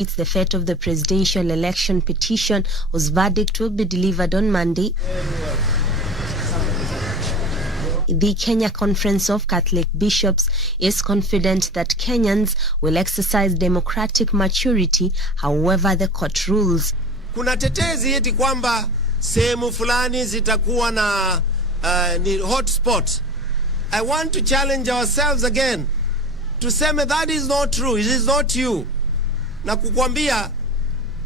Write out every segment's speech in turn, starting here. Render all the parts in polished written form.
It's the fate of the presidential election petition whose verdict will be delivered on Monday. The Kenya Conference of Catholic Bishops is confident that Kenyans will exercise democratic maturity, however the court rules. Kuna tetezi eti kwamba sehemu fulani zitakuwa na ni hotspot. I want to challenge ourselves again to say that is not true. It is not you. Na kukwambia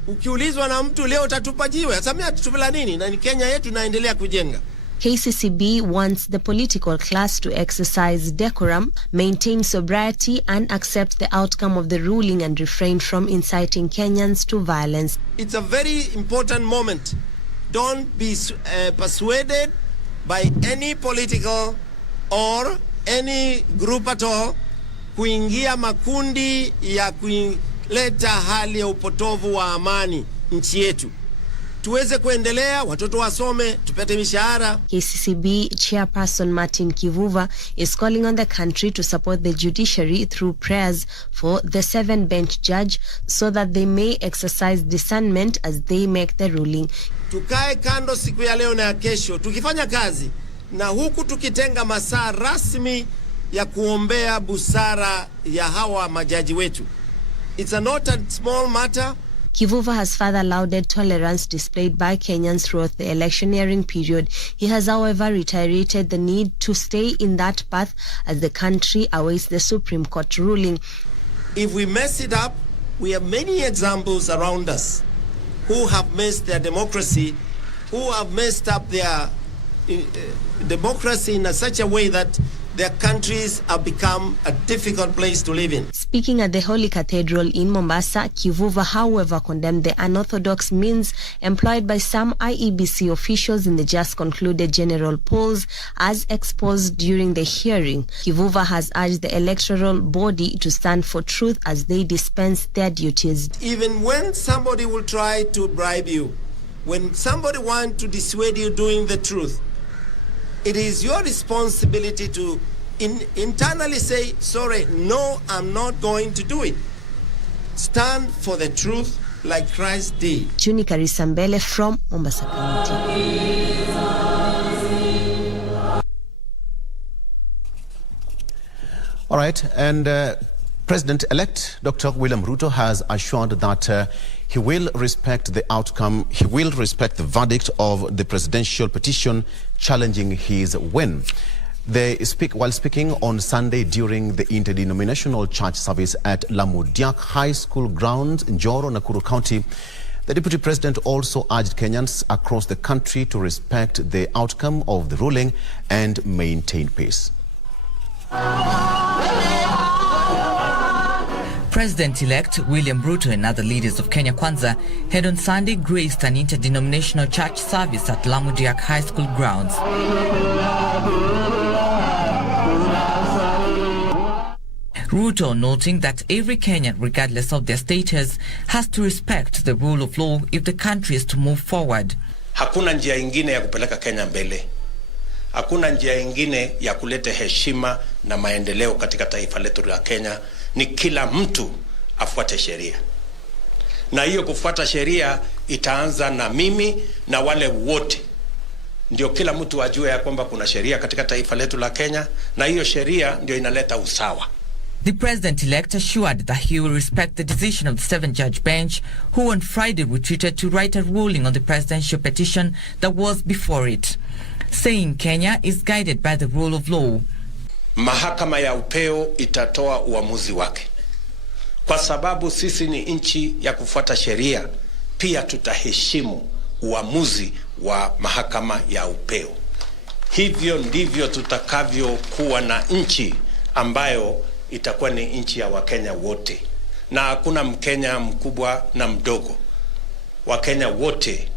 ukiulizwa na mtu leo utatupa jiwe. Samia tutupela nini? Na ni Kenya yetu inaendelea kujenga. KCCB wants the political class to exercise decorum, maintain sobriety, and accept the outcome of the ruling and refrain from inciting Kenyans to violence. It's a very important moment. Don't be persuaded by any political or any group at all kuingia makundi ya kuleta hali ya upotovu wa amani nchi yetu. Tuweze kuendelea, watoto wasome, tupate mishahara. KCCB chairperson Martin Kivuva is calling on the country to support the judiciary through prayers for the 7-bench judge so that they may exercise discernment as they make the ruling. Tukae kando siku ya leo na ya kesho tukifanya kazi na huku tukitenga masaa rasmi ya kuombea busara ya hawa majaji wetu. It's not a small matter. Kivuva has further lauded tolerance displayed by Kenyans throughout the electioneering period. He has, however, reiterated the need to stay in that path as the country awaits the Supreme Court ruling. If we mess it up, we have many examples around us who have messed their democracy, who have messed up their democracy in such a way that their countries have become a difficult place to live in. Speaking at the Holy Cathedral in Mombasa, Kivuva, however, condemned the unorthodox means employed by some IEBC officials in the just concluded general polls as exposed during the hearing. Kivuva has urged the electoral body to stand for truth as they dispense their duties. Even when somebody will try to bribe you, when somebody wants to dissuade you doing the truth, it is your responsibility to internally say, sorry, no, I'm not going to do it. Stand for the truth like Christ did. Juni Karisambele from Mombasa County. All right, and President-elect Dr. William Ruto has assured that he will respect the outcome, he will respect the verdict of the presidential petition challenging his win. While speaking on Sunday during the interdenominational church service at Lamudiak High School grounds in Njoro, Nakuru County, the Deputy President also urged Kenyans across the country to respect the outcome of the ruling and maintain peace. President-elect William Ruto and other leaders of Kenya Kwanza had on Sunday graced an interdenominational church service at Lamudiak High School grounds. Ruto noting that every Kenyan, regardless of their status, has to respect the rule of law if the country is to move forward. Hakuna njia ingine ya kupeleka Kenya mbele. Hakuna njia ingine ya kuleta heshima na maendeleo katika taifa letu la Kenya. Ni kila mtu afuate sheria. Na hiyo kufuata sheria itaanza na mimi na wale wote. Ndio kila mtu ajue ya kwamba kuna sheria katika taifa letu la Kenya na hiyo sheria ndio inaleta usawa. The president-elect assured that he will respect the decision of the 7-judge bench, who on Friday retreated to write a ruling on the presidential petition that was before it, saying Kenya is guided by the rule of law. Mahakama ya upeo itatoa uamuzi wake. Kwa sababu sisi ni nchi ya kufuata sheria, pia tutaheshimu uamuzi wa mahakama ya upeo. Hivyo ndivyo tutakavyo kuwa na nchi ambayo itakuwa ni nchi ya Wakenya wote. Na hakuna Mkenya mkubwa na mdogo. Wakenya wote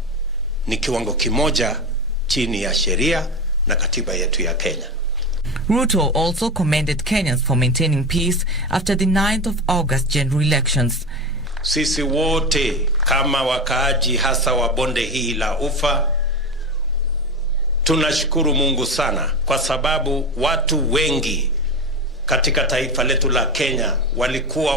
ni kiwango kimoja chini ya sheria na katiba yetu ya Kenya. Ruto also commended Kenyans for maintaining peace after the 9th of August general elections. Sisi wote kama wakaaji hasa wa bonde hii la Ufa tunashukuru Mungu sana kwa sababu watu wengi katika taifa letu la Kenya walikuwa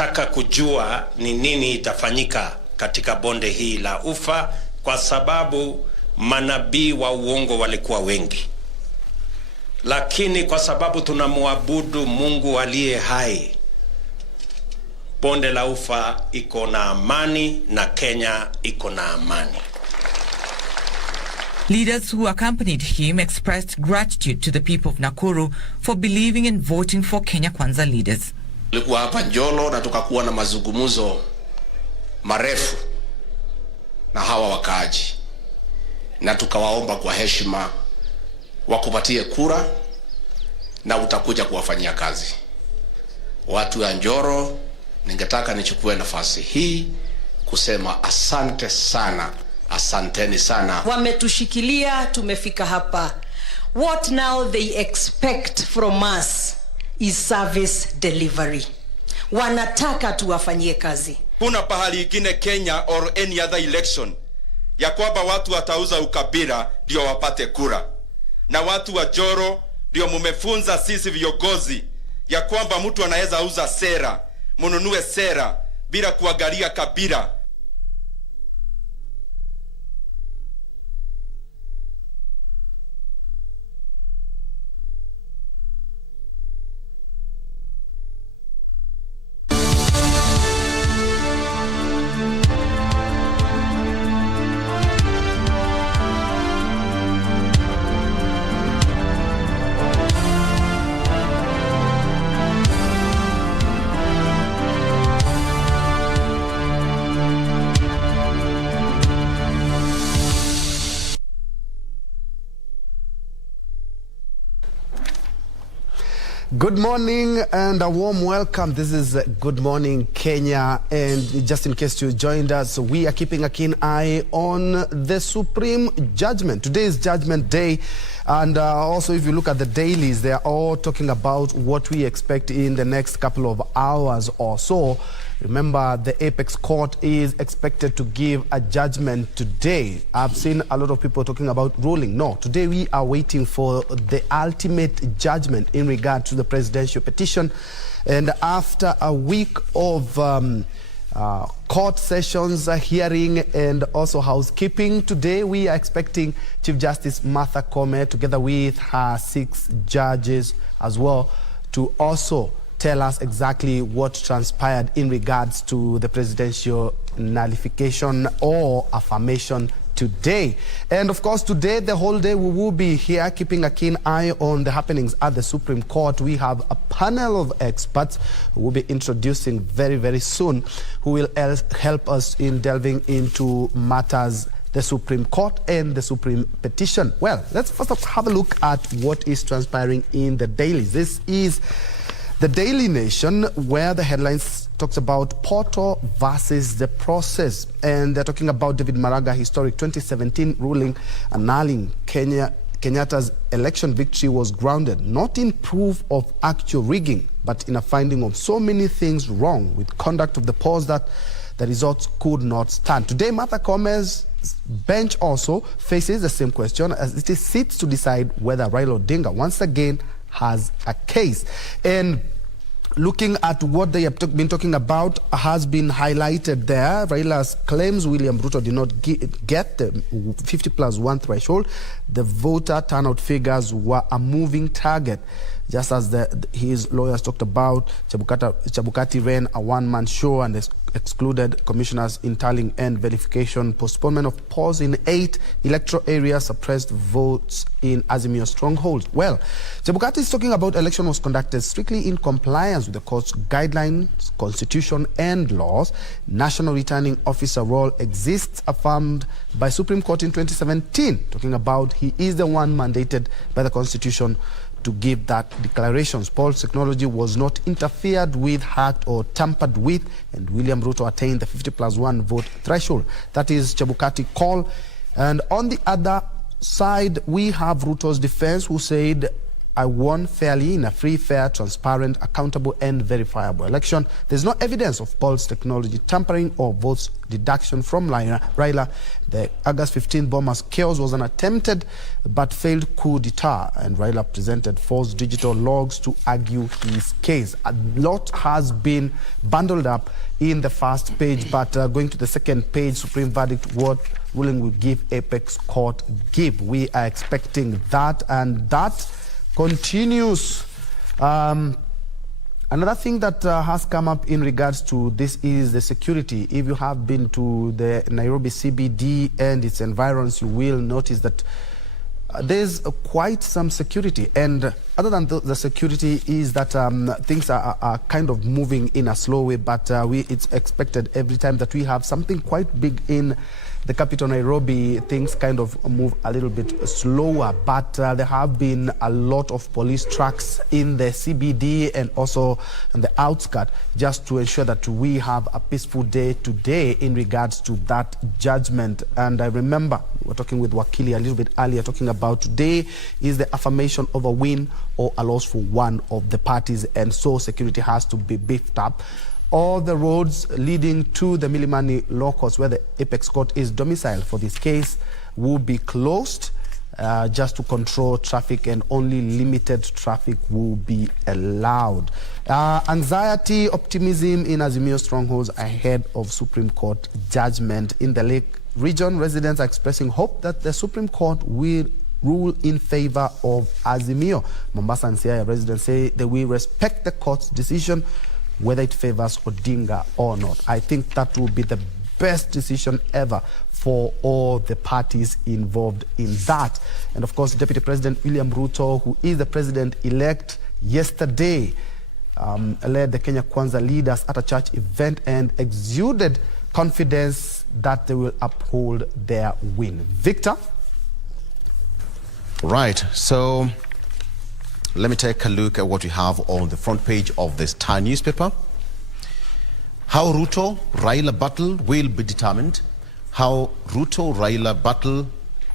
wanataka kujua ni nini itafanyika katika bonde hii la Ufa, kwa sababu manabii wa uongo walikuwa wengi. Lakini kwa sababu tunamwabudu Mungu aliye hai, bonde la Ufa iko na amani na Kenya iko na amani. Leaders who accompanied him expressed gratitude to the people of Nakuru for believing and voting for Kenya Kwanza leaders. Tulikuwa hapa Njolo na tukakuwa na mazungumzo marefu na hawa wakaaji, na tukawaomba kwa heshima wakupatie kura na utakuja kuwafanyia kazi. Watu wa Njoro, ningetaka nichukue nafasi hii kusema asante sana, asanteni sana. Wametushikilia, tumefika hapa. What now they expect from us is service delivery. Wanataka tuwafanyie kazi. Kuna pahali ingine Kenya or any other election ya kwamba watu watauza ukabila ndio wapate kura. Na watu wa Njoro ndio mumefunza sisi viongozi ya kwamba mtu anaweza uza sera, mununue sera bila kuangalia kabila. Good morning and a warm welcome. This is Good Morning Kenya, and just in case you joined us, we are keeping a keen eye on the Supreme Judgment. Today is Judgment Day, and also if you look at the dailies, they are all talking about what we expect in the next couple of hours or so. Remember, the Apex Court is expected to give a judgment today. I've seen a lot of people talking about ruling. No, today we are waiting for the ultimate judgment in regard to the presidential petition. And after a week of court sessions, hearing, and also housekeeping, today we are expecting Chief Justice Martha Koome, together with her 6 judges as well, to also tell us exactly what transpired in regards to the presidential nullification or affirmation today. And of course, today, the whole day, we will be here keeping a keen eye on the happenings at the Supreme Court. We have a panel of experts who will be introducing very, very soon, who will help us in delving into matters the Supreme Court and the Supreme Petition. Well, let's first have a look at what is transpiring in the dailies. This is the Daily Nation, where the headlines talks about Porto versus the process. And they're talking about David Maraga historic 2017 ruling annulling Kenyatta's election victory was grounded not in proof of actual rigging, but in a finding of so many things wrong with conduct of the polls that the results could not stand. Today, Martha Koome's bench also faces the same question as it sits to decide whether Raila Odinga once again has a case. And looking at what they have been talking about has been highlighted there. Raila's claims William Ruto did not get the 50+1 threshold. The voter turnout figures were a moving target. Just as his lawyers talked about, Chebukati ran a one-man show and excluded commissioners in tallying and verification, postponement of polls in 8 electoral areas, suppressed votes in Azimio strongholds. Well, Chebukati is talking about election was conducted strictly in compliance with the court's guidelines, constitution and laws. National Returning Officer role exists, affirmed by Supreme Court in 2017, talking about he is the one mandated by the constitution to give that declarations. Polls technology was not interfered with, hacked or tampered with, and William Ruto attained the 50+1 vote threshold. That is Chebukati call. And on the other side, we have Ruto's defense, who said I won fairly in a free, fair, transparent, accountable, and verifiable election. There's no evidence of polls technology tampering or votes deduction from Raila. The August 15 bombers' chaos was an attempted but failed coup d'etat, and Raila presented false digital logs to argue his case. A lot has been bundled up in the first page, but going to the second page, Supreme verdict, what ruling will give Apex Court give? We are expecting that, and that continues. Another thing that has come up in regards to this is the security. If you have been to the Nairobi CBD and its environs, you will notice that there's quite some security. And other than the security is that things are kind of moving in a slow way, but it's expected every time that we have something quite big in the capital Nairobi, things kind of move a little bit slower, but there have been a lot of police trucks in the CBD and also in the outskirts, just to ensure that we have a peaceful day today in regards to that judgment. And I remember we were talking with Wakili a little bit earlier, talking about today is the affirmation of a win or a loss for one of the parties, and so security has to be beefed up. All the roads leading to the Milimani locus, where the Apex Court is domiciled for this case, will be closed just to control traffic, and only limited traffic will be allowed. Anxiety, optimism in Azimio strongholds ahead of Supreme Court judgment. In the Lake region, residents are expressing hope that the Supreme Court will rule in favor of Azimio. Mombasa and Siaya residents say they will respect the court's decision, whether it favors Odinga or not. I think that will be the best decision ever for all the parties involved in that. And of course, Deputy President William Ruto, who is the president-elect, yesterday led the Kenya Kwanza leaders at a church event and exuded confidence that they will uphold their win. Victor? Right, so let me take a look at what we have on the front page of the Star newspaper. How Ruto-Raila battle will be determined. How Ruto-Raila battle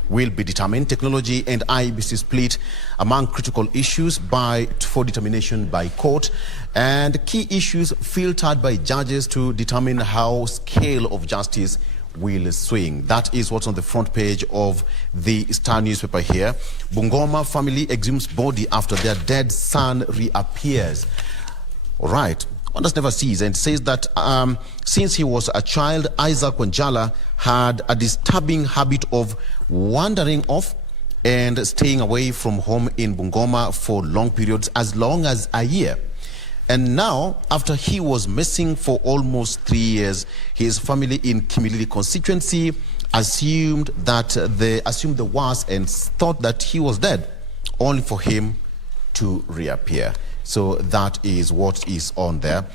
will be determined. Technology and IEBC split among critical issues for determination by court. And key issues filtered by judges to determine how scale of justice will swing. That is what's on the front page of the Star newspaper here. Bungoma family exhumes body after their dead son reappears. All right. Wonders never cease, and says that since he was a child, Isaac Wanjala had a disturbing habit of wandering off and staying away from home in Bungoma for long periods, as long as a year. And now, after he was missing for almost 3 years, his family in Kimilili constituency assumed the worst and thought that he was dead, only for him to reappear. So that is what is on there.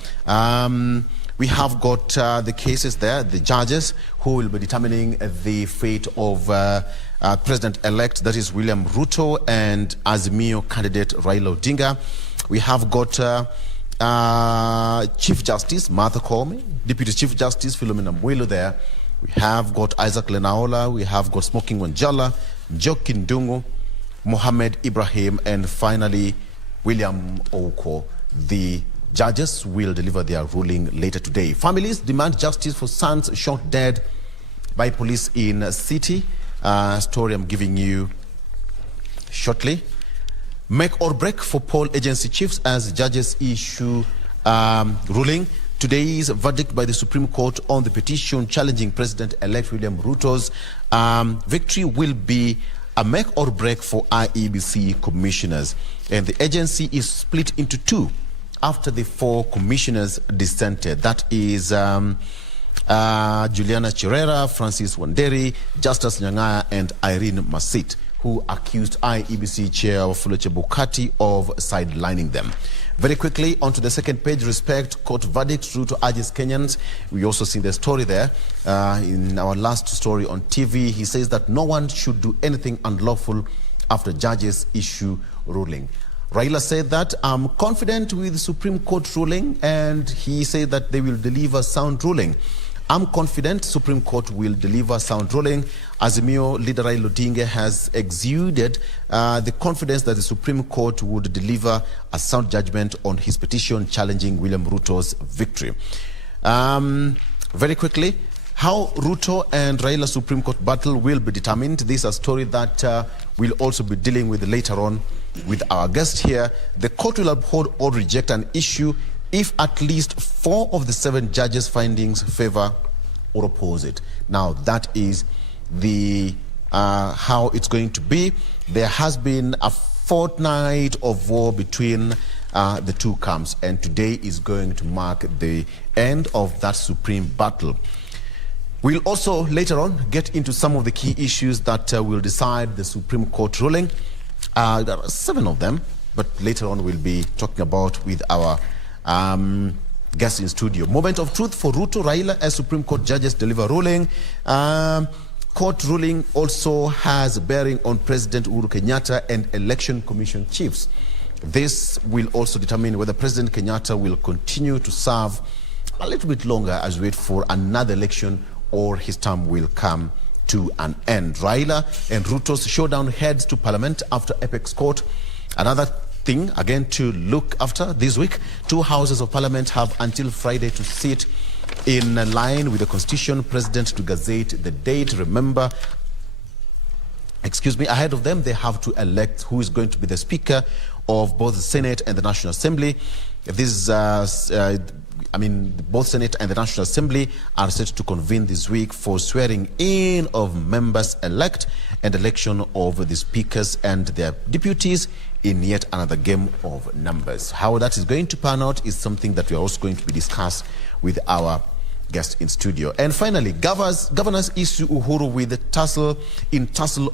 We have got the cases there, the judges who will be determining the fate of President-elect, that is William Ruto, and Azimio candidate Raila Odinga. We have got Chief Justice Martha Koome, Deputy Chief Justice Philomena Mwilu there. We have got Isaac Lenaola, we have got Smoking Wanjala, Njoki Ndungu, Mohammed Ibrahim, and finally William Ouko. The judges will deliver their ruling later today. Families demand justice for sons shot dead by police in city. Story I'm giving you shortly. Make or break for poll agency chiefs as judges issue ruling. Today's verdict by the Supreme Court on the petition challenging President-elect William Ruto's victory will be a make or break for IEBC commissioners. And the agency is split into two after the 4 commissioners dissented. That is Juliana Chirera, Francis Wanderi, Justus Nyang'aya, and Irene Masit, who accused IEBC Chair Wafula Chebukati of sidelining them. Very quickly, onto the second page, respect court verdict. Ruto urges Kenyans. We also see the story there. In our last story on TV, he says that no one should do anything unlawful after judges issue ruling. Raila said that, I'm confident with the Supreme Court ruling, and he said that they will deliver sound ruling. I'm confident Supreme Court will deliver sound ruling. Azimio leader Raila Odinga has exuded the confidence that the Supreme Court would deliver a sound judgment on his petition challenging William Ruto's victory. Very quickly, how Ruto and Raila Supreme Court battle will be determined. This is a story that we'll also be dealing with later on with our guest here. The court will uphold or reject an issue if at least 4 of the 7 judges' findings favor or oppose it. Now, that is the how it's going to be. There has been a fortnight of war between the two camps, and today is going to mark the end of that supreme battle. We'll also later on get into some of the key issues that will decide the Supreme Court ruling. There are 7 of them, but later on we'll be talking about with our guest in studio. Moment of truth for Ruto, Raila as Supreme Court judges deliver ruling. Court ruling also has bearing on President Uhuru Kenyatta and Election Commission chiefs. This will also determine whether President Kenyatta will continue to serve a little bit longer as we wait for another election, or his term will come to an end. Raila and Ruto's showdown heads to Parliament after Apex Court. Another thing, again, to look after this week. 2 houses of Parliament have until Friday to sit in line with the Constitution, President to gazette the date. Remember, ahead of them, they have to elect who is going to be the Speaker of both the Senate and the National Assembly. This both Senate and the National Assembly are set to convene this week for swearing in of members-elect and election of the speakers and their deputies in yet another game of numbers. How that is going to pan out is something that we are also going to be discussed with our guest in studio. And finally, governors issue Uhuru with a tussle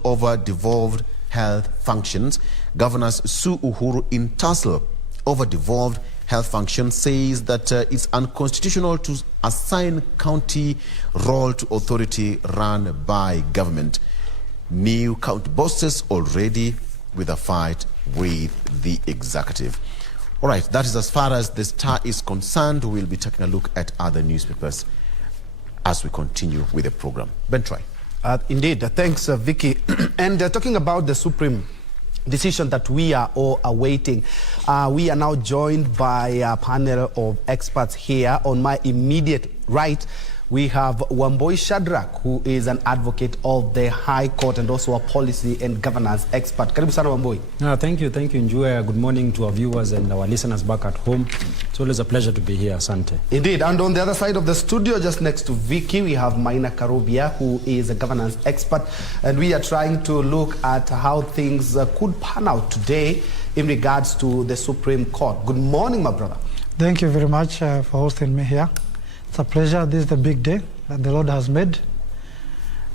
over devolved health functions. Governors sue Uhuru in tussle over devolved health function, says that it's unconstitutional to assign county role to authority run by government. New county bosses already with a fight with the executive. All right, that is as far as the Star is concerned. We'll be taking a look at other newspapers as we continue with the program. Ben Troy. Indeed. Thanks, Vicky. And talking about the Supreme decision that we are all awaiting, we are now joined by a panel of experts here. On my immediate right, we have Wambui Shadrack, who is an advocate of the High Court and also a policy and governance expert. Karibu sana Wambui. Thank you, Njue. Good morning to our viewers and our listeners back at home. It's always a pleasure to be here, Asante. Indeed, and on the other side of the studio, just next to Vicky, we have Maina Karobia, who is a governance expert, and we are trying to look at how things could pan out today in regards to the Supreme Court. Good morning, my brother. Thank you very much for hosting me here. It's a pleasure. This is the big day that the Lord has made.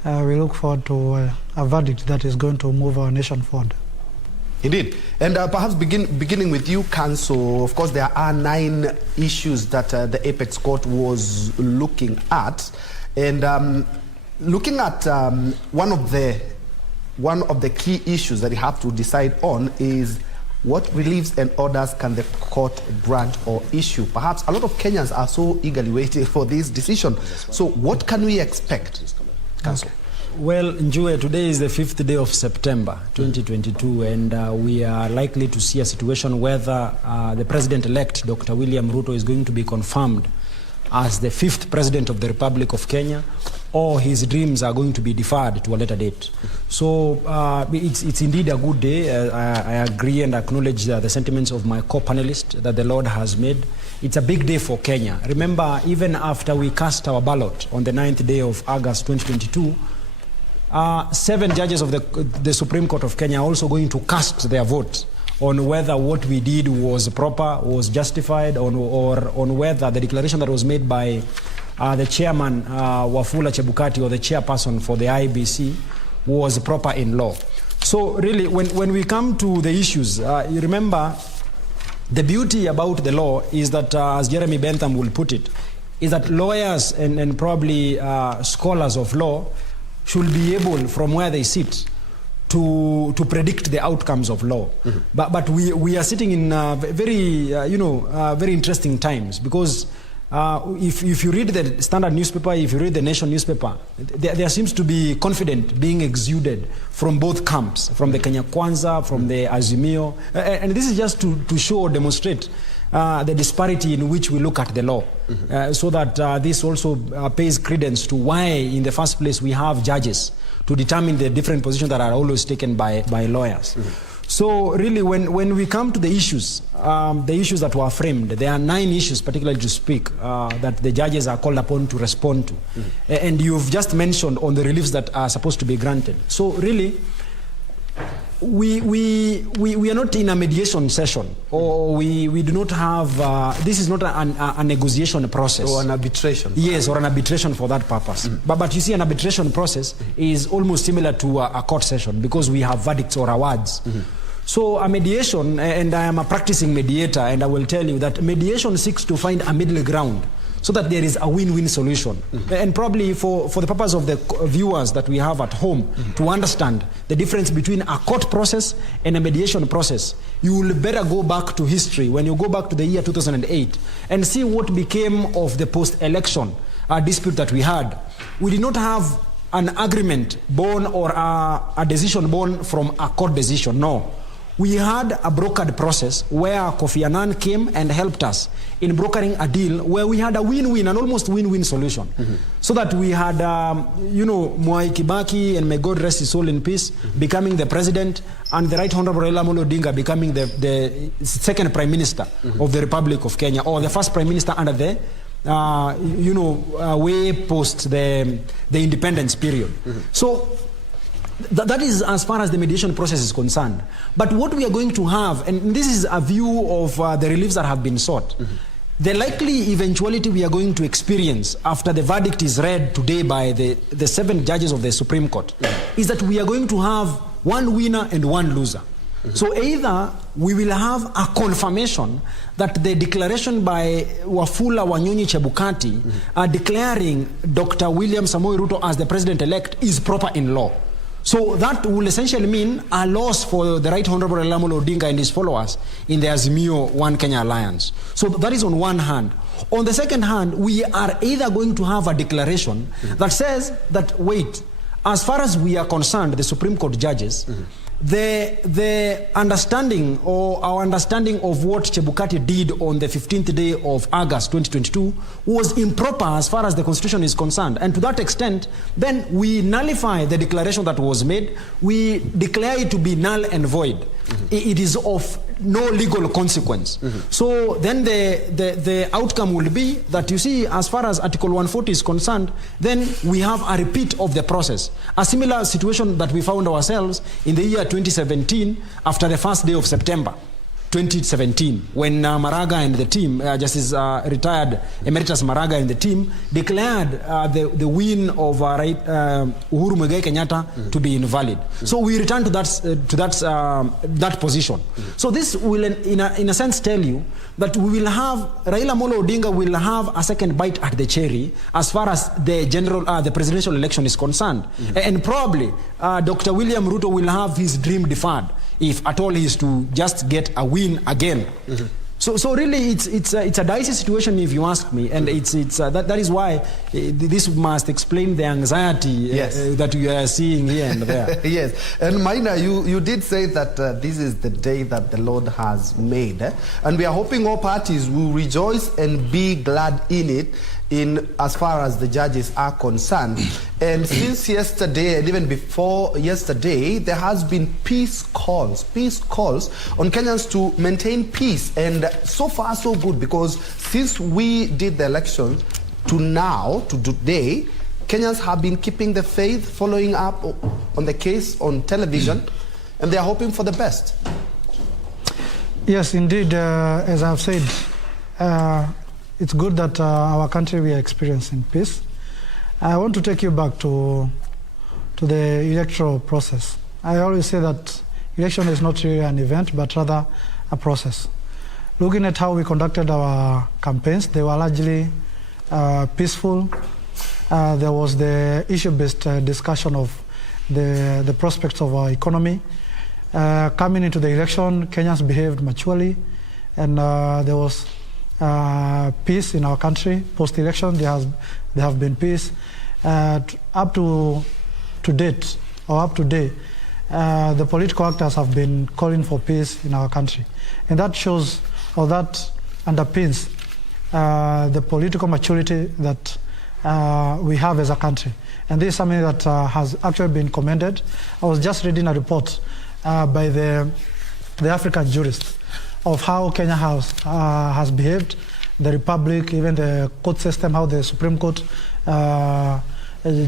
We look forward to a verdict that is going to move our nation forward. Indeed. And perhaps beginning with you, Counsel, of course, there are 9 issues that the Apex Court was looking at. And looking at one of the key issues that you have to decide on is what reliefs and orders can the court grant or issue? Perhaps a lot of Kenyans are so eagerly waiting for this decision. So what can we expect, Counsel? Well, Njue, today is the 5th day of September 2022, and we are likely to see a situation whether the President-elect, Dr. William Ruto, is going to be confirmed as the 5th President of the Republic of Kenya, or his dreams are going to be deferred to a later date. So it's indeed a good day. I agree and acknowledge the sentiments of my co-panelist that the Lord has made. It's a big day for Kenya. Remember, even after we cast our ballot on the 9th day of August 2022, 7 judges of the Supreme Court of Kenya are also going to cast their vote on whether what we did was proper, was justified, or on whether the declaration that was made by the chairman, Wafula Chebukati, or the chairperson for the IBC, was proper in law. So really, when we come to the issues, you remember, the beauty about the law is that, as Jeremy Bentham will put it, is that lawyers and probably scholars of law should be able, from where they sit, to predict the outcomes of law. Mm-hmm. But we are sitting in very interesting times, because if you read the Standard newspaper, if you read the Nation newspaper, there seems to be confidence being exuded from both camps, from the Kenya Kwanza, from the Azimio. And this is just to show or demonstrate the disparity in which we look at the law, so that this also pays credence to why, in the first place, we have judges to determine the different positions that are always taken by lawyers. So really, when we come to the issues that were framed, there are 9 issues, particularly to speak, that the judges are called upon to respond to. And you've just mentioned on the reliefs that are supposed to be granted. So really, we are not in a mediation session, or we do not have, this is not a negotiation process. Or an arbitration. Yes, or an arbitration for that purpose. But you see, an arbitration process is almost similar to a court session, because we have verdicts or awards. So a mediation, and I am a practicing mediator, and I will tell you that mediation seeks to find a middle ground, so that there is a win-win solution. And probably for the purpose of the viewers that we have at home to understand the difference between a court process and a mediation process, you will better go back to history, when you go back to the year 2008, and see what became of the post-election dispute that we had. We did not have an agreement born or a decision born from a court decision, no. We had a brokered process where Kofi Annan came and helped us in brokering a deal where we had a win-win, an almost win-win solution. So that we had, Mwai Kibaki, and may God rest his soul in peace, becoming the president, and the Right Honorable Raila Amolo Odinga becoming the second Prime Minister of the Republic of Kenya, or the first Prime Minister under the way post the independence period. So that is as far as the mediation process is concerned. But what we are going to have, and this is a view of the reliefs that have been sought, the likely eventuality we are going to experience after the verdict is read today by the 7 judges of the Supreme Court is that we are going to have one winner and one loser. So either we will have a confirmation that the declaration by Wafula Wanyonyi Chebukati declaring Dr. William Samoei Ruto as the president-elect is proper in law. So that will essentially mean a loss for the Right Honorable Raila Amolo Odinga and his followers in the Azimio One Kenya Alliance. So that is on one hand. On the second hand, we are either going to have a declaration that says that, wait, as far as we are concerned, the Supreme Court judges, the understanding, or our understanding of what Chebukati did on the 15th day of August 2022 was improper as far as the Constitution is concerned. And to that extent, then we nullify the declaration that was made. We declare it to be null and void. It is of no legal consequence. So then the outcome will be that, you see, as far as Article 140 is concerned, then we have a repeat of the process. A similar situation that we found ourselves in the year 2017 after the first day of September 2017, when Maraga and the team, Justice retired Emeritus Maraga and the team, declared the win of Uhuru Muigai Kenyatta to be invalid. So we return to that position. So this will, in a sense, tell you that we will have, Raila Amolo Odinga will have a second bite at the cherry as far as the presidential election is concerned. And probably Dr. William Ruto will have his dream deferred, if at all he is to just get a win again. So really, it's a dicey situation, if you ask me, and that is why this must explain the anxiety that we are seeing here and there. Yes, and Maina, you did say that this is the day that the Lord has made, and we are hoping all parties will rejoice and be glad in it, in as far as the judges are concerned. And since yesterday, and even before yesterday, there has been peace calls on Kenyans to maintain peace. And so far, so good, because since we did the election to now, to today, Kenyans have been keeping the faith, following up on the case on television, and they are hoping for the best. Yes, indeed, as I've said, it's good that our country, we are experiencing peace. I want to take you back to the electoral process. I always say that election is not really an event, but rather a process. Looking at how we conducted our campaigns, they were largely peaceful. There was the issue-based discussion of the prospects of our economy. Coming into the election, Kenyans behaved maturely, and there was peace in our country. Post-election, there have been peace. Up to date, or up to date, the political actors have been calling for peace in our country. And that shows, or that underpins, the political maturity that we have as a country. And this is something that has actually been commended. I was just reading a report by the African jurists of how Kenya has behaved, the Republic, even the court system, how the Supreme Court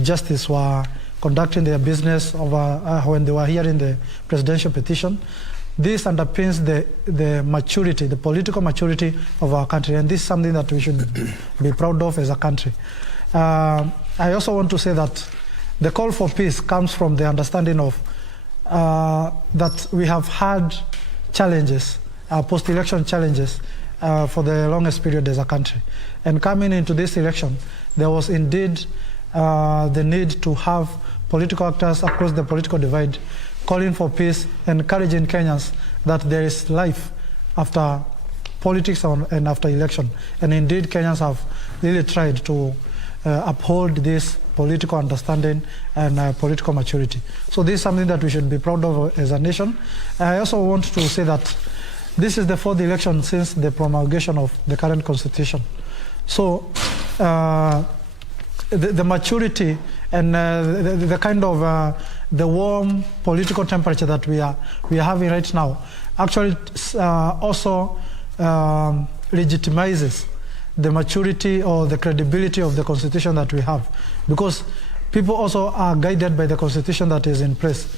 justice were conducting their business when they were hearing the presidential petition. This underpins the maturity, the political maturity of our country, and this is something that we should be proud of as a country. I also want to say that the call for peace comes from the understanding of that we have had challenges, post-election challenges, for the longest period as a country. And coming into this election, there was indeed the need to have political actors across the political divide calling for peace, encouraging Kenyans that there is life after politics and after election. And indeed, Kenyans have really tried to uphold this political understanding and political maturity. So this is something that we should be proud of as a nation. I also want to say that this is the fourth election since the promulgation of the current constitution. So the maturity and the kind of the warm political temperature that we are having right now actually also legitimizes the maturity or the credibility of the constitution that we have, because people also are guided by the constitution that is in place.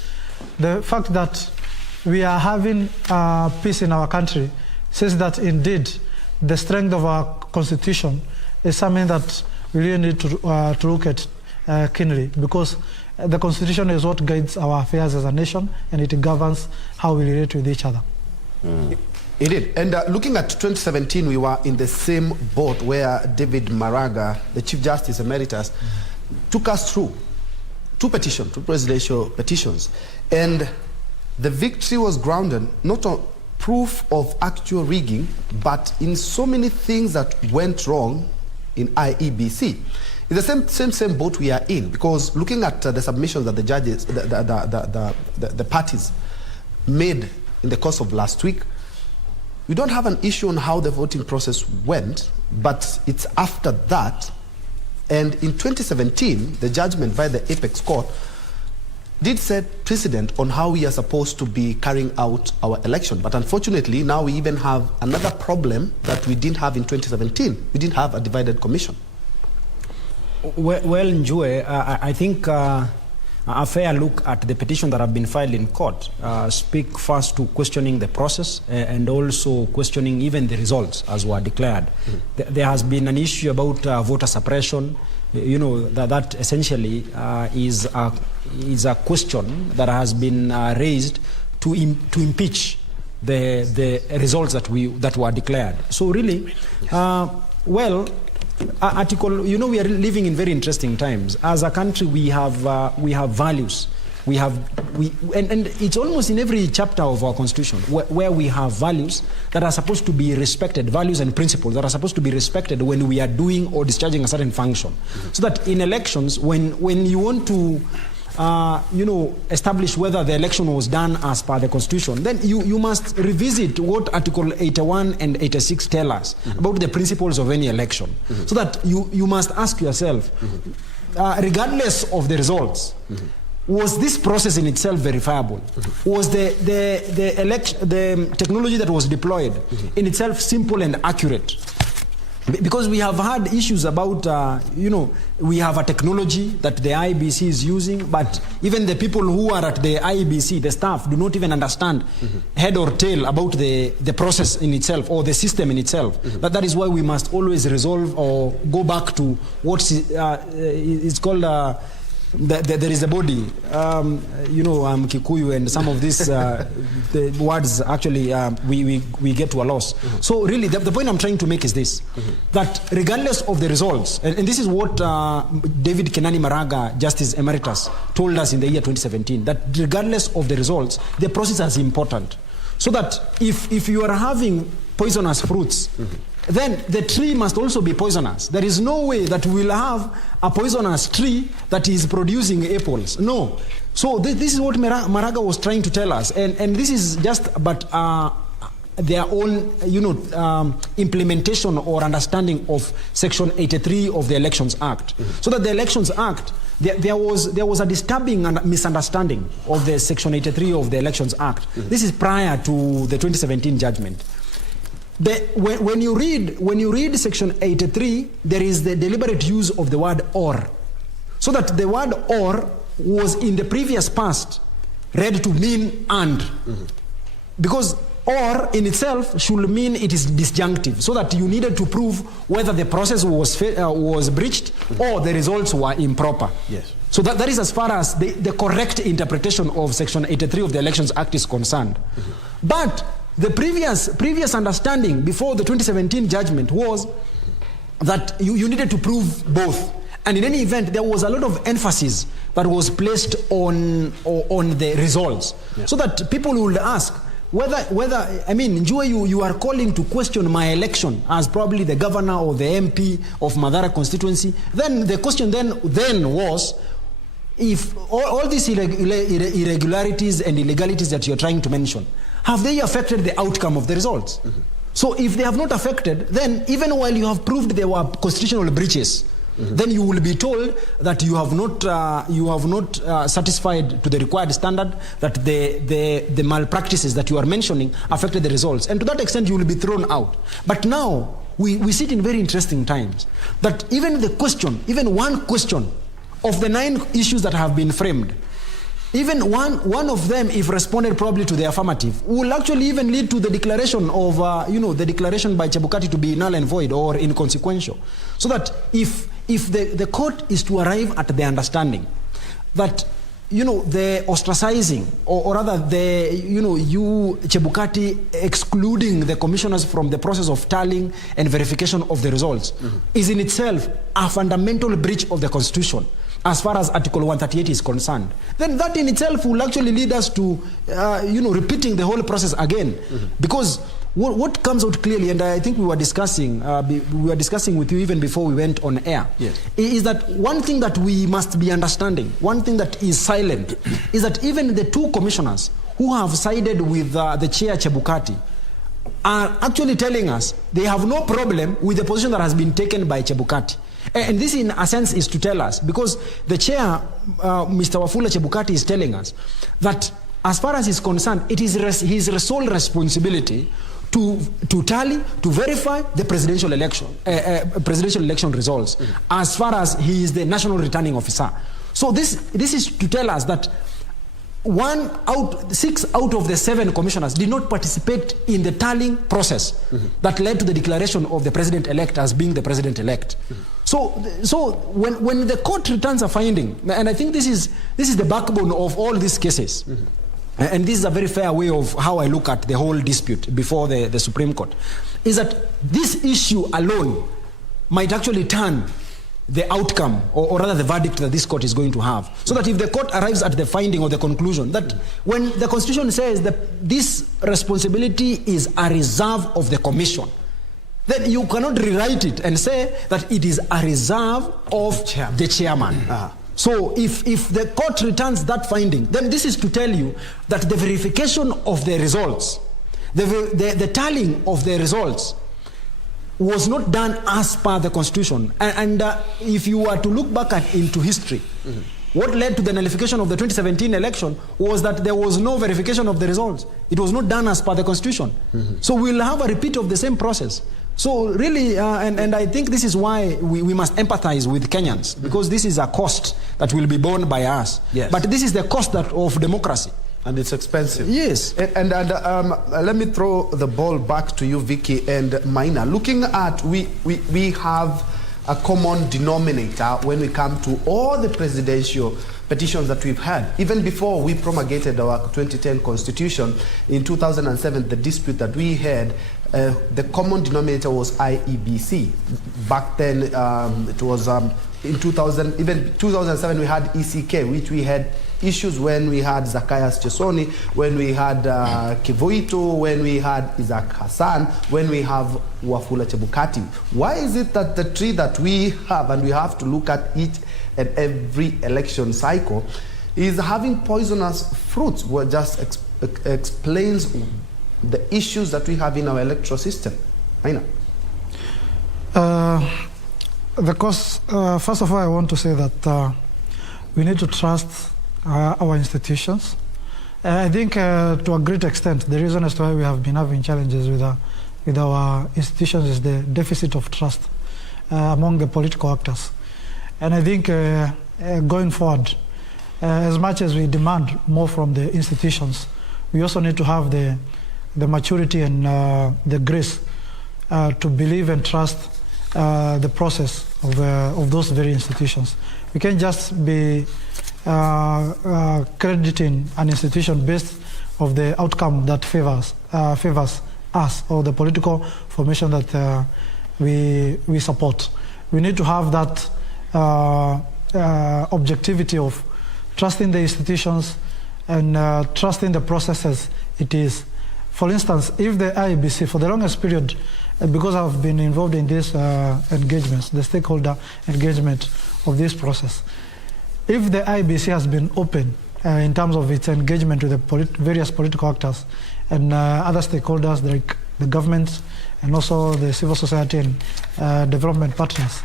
The fact that we are having peace in our country says that indeed the strength of our constitution is something that we really need to look at keenly, because the constitution is what guides our affairs as a nation, and it governs how we relate with each other. It did. And looking at 2017, we were in the same boat where David Maraga, the Chief Justice Emeritus, took us through two presidential petitions. And the victory was grounded not on proof of actual rigging, but in so many things that went wrong in IEBC. It's the same boat we are in, because looking at the submissions that the judges, the parties made in the course of last week, we don't have an issue on how the voting process went, but it's after that. And in 2017, the judgment by the Apex Court did set precedent on how we are supposed to be carrying out our election. But unfortunately, now we even have another problem that we didn't have in 2017. We didn't have a divided commission. Well, Njue, I think a fair look at the petition that have been filed in court speak first to questioning the process and also questioning even the results as were declared. There has been an issue about voter suppression. You know, that essentially is a question that has been raised to impeach the results that were declared. So really, article, you know, we are living in very interesting times. As a country, we have values. And it's almost in every chapter of our constitution where we have values that are supposed to be respected, values and principles that are supposed to be respected when we are doing or discharging a certain function. So that in elections, when you want to establish whether the election was done as per the constitution, then you must revisit what Article 81 and 86 tell us about the principles of any election. So that you must ask yourself, regardless of the results, was this process in itself verifiable? Was the technology that was deployed in itself simple and accurate? Because we have had issues about, we have a technology that the IEBC is using, but even the people who are at the IEBC, the staff, do not even understand head or tail about the process in itself or the system in itself. That is why we must always resolve or go back to what is called there is a body, Kikuyu, and some of these the words actually we get to a loss. So really, the point I'm trying to make is this, that regardless of the results, and this is what David Kenani Maraga, Justice Emeritus, told us in the year 2017, that regardless of the results, the process is important. So that if you are having poisonous fruits then the tree must also be poisonous. There is no way that we will have a poisonous tree that is producing apples. No. So this is what Maraga was trying to tell us. And this is just but their own, implementation or understanding of Section 83 of the Elections Act. So that the Elections Act, there was a disturbing misunderstanding of the Section 83 of the Elections Act. This is prior to the 2017 judgment. When you read Section 83, there is the deliberate use of the word or. So that the word or was in the previous past read to mean and. Because or in itself should mean it is disjunctive, so that you needed to prove whether the process was breached or the results were improper. Yes. So that is as far as the correct interpretation of Section 83 of the Elections Act is concerned. But the previous understanding before the 2017 judgment was that you needed to prove both. And in any event, there was a lot of emphasis that was placed on the results. Yeah. So that people would ask, whether I mean, Njue, you are calling to question my election as probably the governor or the MP of Madara constituency. Then the question then was, if all these irregularities and illegalities that you're trying to mention, have they affected the outcome of the results? So if they have not affected, then even while you have proved there were constitutional breaches, then you will be told that you have not satisfied to the required standard, that the malpractices that you are mentioning affected the results, and to that extent you will be thrown out. But now we sit in very interesting times that even one question of the 9 issues that have been framed, even one of them, if responded probably to the affirmative, will actually even lead to the declaration of the declaration by Chebukati to be null and void or inconsequential. So that if the court is to arrive at the understanding that the ostracizing or rather you Chebukati excluding the commissioners from the process of tallying and verification of the results is in itself a fundamental breach of the Constitution as far as Article 138 is concerned, then that in itself will actually lead us to repeating the whole process again. Because what comes out clearly, and I think we were discussing with you even before we went on air, is that one thing that we must be understanding, one thing that is silent, is that even the 2 commissioners who have sided with the chair Chebukati are actually telling us they have no problem with the position that has been taken by Chebukati. And this in a sense is to tell us, because the chair, Mr. Wafula Chebukati, is telling us that as far as he's concerned, it is his sole responsibility to tally, to verify the presidential election results, as far as he is the national returning officer. So this is to tell us that 6 out of the 7 commissioners did not participate in the tallying process that led to the declaration of the president-elect as being the president-elect. So when the court returns a finding, and I think this is the backbone of all these cases, and this is a very fair way of how I look at the whole dispute before the Supreme Court, is that this issue alone might actually turn the outcome, or rather the verdict that this court is going to have. So that if the court arrives at the finding or the conclusion that when the Constitution says that this responsibility is a reserve of the Commission, then you cannot rewrite it and say that it is a reserve of the chairman. So if the court returns that finding, then this is to tell you that the verification of the results, the tallying of the results was not done as per the Constitution. And if you were to look back into history, what led to the nullification of the 2017 election was that there was no verification of the results. It was not done as per the Constitution. So we'll have a repeat of the same process. So really, and I think this is why we must empathize with Kenyans, because this is a cost that will be borne by us. Yes. But this is the cost of democracy. And it's expensive. Yes. And let me throw the ball back to you, Vicky and Maina. Looking at, we have a common denominator when we come to all the presidential petitions that we've had. Even before we promulgated our 2010 constitution in 2007, the dispute that we had, the common denominator was IEBC. Back then, it was in 2000, even 2007, we had ECK, which we had issues when we had Zacchaeus Chesoni, when we had Kivuitu, when we had Isaac Hassan, when we have Wafula Chebukati. Why is it that the tree that we have, and we have to look at each and every election cycle, is having poisonous fruits? What just explains the issues that we have in our electoral system. Aina. First of all, I want to say that we need to trust our institutions. I think to a great extent, the reason as to why we have been having challenges with our institutions is the deficit of trust among the political actors. And I think going forward, as much as we demand more from the institutions, we also need to have the maturity and the grace to believe and trust the process of those very institutions. We can't just be crediting an institution based of the outcome that favors us or the political formation that we support. We need to have that objectivity of trusting the institutions and trusting the process as it is. For instance, if the IEBC, for the longest period, because I've been involved in these engagements, the stakeholder engagement of this process, if the IEBC has been open in terms of its engagement with the various political actors and other stakeholders like the government and also the civil society and development partners,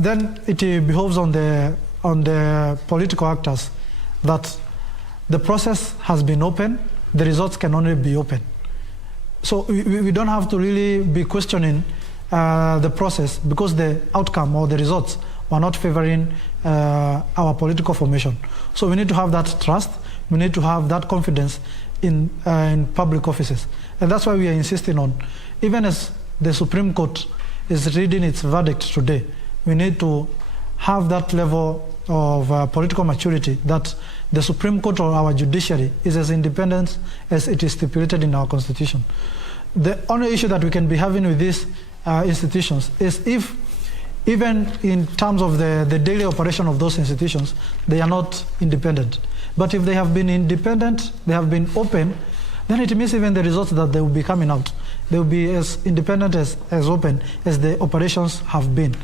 then it behoves on the political actors that the process has been open, the results can only be open. So we don't have to really be questioning the process because the outcome or the results were not favoring our political formation. So we need to have that trust, we need to have that confidence in public offices. And that's why we are insisting on, even as the Supreme Court is reading its verdict today, we need to have that level of political maturity that the Supreme Court or our judiciary is as independent as it is stipulated in our Constitution. The only issue that we can be having with these institutions is if, even in terms of the daily operation of those institutions, they are not independent. But if they have been independent, they have been open, then it means even the results that they will be coming out, they will be as independent, as open as the operations have been.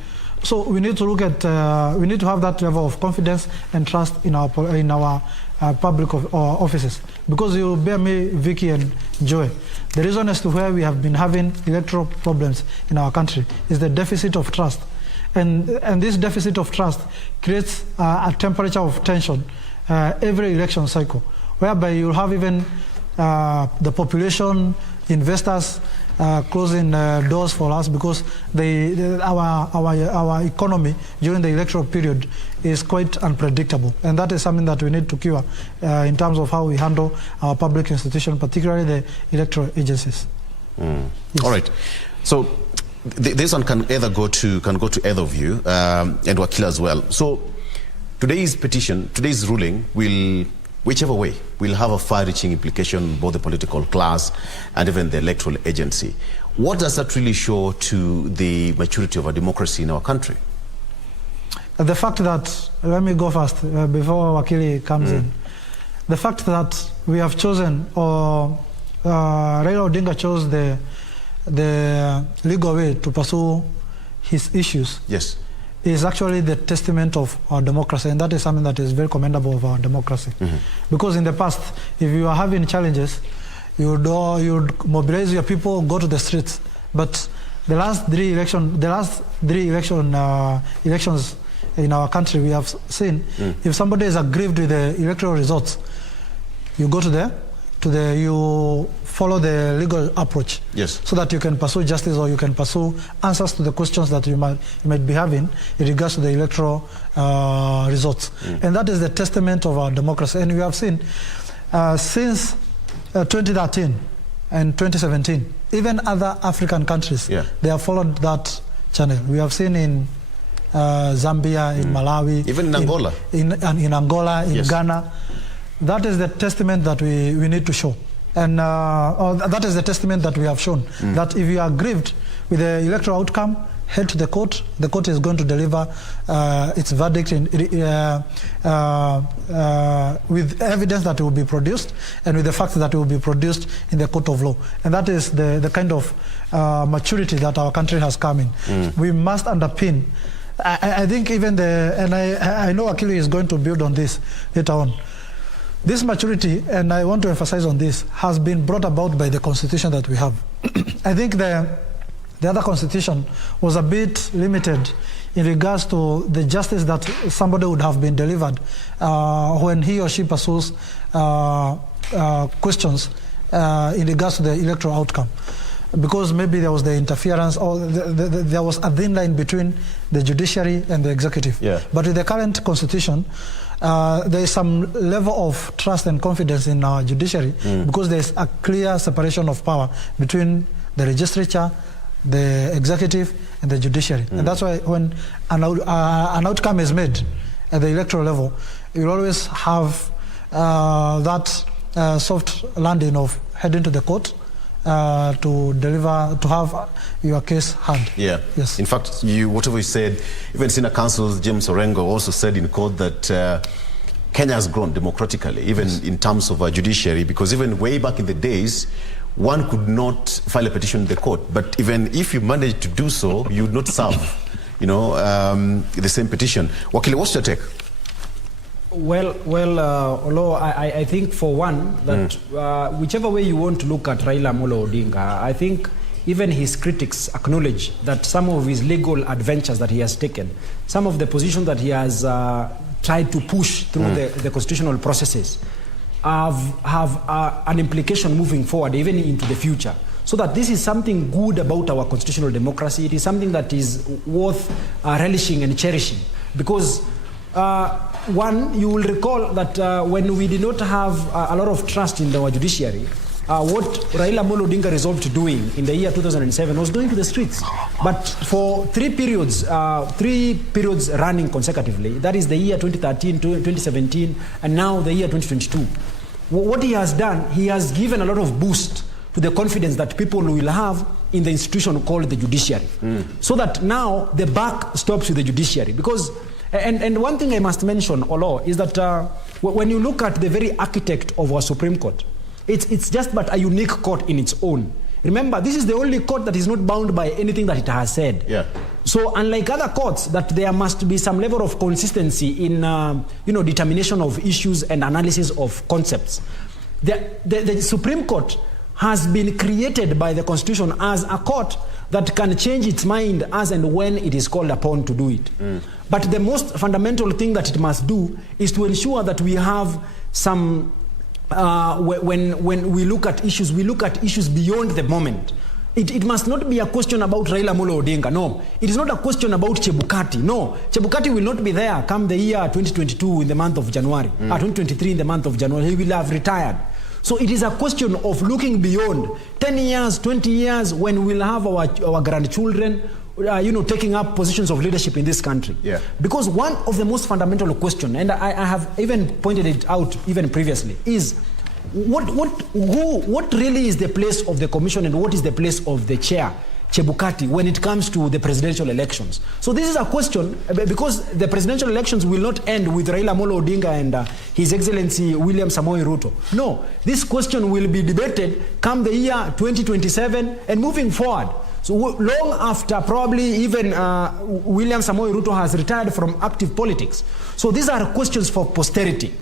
So we need to look at, we need to have that level of confidence and trust in our public offices. Because you bear me, Vicky and Joy, the reason as to where we have been having electoral problems in our country is the deficit of trust. And this deficit of trust creates a temperature of tension every election cycle, whereby you'll have even the population, investors, closing doors for us because our economy during the electoral period is quite unpredictable, and that is something that we need to cure in terms of how we handle our public institutions, particularly the electoral agencies. Yes. All right. So this one can either go to either of you and Wakil as well. So today's petition, today's ruling will, whichever way, will have a far-reaching implication on both the political class and even the electoral agency. What does that really show to the maturity of our democracy in our country? The fact that, let me go first before Wakili comes in. The fact that we have chosen, or Raila Odinga chose the legal way to pursue his issues. Yes. Is actually the testament of our democracy, and that is something that is very commendable of our democracy. Because in the past, if you are having challenges, you would mobilize your people, go to the streets. But the last three elections in our country, we have seen if somebody is aggrieved with the electoral results, you go to you follow the legal approach, yes, so that you can pursue justice or you can pursue answers to the questions that you might be having in regards to the electoral results. And that is the testament of our democracy. And we have seen since 2013 and 2017, even other African countries, they have followed that channel. We have seen in Zambia, in Malawi, even in Angola, in Angola, in Ghana. That is the testament that we need to show. And that is the testament that we have shown, that if you are aggrieved with the electoral outcome, head to the court is going to deliver its verdict with evidence that will be produced and with the facts that will be produced in the court of law. And that is the kind of maturity that our country has come in. We must underpin. I think even I know Akili is going to build on this later on. This maturity, and I want to emphasize on this, has been brought about by the constitution that we have. I think the other constitution was a bit limited in regards to the justice that somebody would have been delivered when he or she pursues questions in regards to the electoral outcome. Because maybe there was the interference or there was a thin line between the judiciary and the executive. Yeah. But with the current constitution, there is some level of trust and confidence in our judiciary because there is a clear separation of power between the legislature, the executive, and the judiciary. And that's why when an outcome is made at the electoral level, you always have that soft landing of heading to the court to deliver, to have your case heard. Yeah. Yes. In fact, whatever you said, even Senior Counsel James Orengo also said in court that Kenya has grown democratically, even in terms of judiciary, because even way back in the days, one could not file a petition in the court. But even if you managed to do so, you would not serve, the same petition. Wakili, what's your take? Well, although I think for one, that whichever way you want to look at Raila Amolo Odinga, I think even his critics acknowledge that some of his legal adventures that he has taken, some of the positions that he has tried to push through the constitutional processes have an implication moving forward, even into the future. So that this is something good about our constitutional democracy. It is something that is worth relishing and cherishing. Because one, you will recall that when we did not have a lot of trust in our judiciary, what Raila Amolo Odinga resolved doing in the year 2007 was going to the streets. But for three periods running consecutively, that is the year 2013, 2017, and now the year 2022, what he has done, he has given a lot of boost to the confidence that people will have in the institution called the judiciary. So that now the buck stops with the judiciary. Because, and one thing I must mention, Olo, is that when you look at the very architect of our Supreme Court, it's just but a unique court in its own. Remember, this is the only court that is not bound by anything that it has said. Yeah. So unlike other courts, that there must be some level of consistency in determination of issues and analysis of concepts. The Supreme Court has been created by the Constitution as a court that can change its mind as and when it is called upon to do it. But the most fundamental thing that it must do is to ensure that we have some when we look at issues beyond the moment. It must not be a question about Raila Amolo Odinga. No, it is not a question about Chebukati. No, Chebukati will not be there come the year 2022 in the month of January, 2023 in the month of January. He will have retired. So it is a question of looking beyond 10 years, 20 years, when we'll have our grandchildren, taking up positions of leadership in this country. Yeah. Because one of the most fundamental questions, and I have even pointed it out even previously, is what really is the place of the commission and what is the place of the chair, Chebukati, when it comes to the presidential elections? So this is a question, because the presidential elections will not end with Raila Amolo Odinga and His Excellency William Samoei Ruto. No, this question will be debated come the year 2027 and moving forward. So long after probably even William Samoei Ruto has retired from active politics. So these are questions for posterity.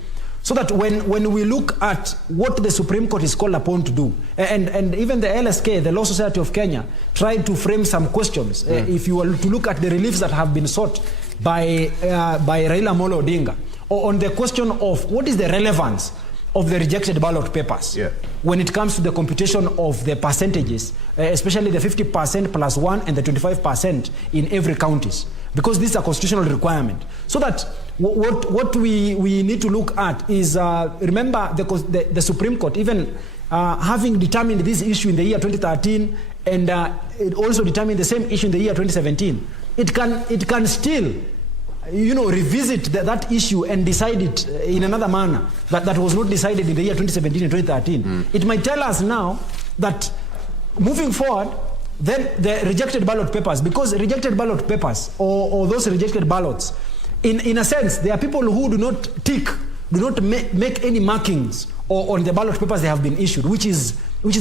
So that when we look at what the Supreme Court is called upon to do, and even the LSK, the Law Society of Kenya, tried to frame some questions. If you were to look at the reliefs that have been sought by Raila Amolo Odinga, or on the question of what is the relevance of the rejected ballot papers when it comes to the computation of the percentages, especially the 50% plus 1 and the 25% in every counties, because this is a constitutional requirement. So that what we need to look at is, remember the Supreme Court, even having determined this issue in the year 2013, and it also determined the same issue in the year 2017, it can still revisit that issue and decide it in another manner that was not decided in the year 2017 and 2013. It might tell us now that moving forward, then the rejected ballot papers, because rejected ballot papers or those rejected ballots, in a sense, there are people who do not tick, do not make any markings on the ballot papers they have been issued, which is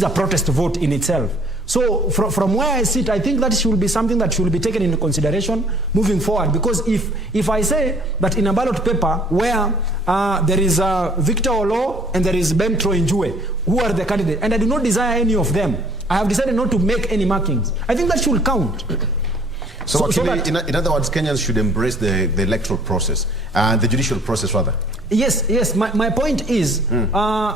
a protest vote in itself. So from where I sit, I think that should be something that should be taken into consideration moving forward. Because if I say that in a ballot paper where there is Victor Olo and there is Ben Troinjue, who are the candidates, and I do not desire any of them, I have decided not to make any markings. I think that should count. So actually, in other words, Kenyans should embrace the electoral process and the judicial process rather. Yes. My point is,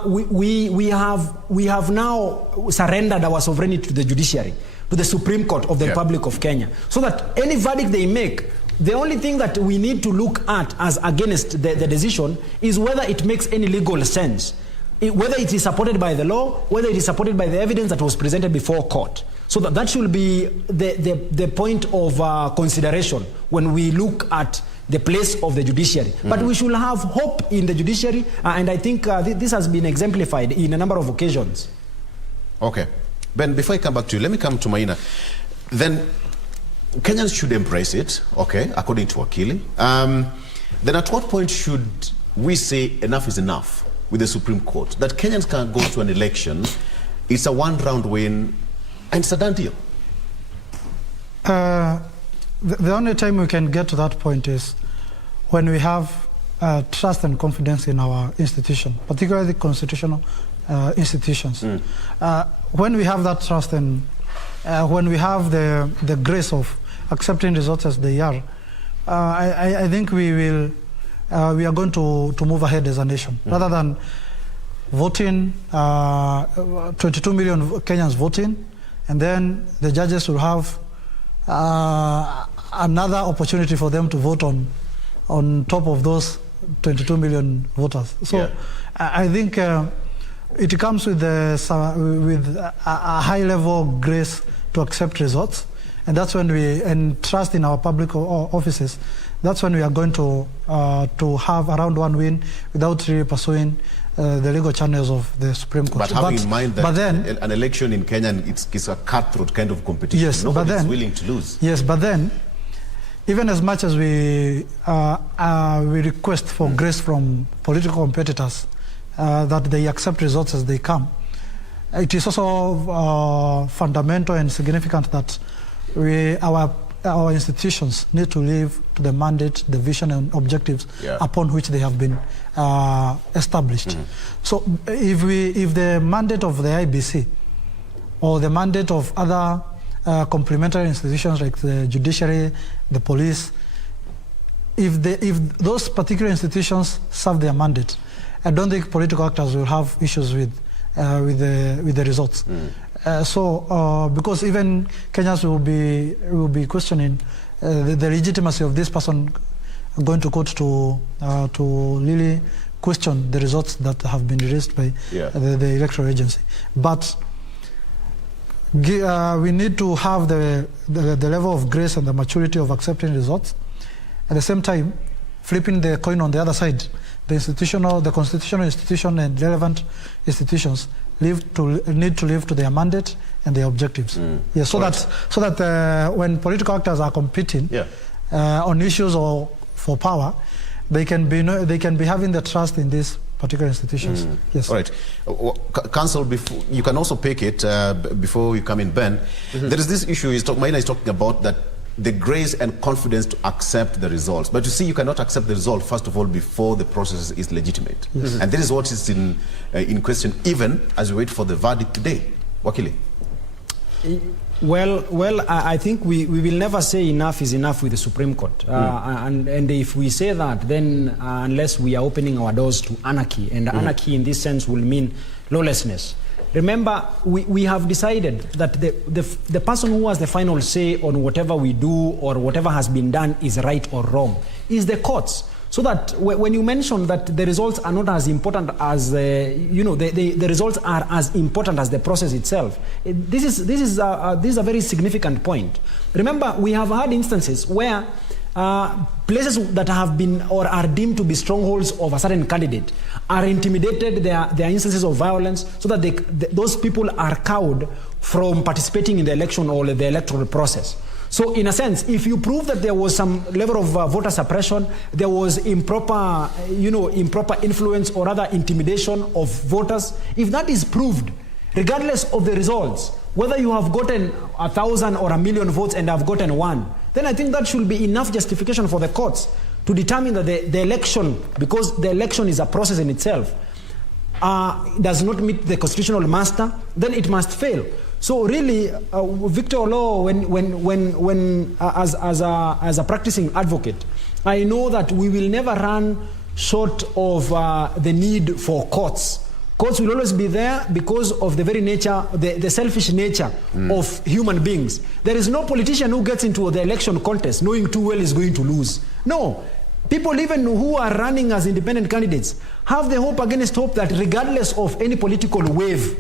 we have now surrendered our sovereignty to the judiciary, to the Supreme Court of the Republic of Kenya, so that any verdict they make, the only thing that we need to look at as against the decision is whether it makes any legal sense, whether it is supported by the law, whether it is supported by the evidence that was presented before court. So that should be the point of consideration when we look at the place of the judiciary. But we should have hope in the judiciary, and I think this has been exemplified in a number of occasions. Okay. Ben, before I come back to you, let me come to Maina. Then Kenyans should embrace it, okay, according to Wakili. Then at what point should we say enough is enough with the Supreme Court? That Kenyans can go to an election, it's a one-round win, and it's a done deal. The only time we can get to that point is when we have trust and confidence in our institution, particularly constitutional institutions. When we have that trust and when we have the grace of accepting results as they are, I think we are going to move ahead as a nation, rather than voting 22 million Kenyans voting, and then the judges will have another opportunity for them to vote on top of those 22 million voters. So I think it comes with a high level of grace to accept results, and that's when and trust in our public offices. That's when we are going to have around one win without really pursuing the legal channels of the Supreme Court. But having in mind that an election in Kenya, it's a cutthroat kind of competition. Yes, nobody is willing to lose. Yes, but then, even as much as we request for grace from political competitors, that they accept results as they come, it is also fundamental and significant that our institutions need to live to the mandate, the vision and objectives upon which they have been established. So if the mandate of the IBC or the mandate of other complementary institutions like the judiciary, the police, if those particular institutions serve their mandate, I don't think political actors will have issues with the results. Because even Kenyans will be questioning the legitimacy of this person going to court to really question the results that have been released by the electoral agency. But we need to have the level of grace and the maturity of accepting results. At the same time, flipping the coin on the other side, the constitutional institution and relevant institutions need to live to their mandate and their objectives. So that when political actors are competing on issues or for power, they can be having the trust in these particular institutions. Yes. All right. Council, you can also pick it before you come in, Ben. There is this issue Maina is talking about, that the grace and confidence to accept the results. But you see, you cannot accept the result, first of all, before the process is legitimate. And this is what is in question, even as we wait for the verdict today. Wakili? Well, I think we will never say enough is enough with the Supreme Court. And if we say that, then unless we are opening our doors to anarchy, and anarchy in this sense will mean lawlessness. Remember, we have decided that the person who has the final say on whatever we do or whatever has been done is right or wrong is the courts. So that when you mention that the results are not as important as, the results are as important as the process itself, this is a very significant point. Remember, we have had instances where places that have been or are deemed to be strongholds of a certain candidate are intimidated, there are instances of violence, so that those people are cowed from participating in the election or the electoral process. So in a sense, if you prove that there was some level of voter suppression, there was improper influence or other intimidation of voters, if that is proved, regardless of the results, whether you have gotten 1,000 or 1,000,000 votes and have gotten one, then I think that should be enough justification for the courts to determine that the election, because the election is a process in itself, does not meet the constitutional muster, then it must fail. So really, Victor Law, as a practicing advocate, I know that we will never run short of the need for courts. Courts will always be there because of the very nature, the selfish nature of human beings. There is no politician who gets into the election contest knowing too well is going to lose. No. People even who are running as independent candidates have the hope against hope that regardless of any political wave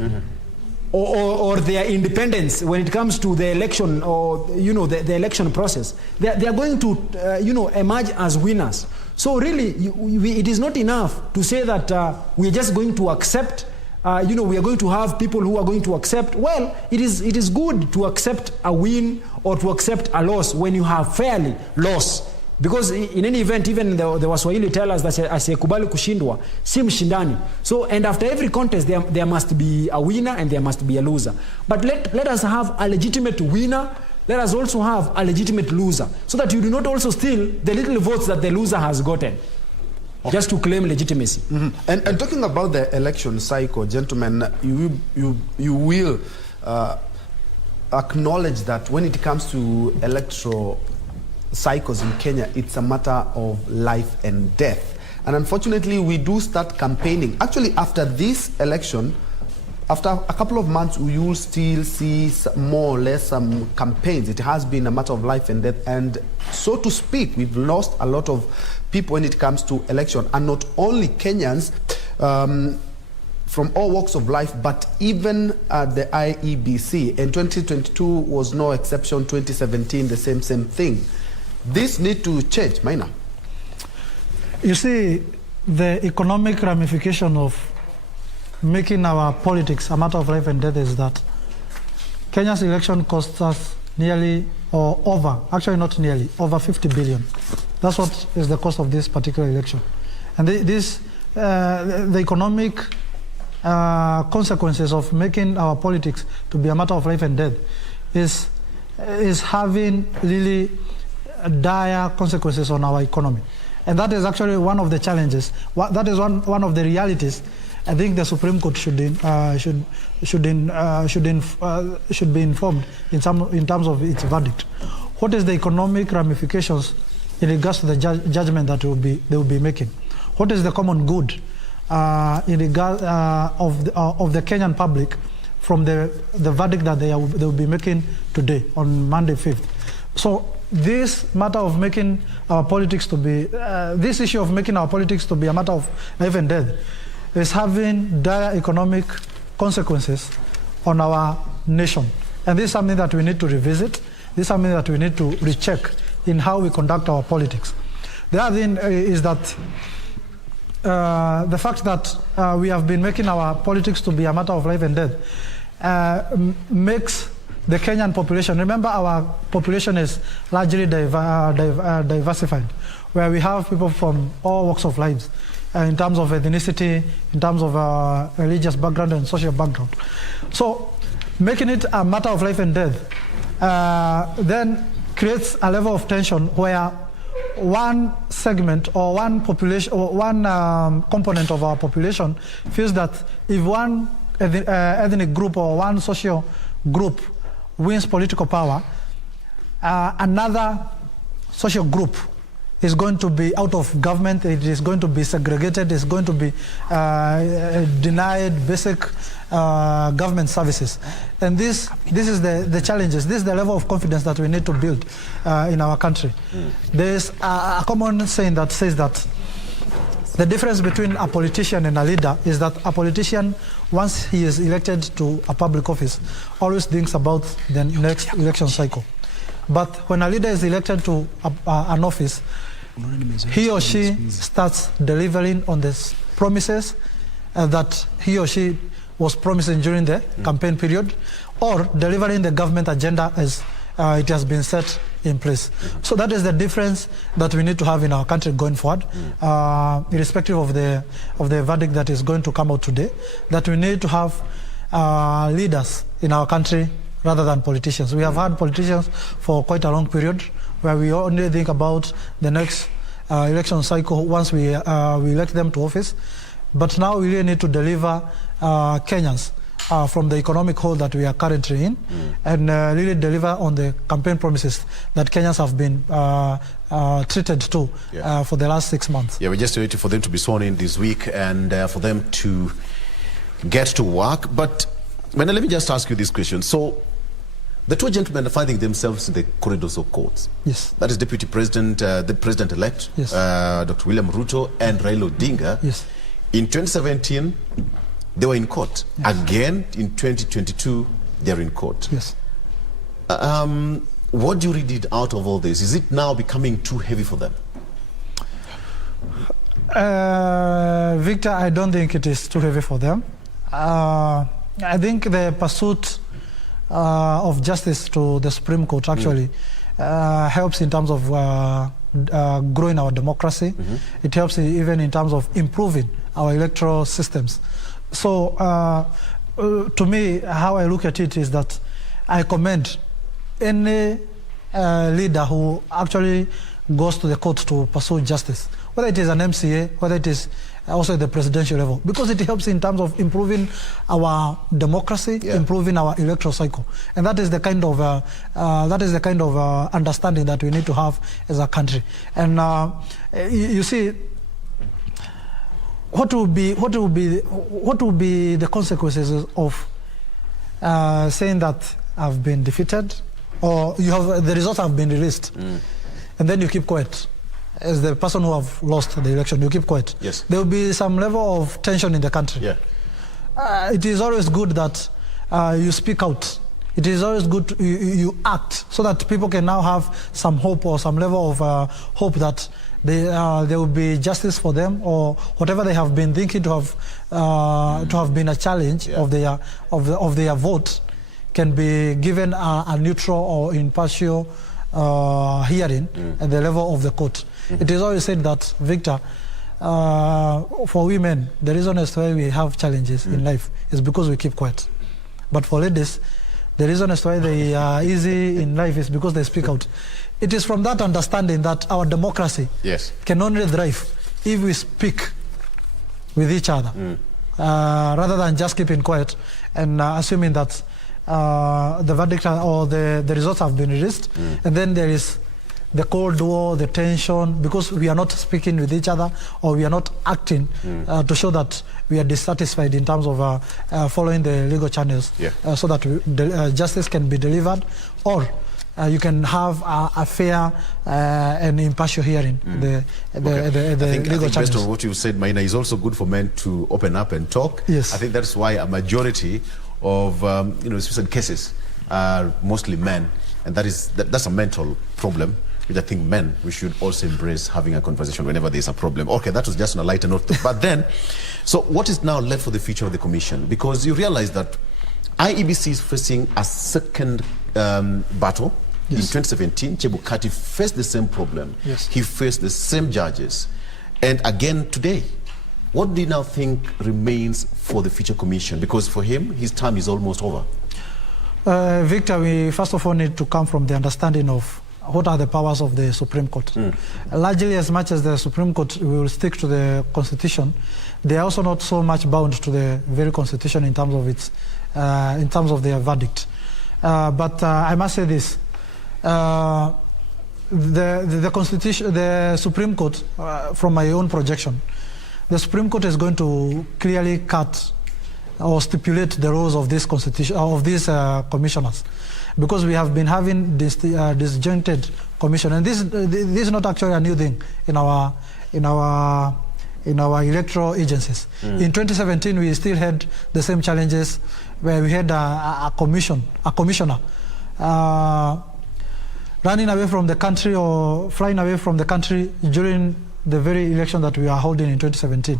or their independence when it comes to the election or the election process, they are going to emerge as winners. So really, it is not enough to say that we are just going to accept. We are going to have people who are going to accept. Well, it is good to accept a win or to accept a loss when you have fairly lost. Because in any event, even the Waswahili tell us that asiyekubali kushindwa si mshindani. So, and after every contest, there must be a winner and there must be a loser. But let us have a legitimate winner. Let us also have a legitimate loser, so that you do not also steal the little votes that the loser has gotten, just to claim legitimacy. And talking about the election cycle, gentlemen, you will acknowledge that when it comes to electoral cycles in Kenya, it's a matter of life and death. And unfortunately, we do start campaigning. Actually, after this election, after a couple of months, we will still see more or less some campaigns. It has been a matter of life and death. And so to speak, we've lost a lot of people when it comes to election. And not only Kenyans from all walks of life, but even the IEBC. And 2022 was no exception, 2017, the same thing. This need to change, Maina. You see, the economic ramification of making our politics a matter of life and death is that Kenya's election costs us nearly, or over, actually not nearly, over 50 billion. That's what is the cost of this particular election. And the economic consequences of making our politics to be a matter of life and death is having really dire consequences on our economy. And that is actually one of the challenges. That is one of the realities I think the Supreme Court should be informed in terms of its verdict. What is the economic ramifications in regards to the judgment that they will be making? What is the common good in regard of the Kenyan public from the verdict that they will be making today on Monday 5th? So this matter of making our politics to be, this issue of making our politics to be a matter of life and death is having dire economic consequences on our nation. And this is something that we need to revisit. This is something that we need to recheck in how we conduct our politics. The other thing is that the fact that we have been making our politics to be a matter of life and death makes the Kenyan population, remember our population is largely diversified, where we have people from all walks of life, in terms of ethnicity, in terms of religious background and social background. So making it a matter of life and death then creates a level of tension where one segment or one population or one component of our population feels that if one ethnic group or one social group wins political power, another social group is going to be out of government, it is going to be segregated, it's going to be denied basic government services. And this is the challenges, this is the level of confidence that we need to build in our country. There's a common saying that says that the difference between a politician and a leader is that a politician, once he is elected to a public office, always thinks about the next election cycle. But when a leader is elected to an office, he or she starts delivering on the promises that he or she was promising during the campaign period. or delivering the government agenda as it has been set in place. So that is the difference that we need to have in our country going forward, irrespective of the verdict that is going to come out today, that we need to have leaders in our country rather than politicians. We have had politicians for quite a long period where we only think about the next election cycle once we elect them to office. But now we really need to deliver Kenyans from the economic hole that we are currently in, and really deliver on the campaign promises that Kenyans have been treated to for the last 6 months. Yeah, we're just waiting for them to be sworn in this week and for them to get to work. But let me just ask you this question. So the two gentlemen are finding themselves in the corridors of courts. Yes. That is Deputy President, the President-elect, yes, Dr. William Ruto and Raila Odinga. Yes. In 2017, they were in court. Yes. Again, in 2022, they're in court. Yes. What do you read out of all this? Is it now becoming too heavy for them? Victor, I don't think it is too heavy for them. I think the pursuit of justice to the Supreme Court actually helps in terms of growing our democracy. It helps even in terms of improving our electoral systems. So to me, how I look at it is that I commend any leader who actually goes to the court to pursue justice, whether it is an MCA, whether it is also at the presidential level, because it helps in terms of improving our democracy, improving our electoral cycle, and that is the kind of understanding that we need to have as a country. And you see, what will be the consequences of saying that I've been defeated, or the results have been released, and then you keep quiet? As the person who have lost the election, you keep quiet. Yes. There will be some level of tension in the country. Yeah. It is always good that you speak out. It is always good you act, so that people can now have some hope or some level of hope that there will be justice for them, or whatever they have been thinking to have been a challenge of their vote can be given a neutral or impartial hearing at the level of the court. It is always said that, Victor, for women, the reason as to why we have challenges in life is because we keep quiet. But for ladies, the reason as to why they are easy in life is because they speak out. It is from that understanding that our democracy can only thrive if we speak with each other, rather than just keeping quiet and assuming that the verdict or the results have been released, and then there is the Cold War, the tension, because we are not speaking with each other, or we are not acting to show that we are dissatisfied in terms of following the legal channels, so that justice can be delivered, or you can have a fair and impartial hearing. I think based on what you said, Maina, is also good for men to open up and talk. Yes. I think that's why a majority of suicide cases are mostly men, and that's a mental problem, which I think we should also embrace, having a conversation whenever there's a problem. Okay, that was just on a lighter note. But then, so what is now left for the future of the commission? Because you realize that IEBC is facing a second battle. In 2017, Chebukati faced the same problem. He faced the same judges. And again today, what do you now think remains for the future commission? Because for him, his term is almost over. Victor, we first of all need to come from the understanding of what are the powers of the Supreme Court. Largely, as much as the Supreme Court will stick to the Constitution, they are also not so much bound to the very Constitution in terms of its, in terms of their verdict. But I must say this: the Constitution, the Supreme Court, from my own projection, the Supreme Court is going to clearly cut or stipulate the roles of this Constitution, of these commissioners, because we have been having this disjointed commission, and this is not actually a new thing in our electoral agencies. In 2017, we still had the same challenges, where we had a commissioner running away from the country or flying away from the country during the very election that we are holding in 2017.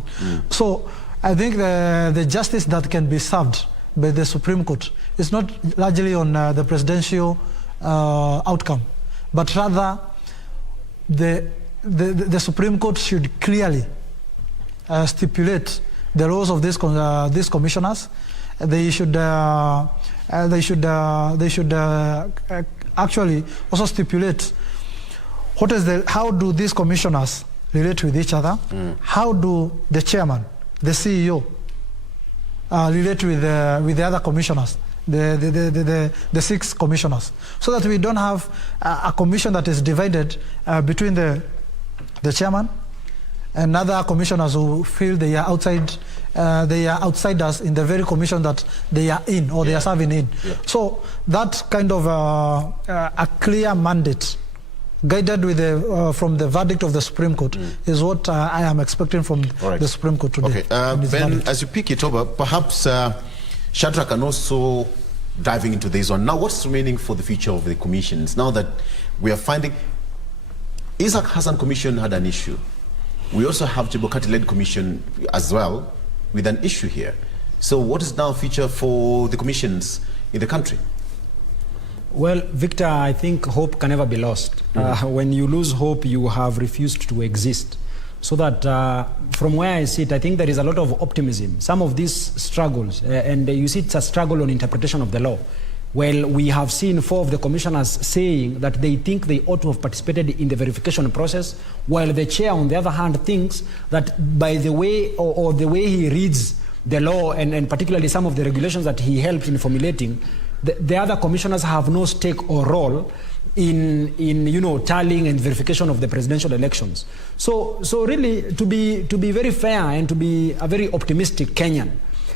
So I think the justice that can be served by the Supreme Court is not largely on the presidential outcome, but rather the Supreme Court should clearly stipulate the roles of these commissioners. They should actually also stipulate how do these commissioners relate with each other? How do the chairman, the CEO, relate with the other commissioners, the 6 commissioners, so that we don't have a commission that is divided between the chairman and other commissioners who feel they are outsiders in the very commission that they are in or they are serving in. So that kind of a clear mandate, guided with from the verdict of the Supreme Court, is what I am expecting from the Supreme Court today. Okay, Ben, as you pick it over, perhaps Shadrach can also diving into this one. Now, what's remaining for the future of the commissions? Now that we are finding Isaac Hassan Commission had an issue. We also have Chebukati-led commission as well with an issue here. So what is now future for the commissions in the country? Well, Victor, I think hope can never be lost. When you lose hope, you have refused to exist. So that from where I sit, I think there is a lot of optimism. Some of these struggles, and you see it's a struggle on interpretation of the law. Well, we have seen 4 of the commissioners saying that they think they ought to have participated in the verification process, while the chair, on the other hand, thinks that by the way or the way he reads the law, and particularly some of the regulations that he helped in formulating, the other commissioners have no stake or role in tallying and verification of the presidential elections. So really, to be very fair and to be a very optimistic Kenyan,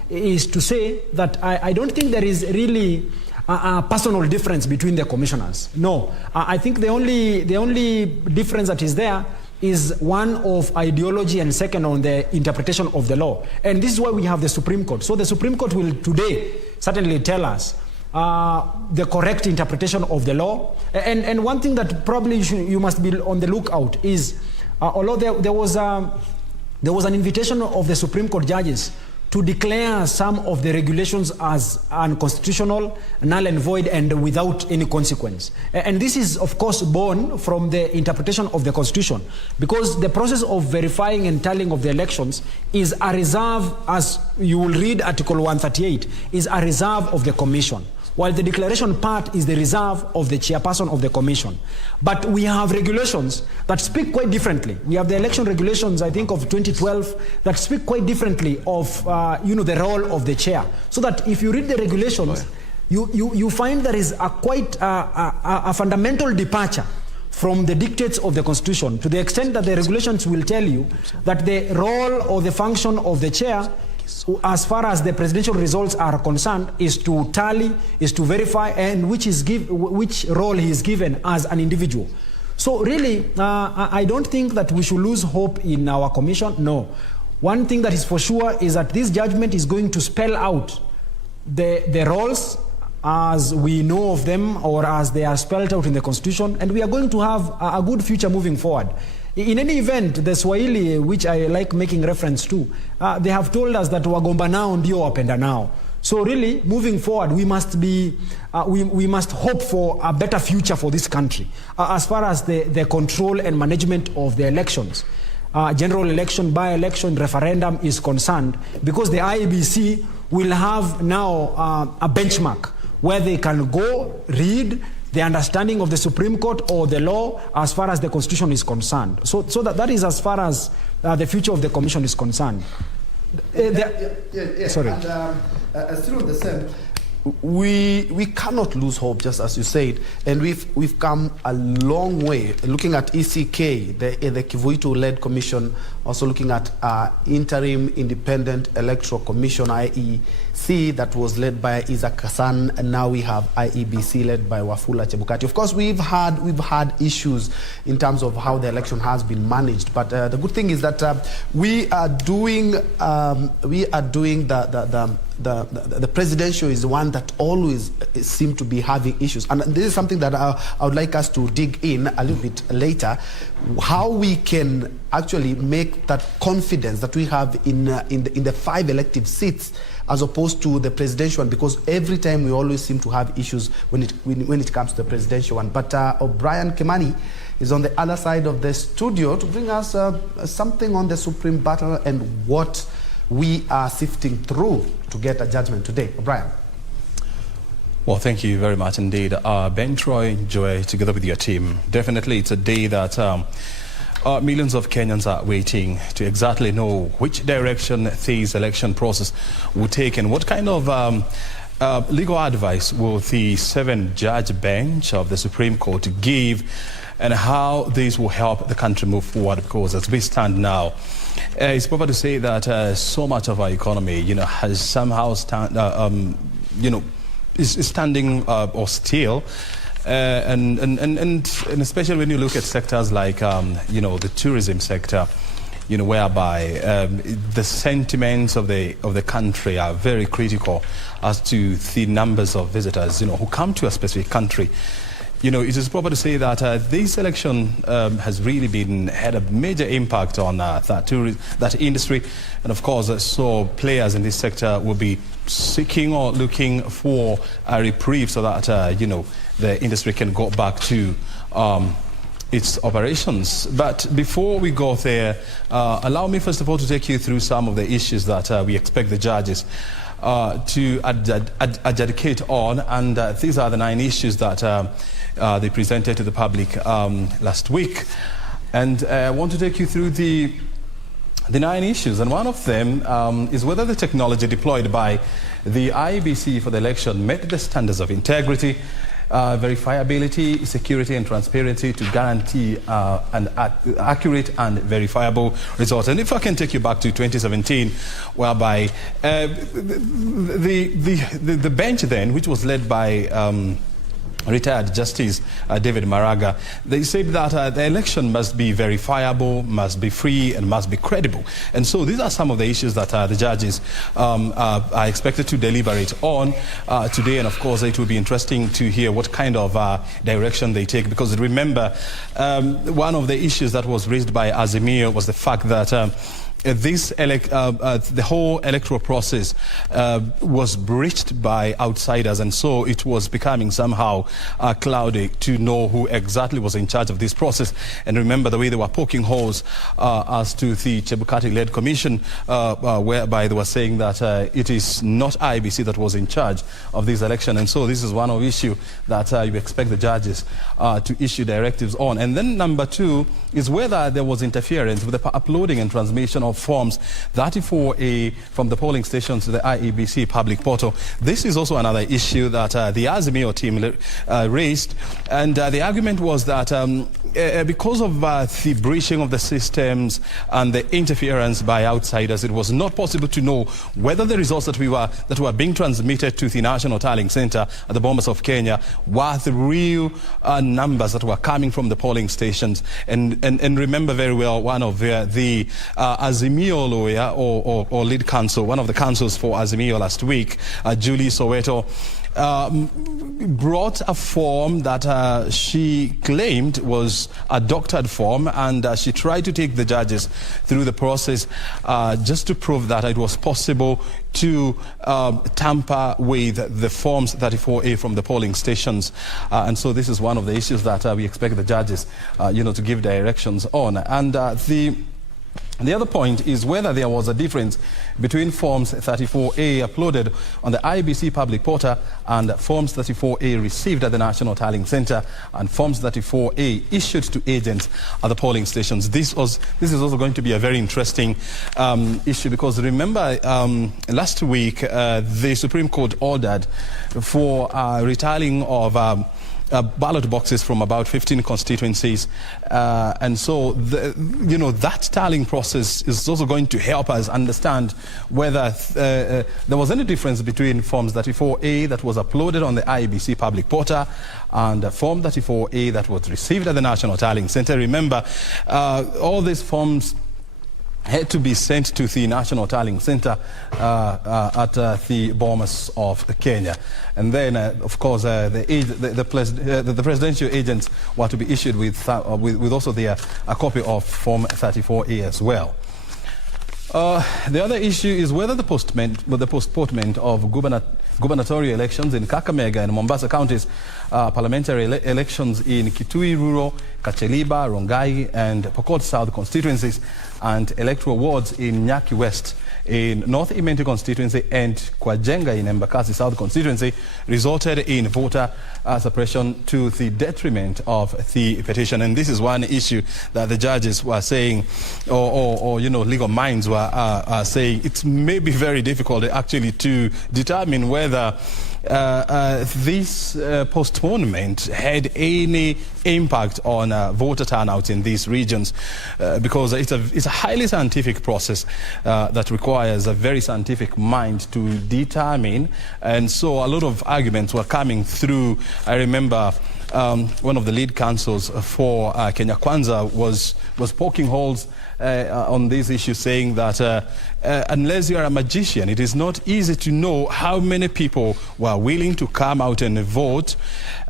is to say that I don't think there is really a personal difference between the commissioners. No, I think the only difference that is there is one of ideology, and second on the interpretation of the law. And this is why we have the Supreme Court. So the Supreme Court will today certainly tell us the correct interpretation of the law. And one thing that probably you must be on the lookout is, although there was an invitation of the Supreme Court judges to declare some of the regulations as unconstitutional, null and void, and without any consequence. And this is, of course, born from the interpretation of the Constitution, because the process of verifying and tallying of the elections is a reserve, as you will read Article 138, is a reserve of the Commission, while the declaration part is the reserve of the chairperson of the commission. But we have regulations that speak quite differently. We have the election regulations, I think, of 2012 that speak quite differently of the role of the chair. So that if you read the regulations, you find there is a fundamental departure from the dictates of the Constitution, to the extent that the regulations will tell you that the role or the function of the chair, as far as the presidential results are concerned, is to tally, is to verify, and which role he is given as an individual. So really, I don't think that we should lose hope in our commission. No. One thing that is for sure is that this judgment is going to spell out the roles as we know of them, or as they are spelled out in the Constitution, and we are going to have a good future moving forward. In any event, the Swahili, which I like making reference to, they have told us that wagomba nao ndio wapenda nao. So really, moving forward, we must hope for a better future for this country, as far as the control and management of the elections, general election, by-election, referendum is concerned, because the IEBC will have now a benchmark where they can go read the understanding of the Supreme Court or the law as far as the Constitution is concerned. So that is as far as the future of the Commission is concerned. Sorry. And still on the same, we cannot lose hope, just as you said, and we've come a long way. Looking at ECK, the Kivuitu-led commission, also looking at interim independent electoral commission, IEC, that was led by Isaac Hassan, and now we have IEBC led by Wafula Chebukati. Of course, we've had issues in terms of how the election has been managed, but the good thing is that we are doing the presidential is one that always seem to be having issues, and this is something that I would like us to dig in a little bit later, how we can actually make that confidence that we have in the 5 elective seats as opposed to the presidential one? Because every time we always seem to have issues when it comes to the presidential one. But O'Brien Kimani is on the other side of the studio to bring us something on the Supreme battle and what we are sifting through to get a judgment today. O'Brien. Well, thank you very much indeed. Ben, Troy, Joy, together with your team. Definitely it's a day that millions of Kenyans are waiting to exactly know which direction this election process will take and what kind of legal advice will the 7-judge bench of the Supreme Court give and how this will help the country move forward, because as we stand now, it's proper to say that so much of our economy, has somehow is standing or still, and especially when you look at sectors like the tourism sector, whereby the sentiments of the country are very critical as to the numbers of visitors who come to a specific country. It is proper to say that this election has really had a major impact on that industry, and of course, so players in this sector will be seeking or looking for a reprieve so that the industry can go back to its operations. But before we go there, allow me first of all to take you through some of the issues that we expect the judges to adjudicate on, and these are the 9 issues that they presented to the public last week. And I want to take you through the 9 issues, and one of them is whether the technology deployed by the IEBC for the election met the standards of integrity, verifiability, security and transparency to guarantee an accurate and verifiable result. And if I can take you back to 2017, whereby the bench then, which was led by retired Justice David Maraga, they said that the election must be verifiable, must be free, and must be credible. And so these are some of the issues that the judges are expected to deliberate on today. And of course, it will be interesting to hear what kind of direction they take, because remember, one of the issues that was raised by Azimio was the fact that the whole electoral process was breached by outsiders, and so it was becoming somehow cloudy to know who exactly was in charge of this process. And remember the way they were poking holes as to the Chebukati-led commission, whereby they were saying that it is not IEBC that was in charge of this election. And so this is one of the issues that you expect the judges to issue directives on. And then number 2 is whether there was interference with the uploading and transmission of Forms 34A from the polling stations to the IEBC public portal. This is also another issue that the Azimio team raised, and the argument was that because of the breaching of the systems and the interference by outsiders, it was not possible to know whether the results that were being transmitted to the National Tallying Center at the Bomas of Kenya were the real numbers that were coming from the polling stations. And remember very well, one of the Azimio lawyer or lead counsel, one of the counsels for Azimio last week, Julie Soweto, brought a form that she claimed was a doctored form, and she tried to take the judges through the process just to prove that it was possible to tamper with the Forms 34A from the polling stations. And so this is one of the issues that we expect the judges to give directions on. And the other point is whether there was a difference between Forms 34A uploaded on the IEBC public portal and Forms 34A received at the National Tallying Center and Forms 34A issued to agents at the polling stations. This is also going to be a very interesting issue, because remember last week the Supreme Court ordered for retallying of ballot boxes from about 15 constituencies, and so that tallying process is also going to help us understand whether there was any difference between Forms 34A that was uploaded on the IEBC public portal and Form 34A that was received at the National Tallying Center. Remember, all these forms had to be sent to the National Tallying Center at the Bomas of Kenya. And then, of course, the presidential agents were to be issued with also a copy of Form 34A as well. The other issue is whether the postponement of gubernatorial elections in Kakamega and Mombasa counties, parliamentary elections in Kitui Rural, Kacheliba, Rongai and Pokot South constituencies, and electoral wards in Nyaki West in North Imenti constituency and Kwajenga in Embakasi South constituency resulted in voter suppression to the detriment of the petition. And this is one issue that the judges were saying, or legal minds were saying, it may be very difficult actually to determine whether this postponement had any impact on voter turnout in these regions, because it's a highly scientific process that requires a very scientific mind to determine, and so a lot of arguments were coming through. I remember one of the lead counsels for Kenya Kwanza was poking holes on these issues, saying that unless you are a magician, it is not easy to know how many people were willing to come out and vote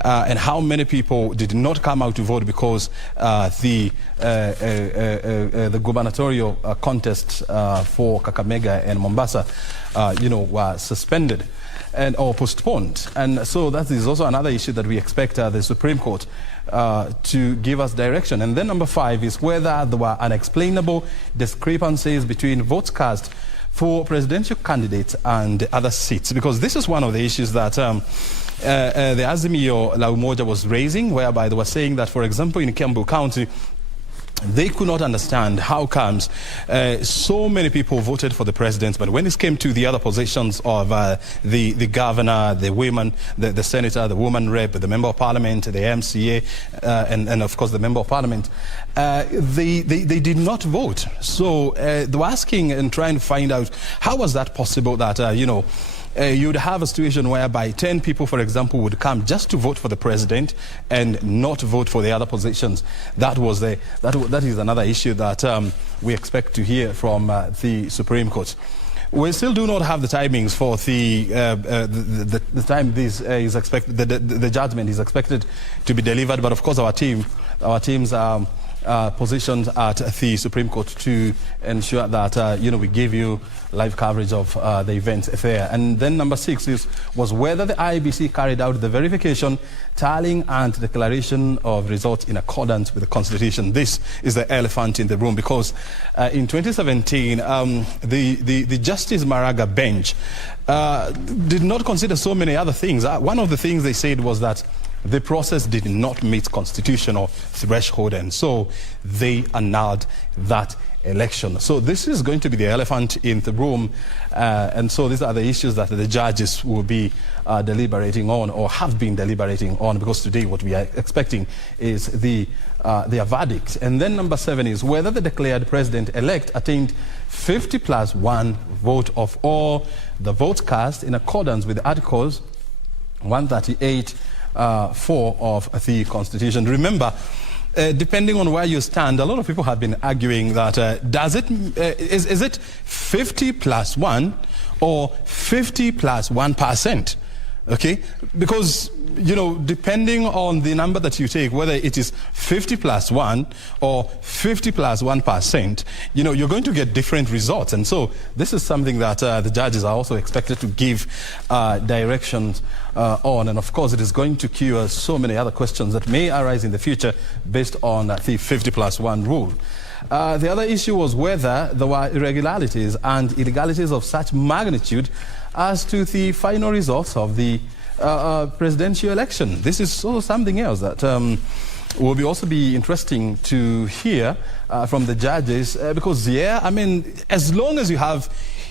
and how many people did not come out to vote because the gubernatorial contests for Kakamega and Mombasa, were suspended or postponed. And so that is also another issue that we expect the Supreme Court to give us direction. And then number 5 is whether there were unexplainable discrepancies between votes cast for presidential candidates and other seats, because this is one of the issues that the Azimio La Umoja was raising, whereby they were saying that, for example, in Kiambu County, they could not understand how comes so many people voted for the president, but when it came to the other positions of the governor, the women, the senator, the woman rep, the member of parliament, the MCA, and of course the member of parliament, they did not vote. So they were asking and trying to find out how was that possible that you'd have a situation whereby 10 people, for example, would come just to vote for the president and not vote for the other positions. That is another issue that we expect to hear from the Supreme Court. We still do not have the timings for the time this is expected. The judgment is expected to be delivered, but of course our teams are positioned at the Supreme Court to ensure that we give you live coverage of the events there. And then number 6 was whether the IEBC carried out the verification, tallying and declaration of results in accordance with the Constitution. This is the elephant in the room, because in 2017 the Justice Maraga bench did not consider so many other things. One of the things they said was that the process did not meet constitutional threshold, and so they annulled that election. So this is going to be the elephant in the room, and so these are the issues that the judges will be deliberating on, or have been deliberating on, because today what we are expecting is their verdict. And then number 7 is whether the declared president-elect attained 50+1 vote of all the votes cast in accordance with Articles 138 4 of the Constitution. Remember, depending on where you stand, a lot of people have been arguing that is it 50+1 or 50+1%? Okay, because depending on the number that you take, whether it is 50+1 or 50+1%, you're going to get different results. And so this is something that the judges are also expected to give directions on. And of course, it is going to cure so many other questions that may arise in the future based on the 50+1 rule. The other issue was whether there were irregularities and illegalities of such magnitude as to the final results of the presidential election. This is also something else that will also be interesting to hear from the judges, because as long as you have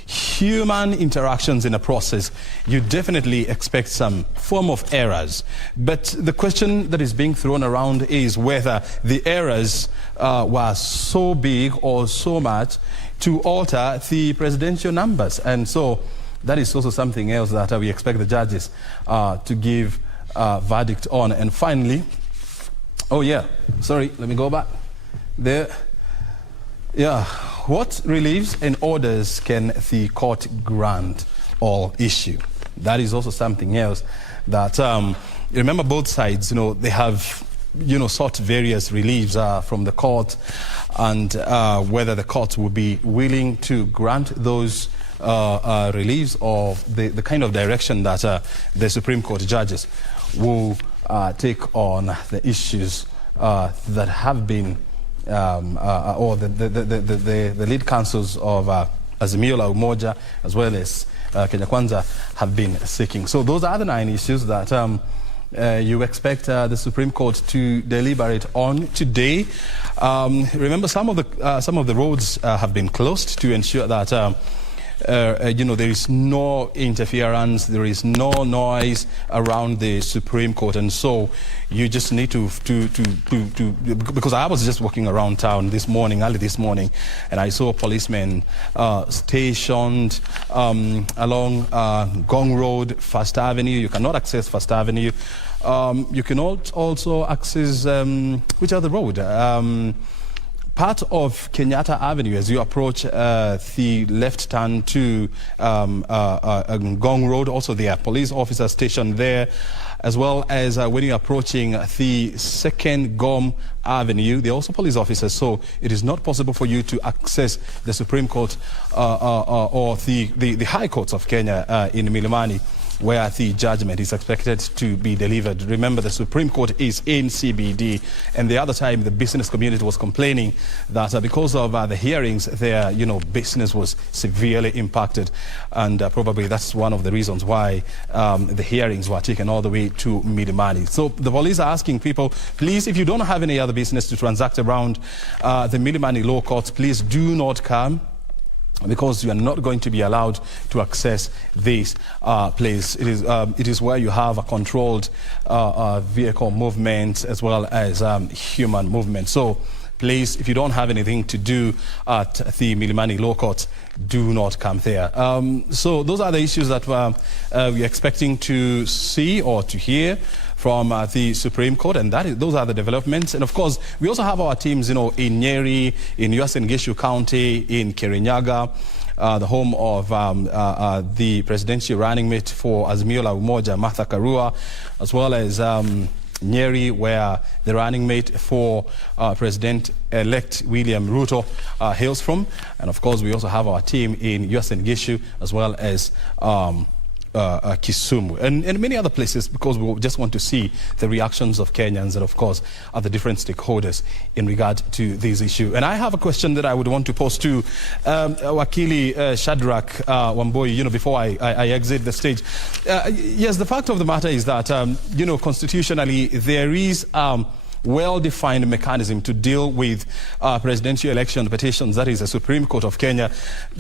human interactions in a process, you definitely expect some form of errors. But the question that is being thrown around is whether the errors were so big or so much to alter the presidential numbers. And so that is also something else that we expect the judges to give a verdict on. And finally, let me go back there. What reliefs and orders can the court grant or issue? That is also something else that, remember, both sides, they have sought various reliefs from the court, and whether the court would be willing to grant those reliefs, or the kind of direction that the Supreme Court judges will take on the issues that have been, or the lead counsels of Azimio la Umoja as well as Kenya Kwanza have been seeking. So those are the 9 issues that you expect the Supreme Court to deliberate on today. Remember, some of the roads have been closed to ensure that there is no interference, there is no noise around the Supreme Court, and so you just need to because I was just walking around town early this morning, and I saw policemen stationed along Gong Road, First Avenue. You cannot access First Avenue. You cannot also access which other road? Part of Kenyatta Avenue as you approach the left turn to Gong Road. Also, there are police officers stationed there, as well as when you're approaching the second Gom Avenue, there are also police officers. So it is not possible for you to access the Supreme Court or the High Courts of Kenya in Milimani, where the judgment is expected to be delivered. Remember, the Supreme Court is in CBD, and the other time the business community was complaining that because of the hearings, their business was severely impacted, and probably that's one of the reasons why the hearings were taken all the way to Milimani. So the police are asking people, please, if you don't have any other business to transact around the Milimani Law Courts, please do not come, because you are not going to be allowed to access this place. It is where you have a controlled vehicle movement as well as human movement. So please, if you don't have anything to do at the Milimani Law Court, do not come there. So those are the issues that we're expecting to see or to hear from the Supreme Court, and those are the developments. And of course, we also have our teams, in Nyeri, in Uasin Gishu County, in Kirinyaga, the home of the presidential running mate for Azimio la Umoja, Martha Karua, as well as Nyeri, where the running mate for President-elect William Ruto hails from. And of course, we also have our team in Uasin Gishu, as well as Kisumu and many other places, because we just want to see the reactions of Kenyans and of course other different stakeholders in regard to this issue. And I have a question that I would want to pose to Wakili Shadrach Wamboi, before I exit the stage. Yes, the fact of the matter is that constitutionally there is well-defined mechanism to deal with presidential election petitions, that is the Supreme Court of Kenya.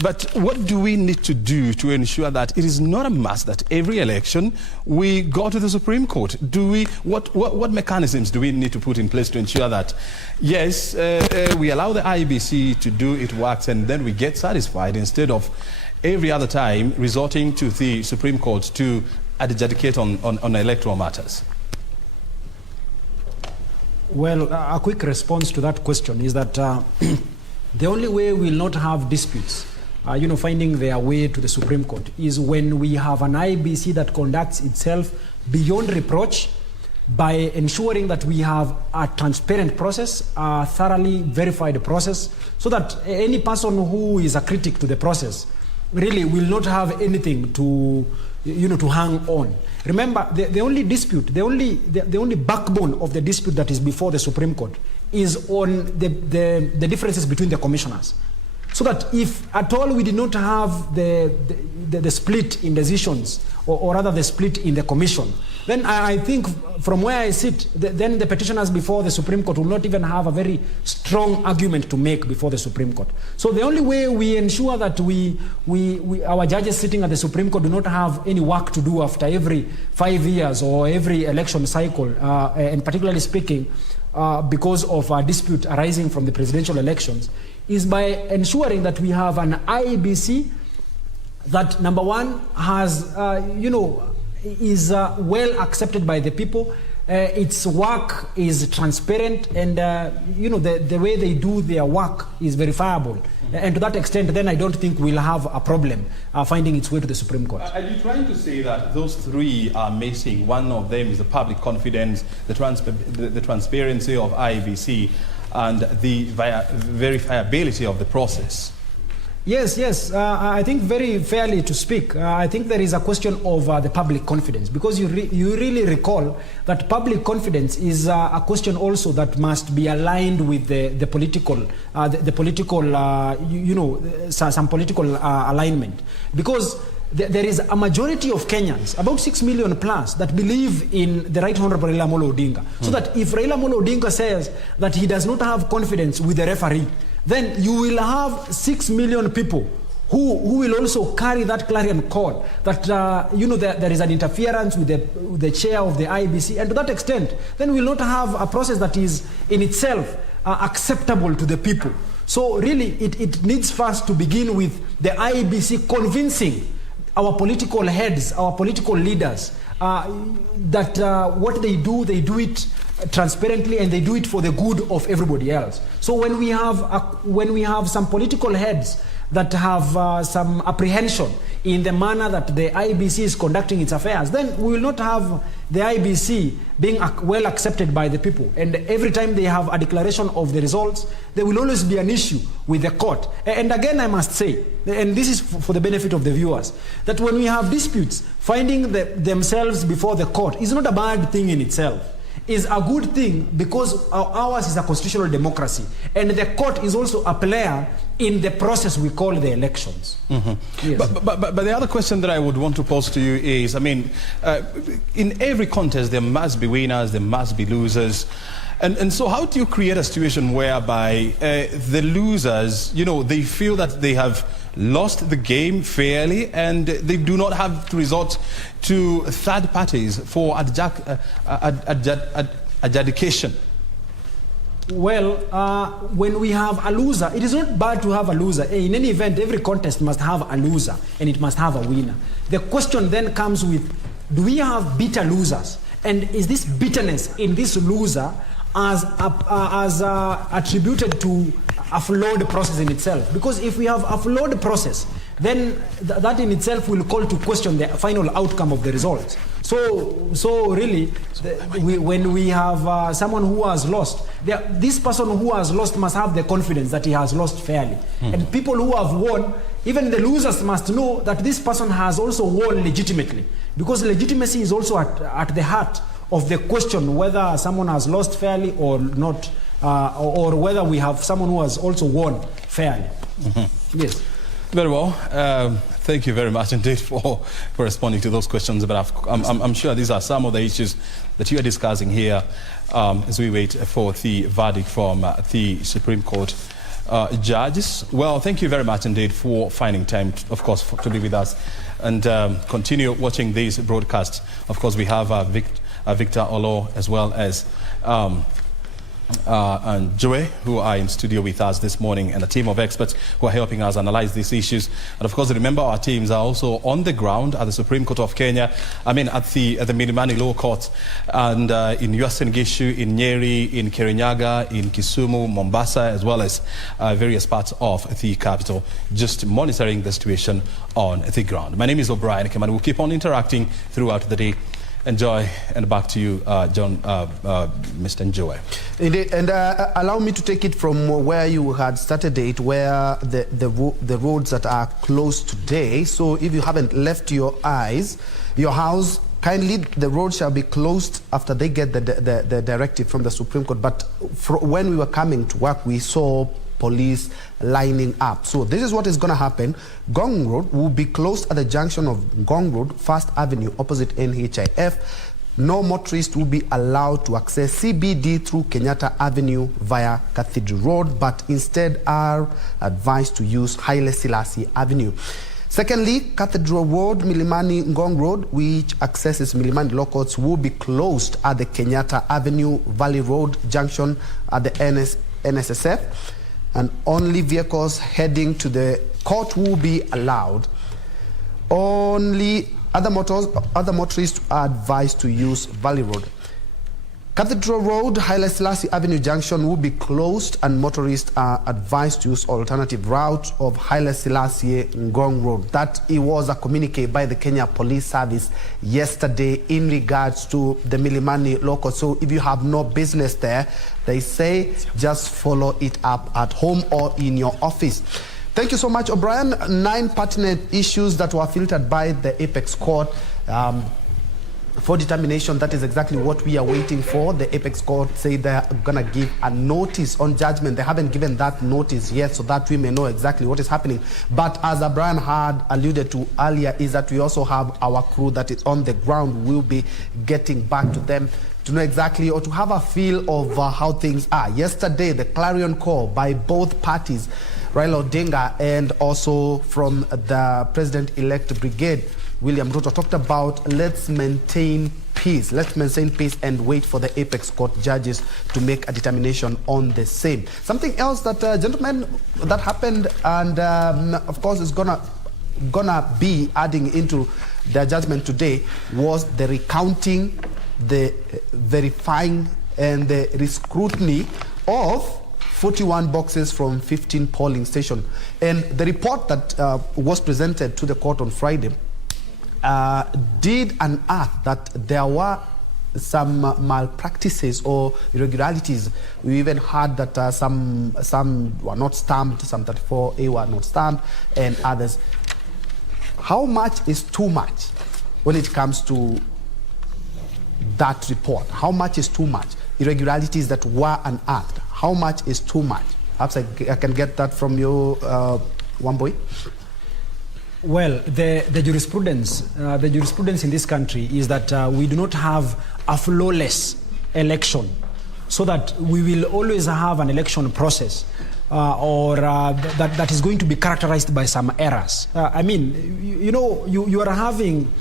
But what do we need to do to ensure that it is not a must that every election we go to the Supreme Court? What mechanisms do we need to put in place to ensure that, yes, we allow the IEBC to do its works and then we get satisfied, instead of every other time resorting to the Supreme Court to adjudicate on electoral matters? Well, a quick response to that question is that the only way we will not have disputes, finding their way to the Supreme Court, is when we have an IBC that conducts itself beyond reproach by ensuring that we have a transparent process, a thoroughly verified process, so that any person who is a critic to the process really will not have anything to hang on. Remember, the only dispute, the only backbone of the dispute that is before the Supreme Court is on the differences between the commissioners. So that if at all we did not have the split in decisions, or rather the split in the commission, then I think from where I sit, then the petitioners before the Supreme Court will not even have a very strong argument to make before the Supreme Court. So the only way we ensure that our judges sitting at the Supreme Court do not have any work to do after every 5 years or every election cycle, and particularly speaking, because of a dispute arising from the presidential elections, is by ensuring that we have an IEBC that, number one, has, is well accepted by the people, its work is transparent, and the way they do their work is verifiable. And to that extent, then I don't think we'll have a problem finding its way to the Supreme Court. Are you trying to say that those three are missing? One of them is the public confidence, the transparency of IEBC, and the verifiability of the process? Yes. I think very fairly to speak, I think there is a question of the public confidence, because you really recall that public confidence is a question also that must be aligned with the political, some political alignment, because there is a majority of Kenyans, about 6 million plus, that believe in the Right Honorable Raila Amolo Odinga. So that if Raila Amolo Odinga says that he does not have confidence with the referee, then you will have 6 million people who will also carry that clarion call that there is an interference with the chair of the IEBC, and to that extent, then we will not have a process that is in itself acceptable to the people. So really, it needs first to begin with the IEBC convincing our political heads, our political leaders, that what they do it transparently, and they do it for the good of everybody else. So when we have some political heads that have some apprehension in the manner that the IEBC is conducting its affairs, then we will not have the IEBC being well accepted by the people. And every time they have a declaration of the results, there will always be an issue with the court. And again, I must say, and this is for the benefit of the viewers, that when we have disputes, finding themselves before the court is not a bad thing in itself. Is a good thing, because ours is a constitutional democracy, and the court is also a player in the process we call the elections. Mm-hmm. Yes. But the other question that I would want to pose to you is, I mean, in every contest there must be winners, there must be losers. And so how do you create a situation whereby the losers, they feel that they have lost the game fairly, and they do not have to resort to third parties for adjudication? Well, when we have a loser, it is not bad to have a loser. In any event, every contest must have a loser, and it must have a winner. The question then comes with, do we have bitter losers? And is this bitterness in this loser as attributed to a flawed process in itself? Because if we have a flawed process, then that in itself will call to question the final outcome of the results. So really, when we have someone who has lost, this person who has lost must have the confidence that he has lost fairly. And people who have won, even the losers must know that this person has also won legitimately, because legitimacy is also at the heart of the question whether someone has lost fairly or not, or whether we have someone who has also won fairly. Yes. Very well. Thank you very much indeed for responding to those questions. But I'm sure these are some of the issues that you are discussing here as we wait for the verdict from the Supreme Court judges. Well, thank you very much indeed for finding time, of course, to be with us, and continue watching these broadcasts. Of course, we have Victor Olo, as well as and Joe, who are in studio with us this morning, and a team of experts who are helping us analyze these issues. And of course, remember, our teams are also on the ground at the Supreme Court of Kenya, at the Milimani Law Court, and in Uasin Gishu, in Nyeri, in Kirinyaga, in Kisumu, Mombasa, as well as various parts of the capital, just monitoring the situation on the ground. My name is O'Brien Keman. We'll keep on interacting throughout the day. Enjoy, and back to you, John, Mr. Njoe. Indeed, and allow me to take it from where you had started it, where the roads that are closed today. So if you haven't left your house, kindly, the road shall be closed after they get the directive from the Supreme Court. But when we were coming to work, we saw police lining up. So this is what is going to happen. Ngong Road will be closed at the junction of Ngong Road, First Avenue, opposite NHIF. No motorists will be allowed to access CBD through Kenyatta Avenue via Cathedral Road, but instead are advised to use Haile Selassie Avenue. Secondly, Cathedral Road, Milimani Ngong Road, which accesses Milimani Law Courts, will be closed at the Kenyatta Avenue Valley Road junction at the NSSF. And only vehicles heading to the court will be allowed. Only other motorists are advised to use Valley Road. Cathedral Road, Haile Selassie Avenue Junction will be closed and motorists are advised to use alternative route of Haile Selassie Ngong Road. That it was a communique by the Kenya Police Service yesterday in regards to the Milimani local. So if you have no business there, they say just follow it up at home or in your office. Thank you so much, O'Brien. 9 pertinent issues that were filtered by the Apex Court for determination. That is exactly what we are waiting for. The Apex Court say they're going to give a notice on judgment. They haven't given that notice yet, so that we may know exactly what is happening. But as Brian had alluded to earlier, is that we also have our crew that is on the ground. We'll be getting back to them to know exactly or to have a feel of how things are. Yesterday, the clarion call by both parties, Raila Odinga and also from the President-elect Brigade, William Ruto, talked about let's maintain peace. Let's maintain peace and wait for the Apex Court judges to make a determination on the same. Something else that, gentlemen, that happened and of course is gonna be adding into their judgment today was the recounting, the verifying and the scrutiny of 41 boxes from 15 polling stations. And the report that was presented to the court on Friday did unearth that there were some malpractices or irregularities. We even heard that some were not stamped, some 34A were not stamped, and others. How much is too much when it comes to that report? How much is too much? Irregularities that were unearthed. How much is too much? Perhaps I can get that from you, Wambui. Well, the jurisprudence in this country is that we do not have a flawless election, so that we will always have an election process that is going to be characterized by some errors. I mean, you are having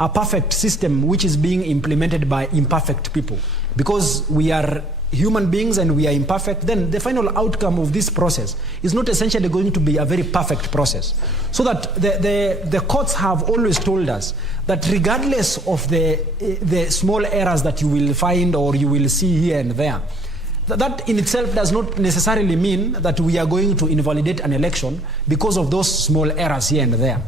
a perfect system which is being implemented by imperfect people. Because we are human beings and we are imperfect, then the final outcome of this process is not essentially going to be a very perfect process. So that the courts have always told us that regardless of the small errors that you will find or you will see here and there, that in itself does not necessarily mean that we are going to invalidate an election because of those small errors here and there.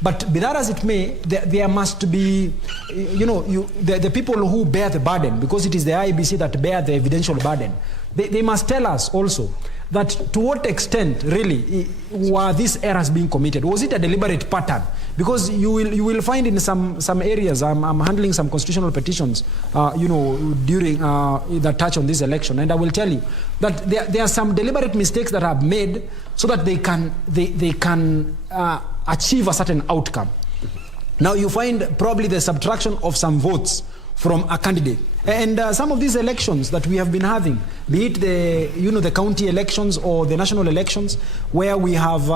But be that as it may, there must be, the people who bear the burden, because it is the IEBC that bear the evidential burden, they must tell us also that to what extent really were these errors being committed? Was it a deliberate pattern? Because you will find in some areas, I'm handling some constitutional petitions, during that touch on this election, and I will tell you that there are some deliberate mistakes that are made so that they can achieve a certain outcome. Now you find probably the subtraction of some votes from a candidate. And some of these elections that we have been having, be it the county elections or the national elections, where we have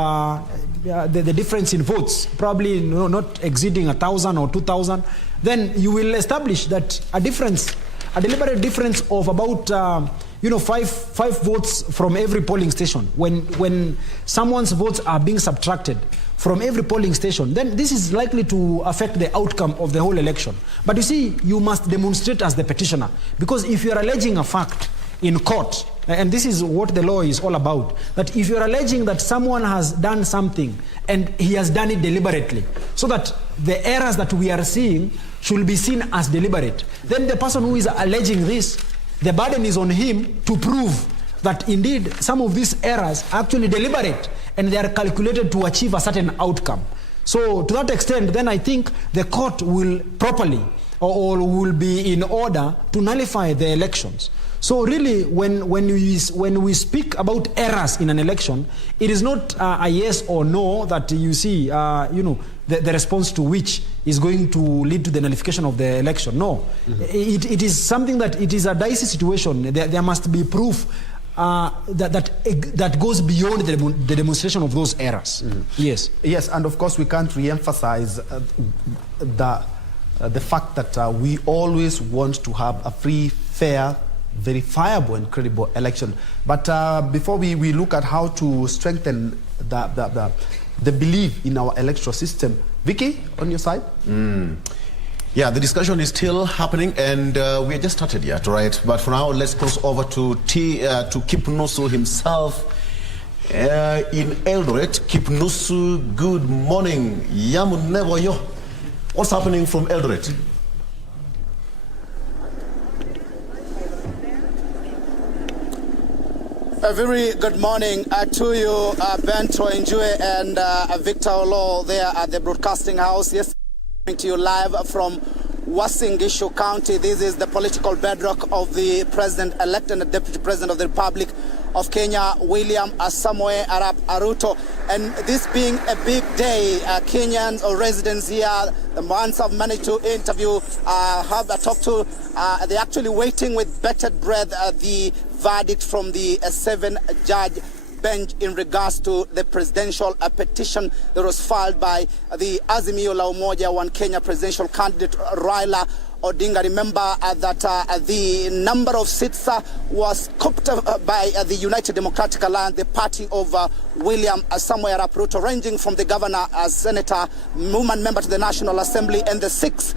the difference in votes, probably not exceeding 1,000 or 2,000, then you will establish that a deliberate difference of about five votes from every polling station. When someone's votes are being subtracted from every polling station, then this is likely to affect the outcome of the whole election. But you see, you must demonstrate as the petitioner, because if you are alleging a fact in court, and this is what the law is all about, that if you are alleging that someone has done something and he has done it deliberately, so that the errors that we are seeing should be seen as deliberate, then the person who is alleging this, the burden is on him to prove that indeed some of these errors are actually deliberate and they are calculated to achieve a certain outcome. So to that extent, then I think the court will properly or will be in order to nullify the elections. So really, when we speak about errors in an election, it is not a yes or no that you see, the response to which is going to lead to the nullification of the election. No, it is something that it is a dicey situation. There must be proof that goes beyond the demonstration of those errors. Yes, and of course we can't re-emphasize the fact that we always want to have a free, fair, verifiable and credible election. But before we look at how to strengthen the belief in our electoral system, Vicky, on your side? Yeah, the discussion is still happening, and we just started yet, right? But for now, let's cross over to Kipnusu himself in Eldoret. Kipnusu, good morning. Yamunevoyo. What's happening from Eldoret? A very good morning to you, Ben Troinjue and Victor Olo there at the Broadcasting House. Yes, coming to you live from Uasin Gishu County. This is the political bedrock of the President-elect and the Deputy President of the Republic of Kenya, William Samoei Arap Ruto. And this being a big day, Kenyans or residents here, the ones I've managed to interview, have talked to, they're actually waiting with bated breath the verdict from the 7-judge bench in regards to the presidential petition that was filed by the Azimio la Umoja One Kenya presidential candidate Raila Odinga. Remember that the number of seats was cooped by the United Democratic Alliance, the party of William Samoei Arap Ruto, ranging from the governor, senator, woman member to the National Assembly, and the 6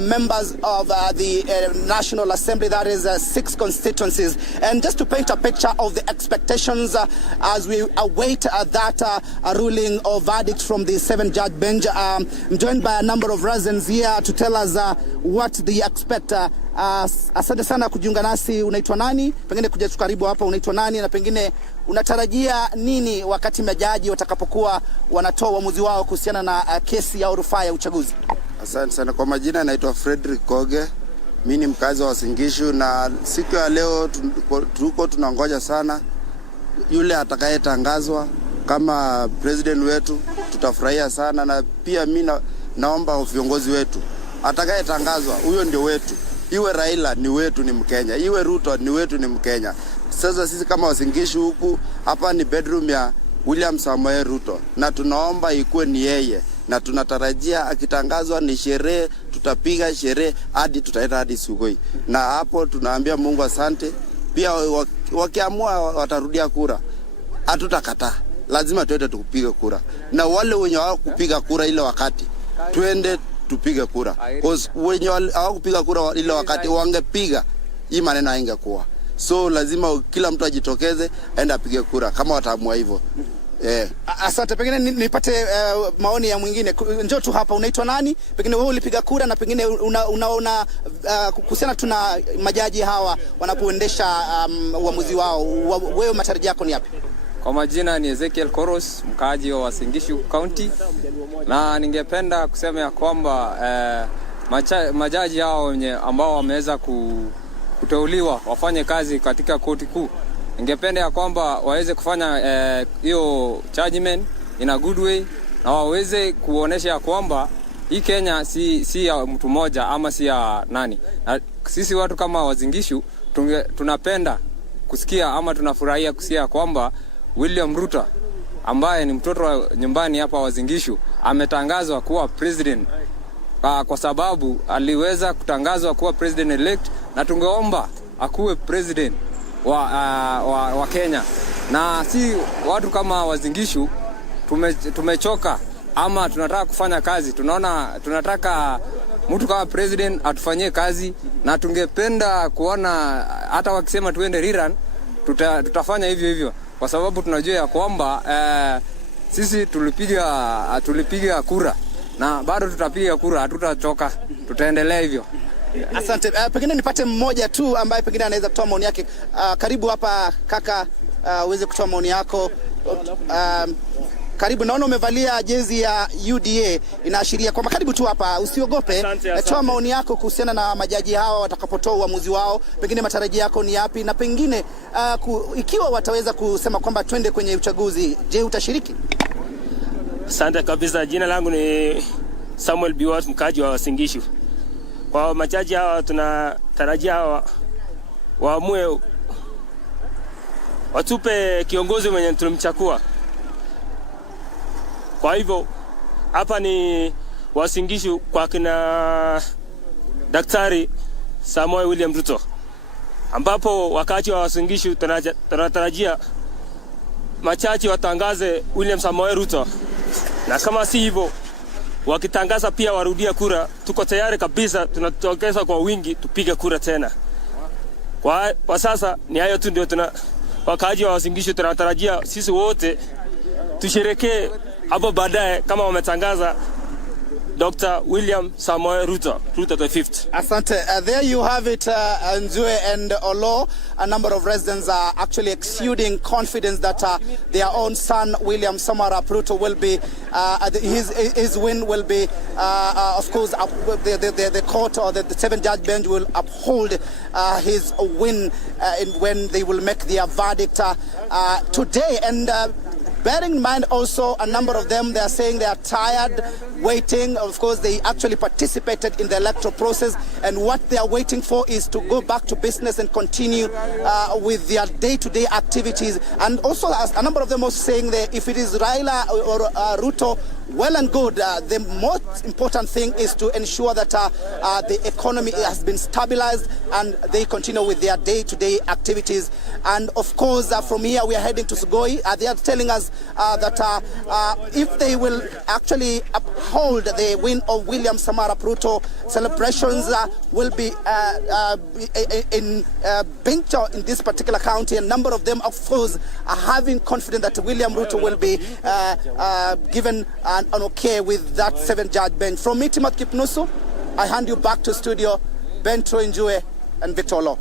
members of the National Assembly, that is 6 constituencies. And just to paint a picture of the expectations as we await that ruling or verdict from the 7-judge bench, I'm joined by a number of residents here to tell us what they expect. Asante sana kujiunga nasi. Unaitwa nani? Pengine kuja karibu hapa, unaitwa nani na pengine unatarajia nini wakati majaji watakapokuwa wanatoa uamuzi wao kuhusiana na kesi ya rufaa ya uchaguzi? Asante sana. Kwa majina naitwa Frederick Koge. Mimi ni mkazi wa Uasin Gishu, na siku ya leo tuko tunangoja sana yule atakayetangazwa kama president wetu. Tutafurahia sana, na pia mimi naomba viongozi wetu atakayetangazwa huyo ndio wetu. Iwe Raila ni wetu, ni Mkenya. Iwe Ruto ni wetu, ni Mkenya. Sasa sisi kama Uasin Gishu huku hapa ni bedroom ya William Samoei Ruto, na tunaomba ikuwe ni yeye, na tunatarajia akitangazwa ni sherehe, tutapiga sherehe hadi tutaenda hadi Sugoi. Na hapo tunaambia Mungu asante. Pia wakiamua watarudia kura, hatutakataa. Lazima tuende tukupige kura. Na wale wenye hawakupiga kura ile wakati, tuende tupige kura. Because wenye hawakupiga kura ile wakati wangepiga, hii maneno haingekuwa. So lazima kila mtu ajitokeze aende apige kura kama wataamua hivyo. Asante. Pengine nipate maoni ya mwingine. Njoo tu hapa, unaitwa nani? Pengine wewe ulipiga kura na pengine unaona kuhusiana tuna majaji hawa wanapoendesha uamuzi wao, wewe matarajio yako ni yapi? Kwa majina ni Ezekiel Koros, mkaaji wa Uasin Gishu County, na ningependa kusema ya kwamba majaji hao ambao wameweza kuteuliwa wafanye kazi katika koti kuu, ningependa ya kwamba waweze kufanya hiyo judgment in a good way, na waweze kuonesha ya kwamba hii Kenya si ya mtu mmoja ama si ya nani. Na sisi watu kama Uasin Gishu tunapenda kusikia ama tunafurahia kusikia kwamba William Ruto ambaye ni mtoto wa nyumbani hapa Uasin Gishu ametangazwa kuwa president, kwa sababu aliweza kutangazwa kuwa president elect, na tungeomba akuwe president wa Kenya. Na si watu kama Uasin Gishu tumechoka ama tunataka kufanya kazi. Tunataka mtu kama president atufanyie kazi, na tungependa kuona hata wakisema tuende rerun tutafanya hivyo, kwa sababu tunajua ya kwamba sisi tulipiga kura na bado tutapiga kura, hatutachoka, tutaendelea hivyo. Asante. Pengine nipate mmoja tu ambaye pengine anaweza kutoa maoni yake. Karibu hapa kaka, uweze kutoa maoni yako. Karibu, naona umevalia jezi ya UDA, inaashiria kwamba karibu tu hapa, usiogope. Toa maoni yako kuhusiana na majaji hawa watakapotoa uamuzi wao, pengine matarajio yako ni yapi, na pengine ikiwa wataweza kusema kwamba twende kwenye uchaguzi, je, utashiriki? Asante kabisa. Jina langu ni Samuel Biwat, mkaji wa Uasin Gishu. Kwa majaji hawa tunatarajia waamue, watupe kiongozi mwenye tulimchagua. Kwa hivyo hapa ni Uasin Gishu kwa kina Daktari Samoei William Ruto, ambapo wakati wa Uasin Gishu tunatarajia machachi watangaze William Samoei Ruto, na kama si hivyo wakitangaza pia warudia kura, tuko tayari kabisa, tunatokeza kwa wingi tupige kura tena. Kwa sasa ni hayo tu ndio wakaaji wa Uasin Gishu tunatarajia sisi wote tusherekee hapo baadaye kama wametangaza Dr. William Samoei Ruto the 5th. Asante. There you have it, Njue and Olo. A number of residents are actually exuding confidence that their own son, William Samoei Ruto, will be, his win will be, of course, the court or the 7-judge bench will uphold his win when they will make their verdict today. And bearing in mind also, a number of them, they are saying they are tired waiting. Of course, they actually participated in the electoral process, and what they are waiting for is to go back to business and continue with their day-to-day activities. And also, as a number of them also saying that if it is Raila or Ruto, well and good. The most important thing is to ensure that the economy has been stabilized and they continue with their day-to-day activities. And of course, from here we are heading to Sugoi. They are telling us that if they will actually uphold the win of William Samoei Ruto, celebrations will be in Bingcho in this particular county. A number of them, of course, are having confidence that William Ruto will be given an okay with that 7-judge bench. From me, Timothy Kipnusu, I hand you back to studio, Bento Njue and Victor Law.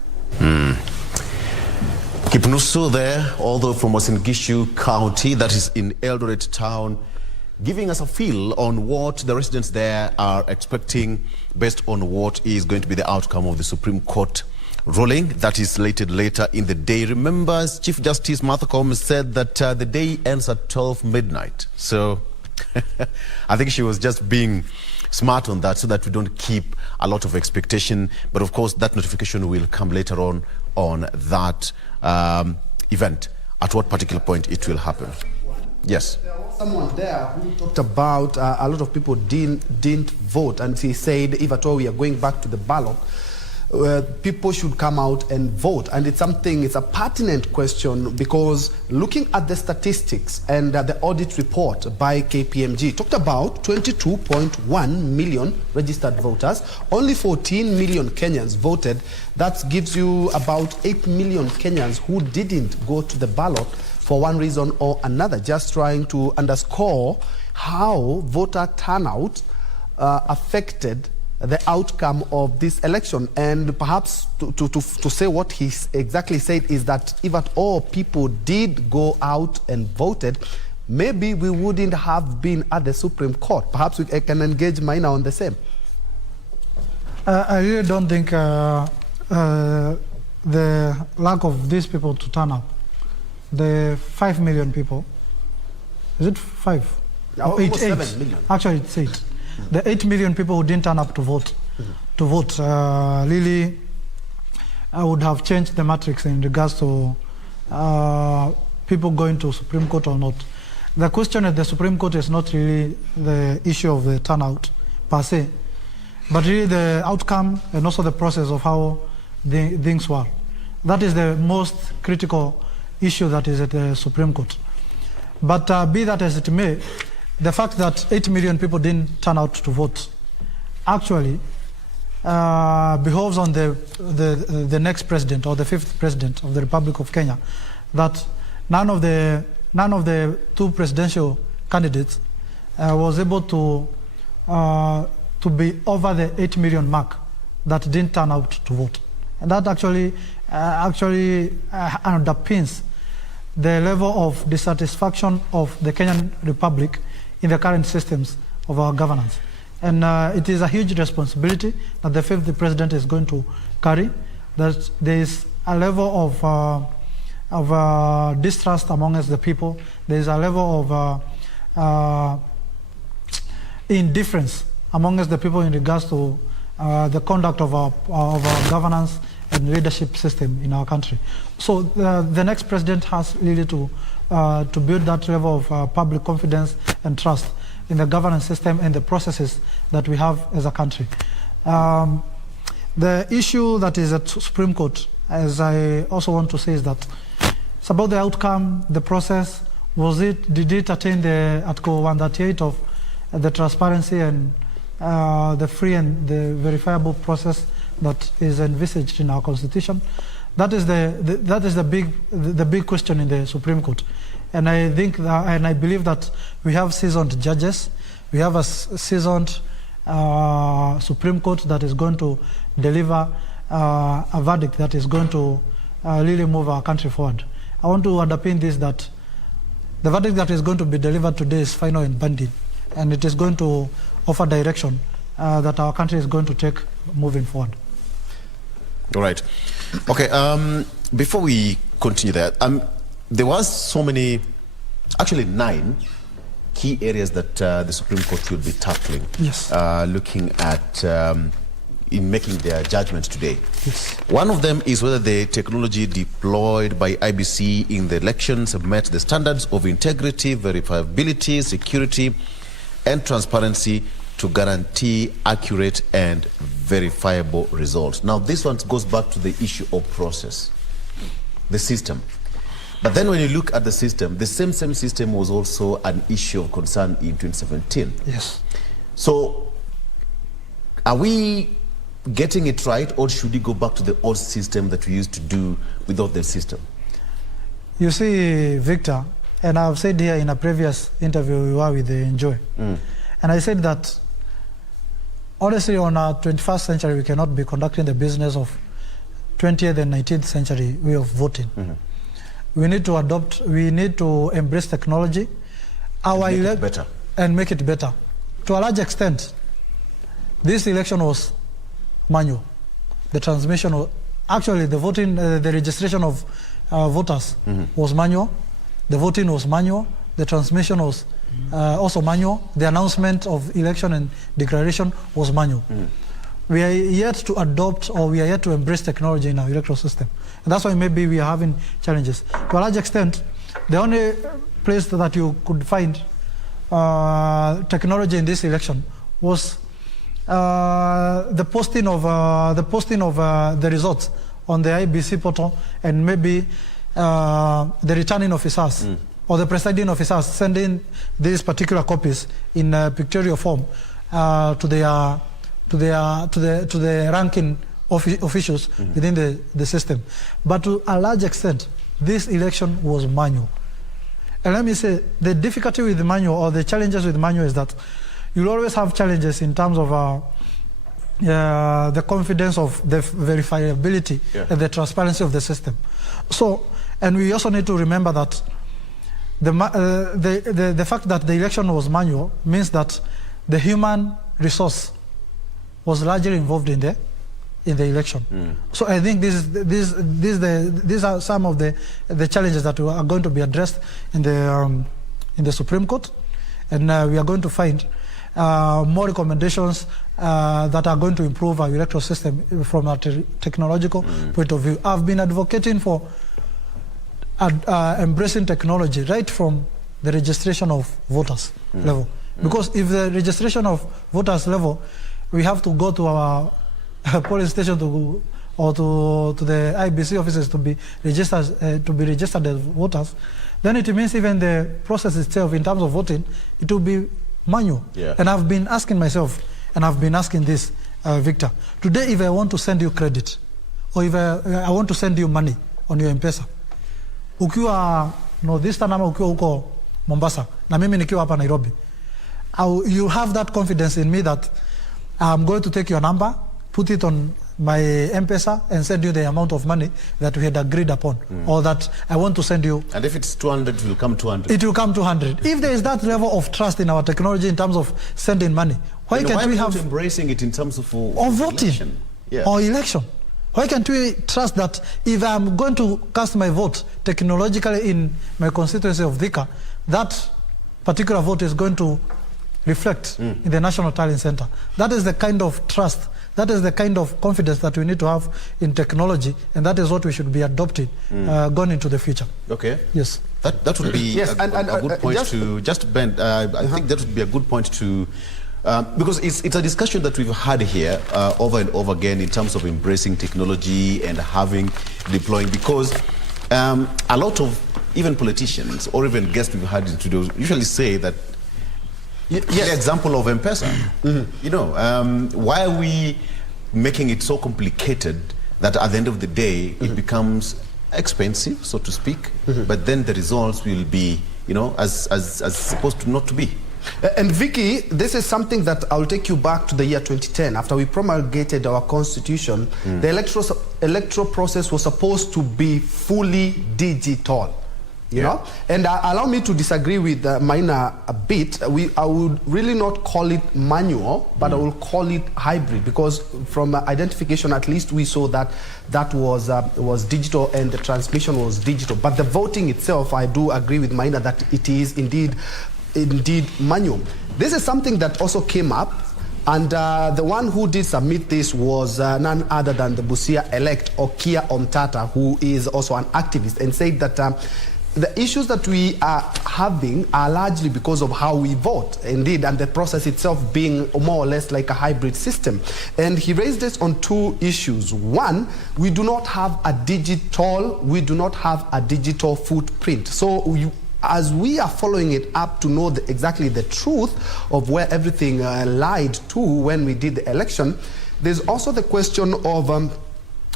Kipnusu there, although from Uasin Gishu County, that is in Eldoret town, giving us a feel on what the residents there are expecting based on what is going to be the outcome of the Supreme Court ruling that is slated later in the day. Remember, Chief Justice Martha Koome said that the day ends at 12 midnight. So I think she was just being smart on that so that we don't keep a lot of expectation. But of course, that notification will come later on that event, at what particular point it will happen. Yes. There was someone there who talked about a lot of people didn't vote, and he said, if at all we are going back to the ballot, people should come out and vote. And it's a pertinent question, because looking at the statistics and the audit report by KPMG talked about 22.1 million registered voters. Only 14 million Kenyans voted. That gives you about 8 million Kenyans who didn't go to the ballot for one reason or another. Just trying to underscore how voter turnout affected the outcome of this election. And perhaps to say what he exactly said is that if at all people did go out and voted, maybe we wouldn't have been at the Supreme Court. Perhaps we can engage Maina on the same. I really don't think the lack of these people to turn up, the 5 million people, is it 5? Or 8? 7 million. Actually, it's 8. The 8 million people who didn't turn up to vote, really, I would have changed the matrix in regards to people going to Supreme Court or not. The question at the Supreme Court is not really the issue of the turnout per se, but really the outcome and also the process of how the things were. That is the most critical issue that is at the Supreme Court. But be that as it may, the fact that 8 million people didn't turn out to vote actually behoves on the next president or the 5th president of the Republic of Kenya, that none of the 2 presidential candidates was able to be over the 8 million mark that didn't turn out to vote. And that actually underpins the level of dissatisfaction of the Kenyan Republic in the current systems of our governance. And it is a huge responsibility that the 5th president is going to carry, that there is a level of distrust amongst the people. There is a level of indifference amongst the people in regards to the conduct of our governance and leadership system in our country. So the next president has really to build that level of public confidence and trust in the governance system and the processes that we have as a country. The issue that is at Supreme Court, as I also want to say, is that it's about the outcome, the process. Did it attain the Article 138 of the transparency and the free and the verifiable process that is envisaged in our constitution. That is the big question in the Supreme Court, and I think that, and I believe that we have seasoned judges, we have a seasoned Supreme Court that is going to deliver a verdict that is going to really move our country forward. I want to underpin this, that the verdict that is going to be delivered today is final and binding, and it is going to offer direction that our country is going to take moving forward. All right. Okay. Before we continue that, there was so many, actually 9 key areas that the Supreme Court should be tackling. Yes. Looking at in making their judgment today. Yes. One of them is whether the technology deployed by IBC in the elections have met the standards of integrity, verifiability, security, and transparency to guarantee accurate and verifiable results. Now, this one goes back to the issue of process, the system. But then when you look at the system, the same system was also an issue of concern in 2017. Yes. So, are we getting it right, or should we go back to the old system that we used to do without the system? You see, Victor, and I've said here in a previous interview we were with the Enjoy, and I said that honestly, on our 21st century, we cannot be conducting the business of 20th and 19th century way of voting. We need to adopt, we need to embrace technology, and make it better. And make it better. To a large extent, this election was manual. The transmission of, actually the voting, the registration of voters was manual. The voting was manual. The transmission was also manual. The announcement of election and declaration was manual. We are yet to adopt, or we are yet to embrace technology in our electoral system. And that's why maybe we are having challenges. To a large extent, the only place that you could find technology in this election was the posting of the results on the IBC portal, and maybe the returning officers or the presiding officers sending these particular copies in a pictorial form to the ranking officials within the system. But to a large extent, this election was manual. And let me say, the difficulty with the manual, or the challenges with manual, is that you'll always have challenges in terms of the confidence of the verifiability and the transparency of the system. So, and we also need to remember that the fact that the election was manual means that the human resource was largely involved in the election. So I think these are some of the challenges that are going to be addressed in the Supreme Court, and we are going to find more recommendations that are going to improve our electoral system from a technological point of view. I've been advocating for embracing technology right from the registration of voters level. Because if the registration of voters level, we have to go to our polling station or to the IBC offices to be registered as voters, then it means even the process itself in terms of voting, it will be manual. And I've been asking myself, and I've been asking this, Victor, today if I want to send you credit, or if I want to send you money on your M-Pesa, ukiwa northeastern ama ukiwa huko Mombasa, na mimi nikiwa hapa Nairobi, you have that confidence in me that I'm going to take your number, put it on my M-Pesa, and send you the amount of money that we had agreed upon, or that I want to send you. And if it's 200, it will come 200. It will come 200. If there is that level of trust in our technology in terms of sending money, why can't we have embracing it in terms of voting or election? Why can't we trust that if I'm going to cast my vote technologically in my constituency of Thika, that particular vote is going to reflect in the National Tallying Center? That is the kind of trust, that is the kind of confidence that we need to have in technology, and that is what we should be adopting going into the future. Okay. Yes. That would be a good point I think that would be a good point to, because it's a discussion that we've had here over and over again in terms of embracing technology and deploying, because a lot of even politicians or even guests we've had in studios usually say that The example of M-Pesa. You know, why are we making it so complicated that at the end of the day it becomes expensive, so to speak, but then the results will be, you know, as supposed to not to be. And Vicky, this is something that I'll take you back to the year 2010. After we promulgated our constitution, the electoral process was supposed to be fully digital. You know? And allow me to disagree with Maina a bit. I would really not call it manual, but I will call it hybrid, because from identification, at least we saw that that was digital and the transmission was digital. But the voting itself, I do agree with Maina that it is indeed manual. This is something that also came up, and the one who did submit this was none other than the Busia-elect Okia Omtata, who is also an activist, and said that the issues that we are having are largely because of how we vote, indeed, and the process itself being more or less like a hybrid system. And he raised this on two issues. One, we do not have a digital footprint. So as we are following it up to know exactly the truth of where everything lied to when we did the election, there's also the question of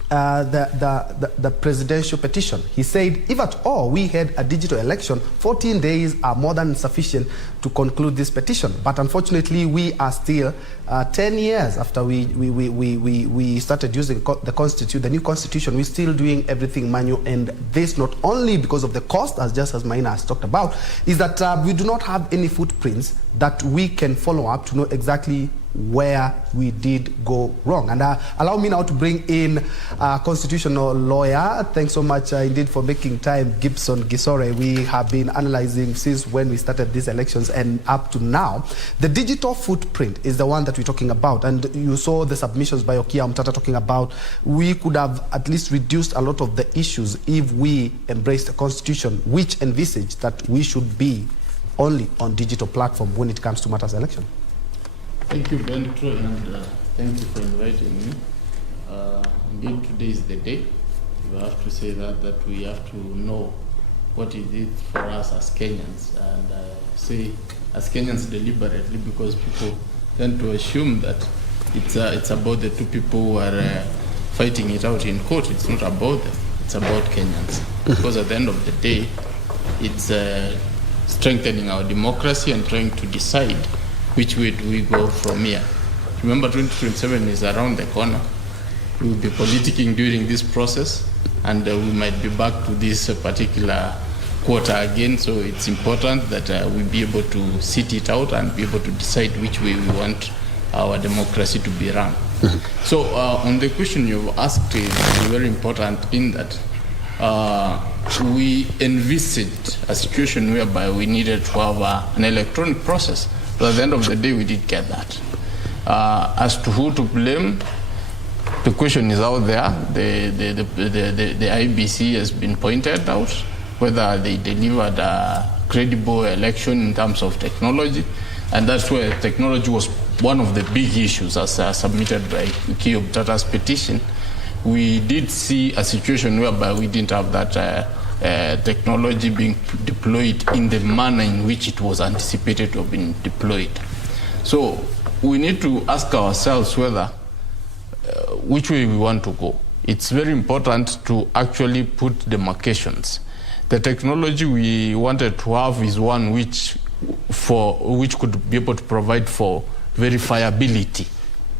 the presidential petition. He said, if at all we had a digital election, 14 days are more than sufficient to conclude this petition. But unfortunately, we are still 10 years after we started using the new constitution. We're still doing everything manual, and this not only because of the cost, as Maina has talked about, is that we do not have any footprints that we can follow up to know exactly where we did go wrong. And allow me now to bring in a constitutional lawyer. Thanks so much indeed for making time, Gibson Gisore. We have been analyzing since when we started these elections and up to now. The digital footprint is the one that we're talking about, and you saw the submissions by Okia Omtata talking about we could have at least reduced a lot of the issues if we embraced a constitution which envisaged that we should be only on digital platform when it comes to matters election. Thank you, Bentro, and thank you for inviting me. Indeed, today is the day. We have to say that we have to know what is it for us as Kenyans, and say as Kenyans deliberately, because people tend to assume that it's about the two people who are fighting it out in court. It's not about them. It's about Kenyans. Because at the end of the day, it's strengthening our democracy and trying to decide which way do we go from here. Remember, 2027 is around the corner. We will be politicking during this process, and we might be back to this particular quarter again. So it's important that we be able to sit it out and be able to decide which way we want our democracy to be run. So on the question you've asked is very important, in that we envisaged a situation whereby we needed to have an electronic process. But at the end of the day, we did get that. As to who to blame, the question is out there. The IBC has been pointed out, whether they delivered a credible election in terms of technology, and that's where technology was one of the big issues as submitted by Okia Omtata's petition. We did see a situation whereby we didn't have that technology being deployed in the manner in which it was anticipated to have been deployed. So we need to ask ourselves whether which way we want to go. It's very important to actually put demarcations. The technology we wanted to have is one which could be able to provide for verifiability,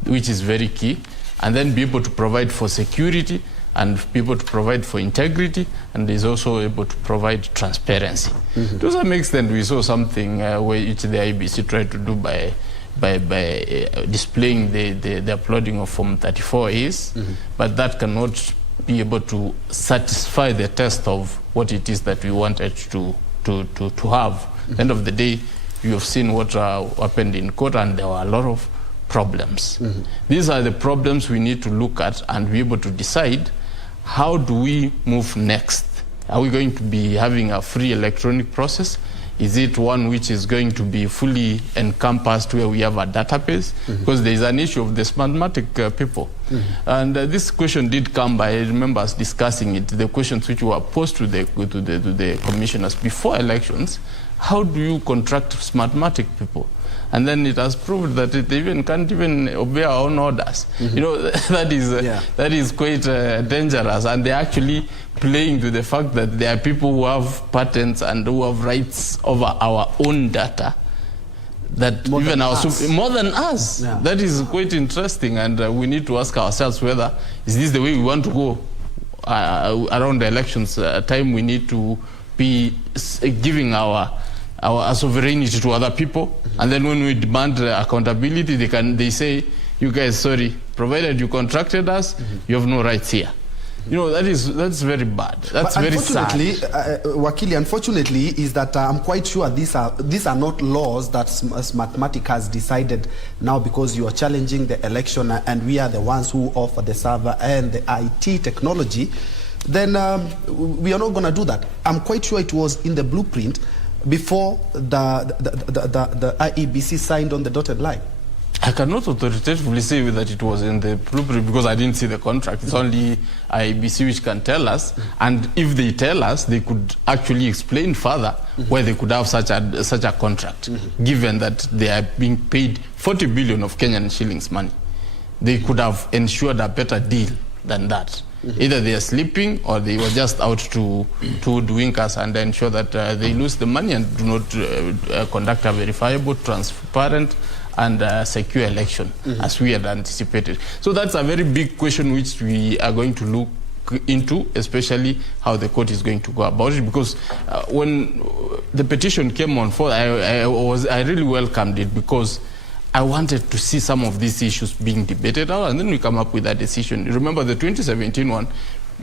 which is very key, and then be able to provide for security, and be able to provide for integrity, and is also able to provide transparency. To some extent, we saw something which the IBC tried to do by displaying the uploading of Form 34 is, but that cannot be able to satisfy the test of what it is that we wanted to have. At the end of the day, you have seen what happened in court, and there were a lot of problems. These are the problems we need to look at and be able to decide, how do we move next? Are we going to be having a free electronic process? Is it one which is going to be fully encompassed, where we have a database? Because there is an issue of the Smartmatic people. And this question did come by, I remember us discussing it, the questions which were posed to the commissioners before elections, how do you contract smartmatic people? And then it has proved that it even can't even obey our own orders. You know, that is quite dangerous, and they're actually playing to the fact that there are people who have patents and who have rights over our own data that more even more than us. Yeah. That is quite interesting, and we need to ask ourselves whether is this the way we want to go around the elections time. We need to be giving our sovereignty to other people, and then when we demand accountability, they say, you guys, sorry, provided you contracted us, you have no rights here. You know, that's very bad. That's very sad. Wakili, unfortunately, is that I'm quite sure these are not laws that Smartmatic has decided now because you are challenging the election and we are the ones who offer the server and the IT technology. Then we are not going to do that. I'm quite sure it was in the blueprint before the IEBC signed on the dotted line. I cannot authoritatively say that it was in the blueprint because I didn't see the contract. It's only IEBC which can tell us, and if they tell us, they could actually explain further why they could have such a contract, given that they are being paid 40 billion of Kenyan shillings money. They could have ensured a better deal than that. Either they are sleeping or they were just out to hoodwink us and ensure that they lose the money and do not conduct a verifiable, transparent and secure election as we had anticipated. So that's a very big question which we are going to look into, especially how the court is going to go about it, because when the petition came on forth, I really welcomed it because I wanted to see some of these issues being debated out, and then we come up with a decision. Remember, the 2017 one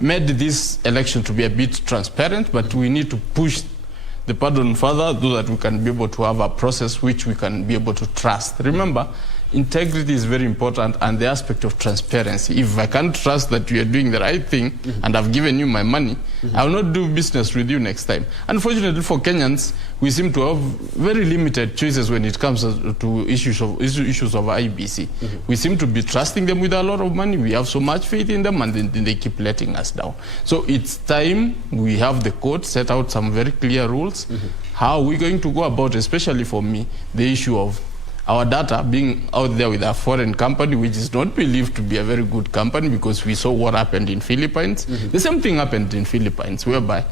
made this election to be a bit transparent, but we need to push the pardon further so that we can be able to have a process which we can be able to trust. Remember, integrity is very important, and the aspect of transparency. If I can't trust that you are doing the right thing and I've given you my money, I will not do business with you next time. Unfortunately for Kenyans, we seem to have very limited choices when it comes to issues of IEBC. We seem to be trusting them with a lot of money. We have so much faith in them, and then they keep letting us down. So it's time we have the court set out some very clear rules. How are we going to go about, especially for me, the issue of our data being out there with a foreign company, which is not believed to be a very good company, because we saw what happened in Philippines. The same thing happened in Philippines, whereby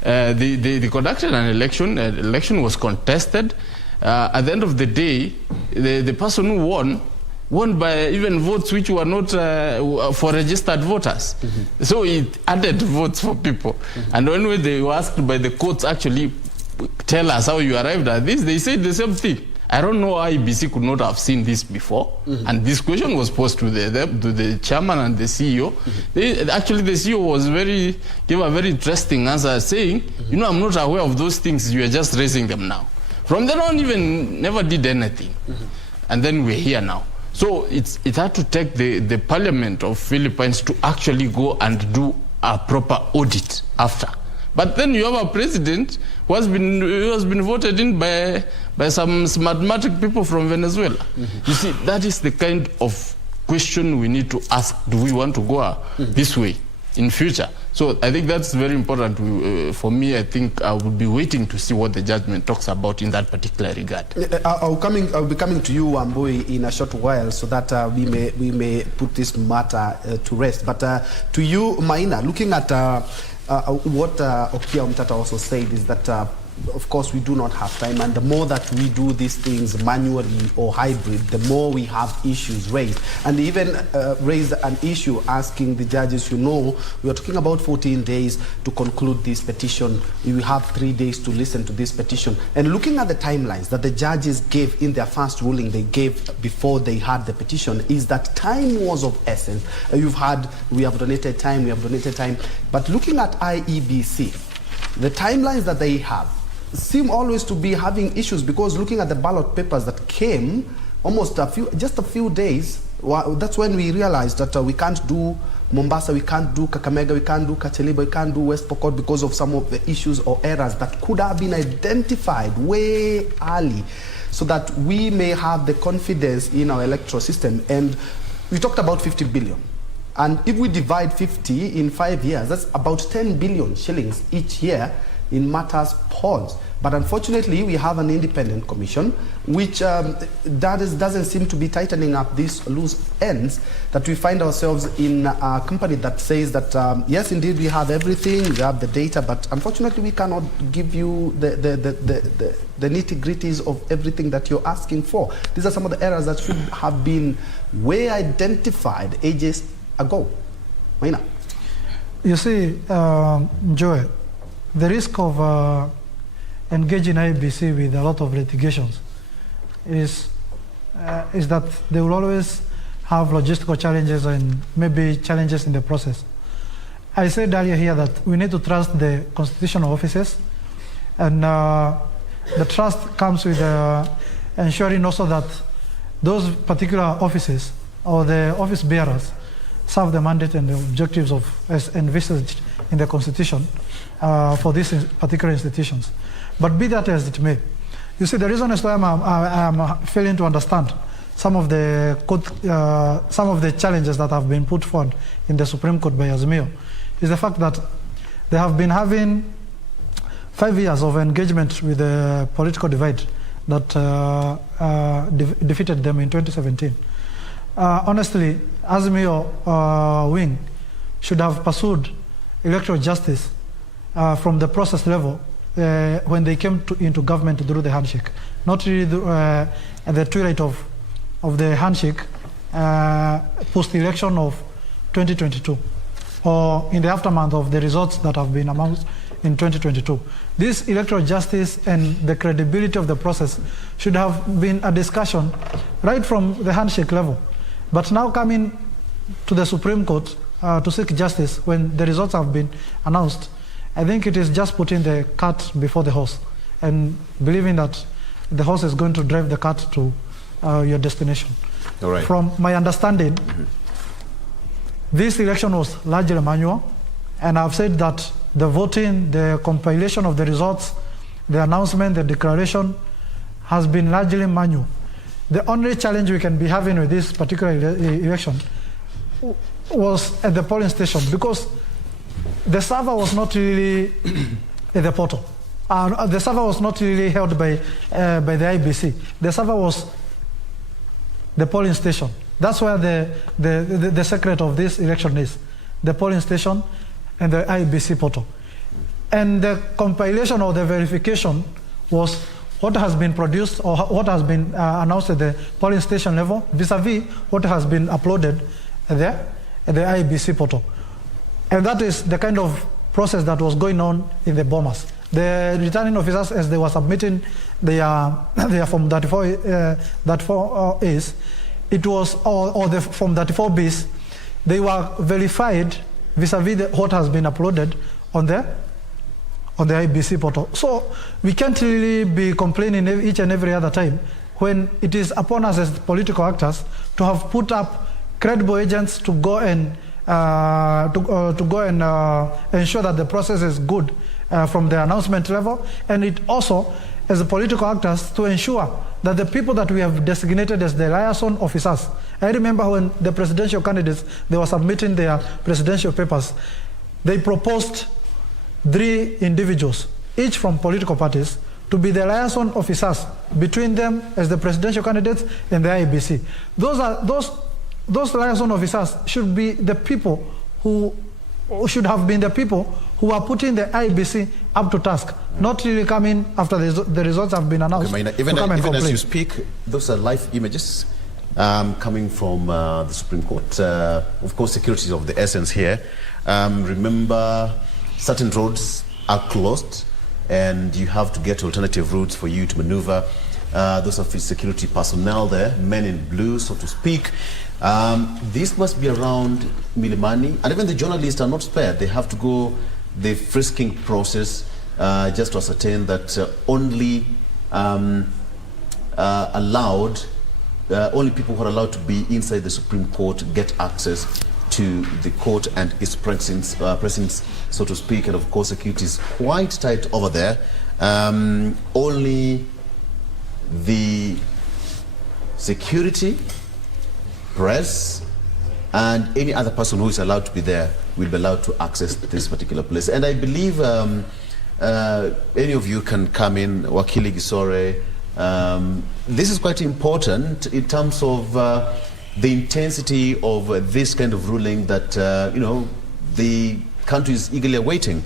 they conducted an election. The election was contested. At the end of the day, the person who won by even votes which were not for registered voters. So it added votes for people. And when they were asked by the courts, actually tell us how you arrived at this, they said the same thing. I don't know how IEBC could not have seen this before. And this question was posed to the chairman and the CEO. Actually, the CEO gave a very interesting answer, saying, you know, I'm not aware of those things. You are just raising them now. From then on, even never did anything. And then we're here now. So it had to take the parliament of Philippines to actually go and do a proper audit after. But then you have a president who has been voted in by some smartmatic people from Venezuela. You see, that is the kind of question we need to ask. Do we want to go this way in future? So I think that's very important. For me, I think I will be waiting to see what the judgment talks about in that particular regard. I'll be coming to you, Wambui, in a short while, so that we may put this matter to rest. But to you, Maina, looking at what Okia Omtata also said is that, of course, we do not have time, and the more that we do these things manually or hybrid, the more we have issues raised. And even raised an issue asking the judges, you know, we are talking about 14 days to conclude this petition. We have 3 days to listen to this petition. And looking at the timelines that the judges gave in their first ruling they gave before they had the petition, is that time was of essence. We have donated time. But looking at IEBC, the timelines that they have seem always to be having issues, because looking at the ballot papers that came just a few days, that's when we realized that we can't do Mombasa, we can't do Kakamega, we can't do Kacheliba, we can't do West Pokot because of some of the issues or errors that could have been identified way early, so that we may have the confidence in our electoral system. And we talked about 50 billion. And if we divide 50 in 5 years, that's about 10 billion shillings each year. in matters polls. But unfortunately, we have an independent commission which doesn't seem to be tightening up these loose ends, that we find ourselves in a company that says that, yes, indeed, we have everything, we have the data, but unfortunately, we cannot give you the nitty-gritties of everything that you're asking for. These are some of the errors that should have been way identified ages ago. Maina. You see, Joe, the risk of engaging IEBC with a lot of litigations is that they will always have logistical challenges and maybe challenges in the process. I said earlier here that we need to trust the constitutional offices, and the trust comes with ensuring also that those particular offices or the office bearers serve the mandate and the objectives of as envisaged in the Constitution for these particular institutions. But be that as it may, you see, the reason as to why I'm failing to understand some of the challenges that have been put forward in the Supreme Court by Azimio is the fact that they have been having 5 years of engagement with the political divide that defeated them in 2017. Honestly, Azimio wing should have pursued electoral justice from the process level when they came into government through the handshake, not really at the twilight of the handshake post-election of 2022, or in the aftermath of the results that have been announced in 2022. This electoral justice and the credibility of the process should have been a discussion right from the handshake level. But now coming to the Supreme Court to seek justice when the results have been announced, I think it is just putting the cart before the horse and believing that the horse is going to drive the cart to your destination. All right. From my understanding, this election was largely manual, and I've said that the voting, the compilation of the results, the announcement, the declaration has been largely manual. The only challenge we can be having with this particular election was at the polling station, because the server was not really at the portal. The server was not really held by the IBC. The server was the polling station. That's where the secret of this election is, the polling station and the IBC portal. And the compilation or the verification was what has been produced or what has been announced at the polling station level vis-a-vis what has been uploaded at the IBC portal. And that is the kind of process that was going on in the Bomas. The returning officers, as they were submitting their Form 34As, it was, or the Form 34Bs, they were verified vis-a-vis what has been uploaded on the IBC portal. So we can't really be complaining each and every other time when it is upon us as political actors to have put up credible agents to go and ensure that the process is good from the announcement level, and it also, as a political actors, to ensure that the people that we have designated as the liaison officers. I remember when the presidential candidates, they were submitting their presidential papers, they proposed 3 individuals, each from political parties, to be the liaison officers between them as the presidential candidates and the IEBC. Those liaison officers should be the people who should have been the people who are putting the IBC up to task, not really coming after the results have been announced. Okay, even as you speak, those are live images coming from the Supreme Court. Of course, security is of the essence here. Remember, certain roads are closed, and you have to get alternative routes for you to maneuver. Those are security personnel there, men in blue, so to speak. This must be around Milimani, and even the journalists are not spared. They have to go the frisking process just to ascertain that only people who are allowed to be inside the Supreme Court get access to the court and its precincts, so to speak. And of course, security is quite tight over there. Only the security, press, and any other person who is allowed to be there will be allowed to access this particular place. And I believe any of you can come in, Wakili Gisore. This is quite important in terms of the intensity of this kind of ruling that, the country is eagerly awaiting.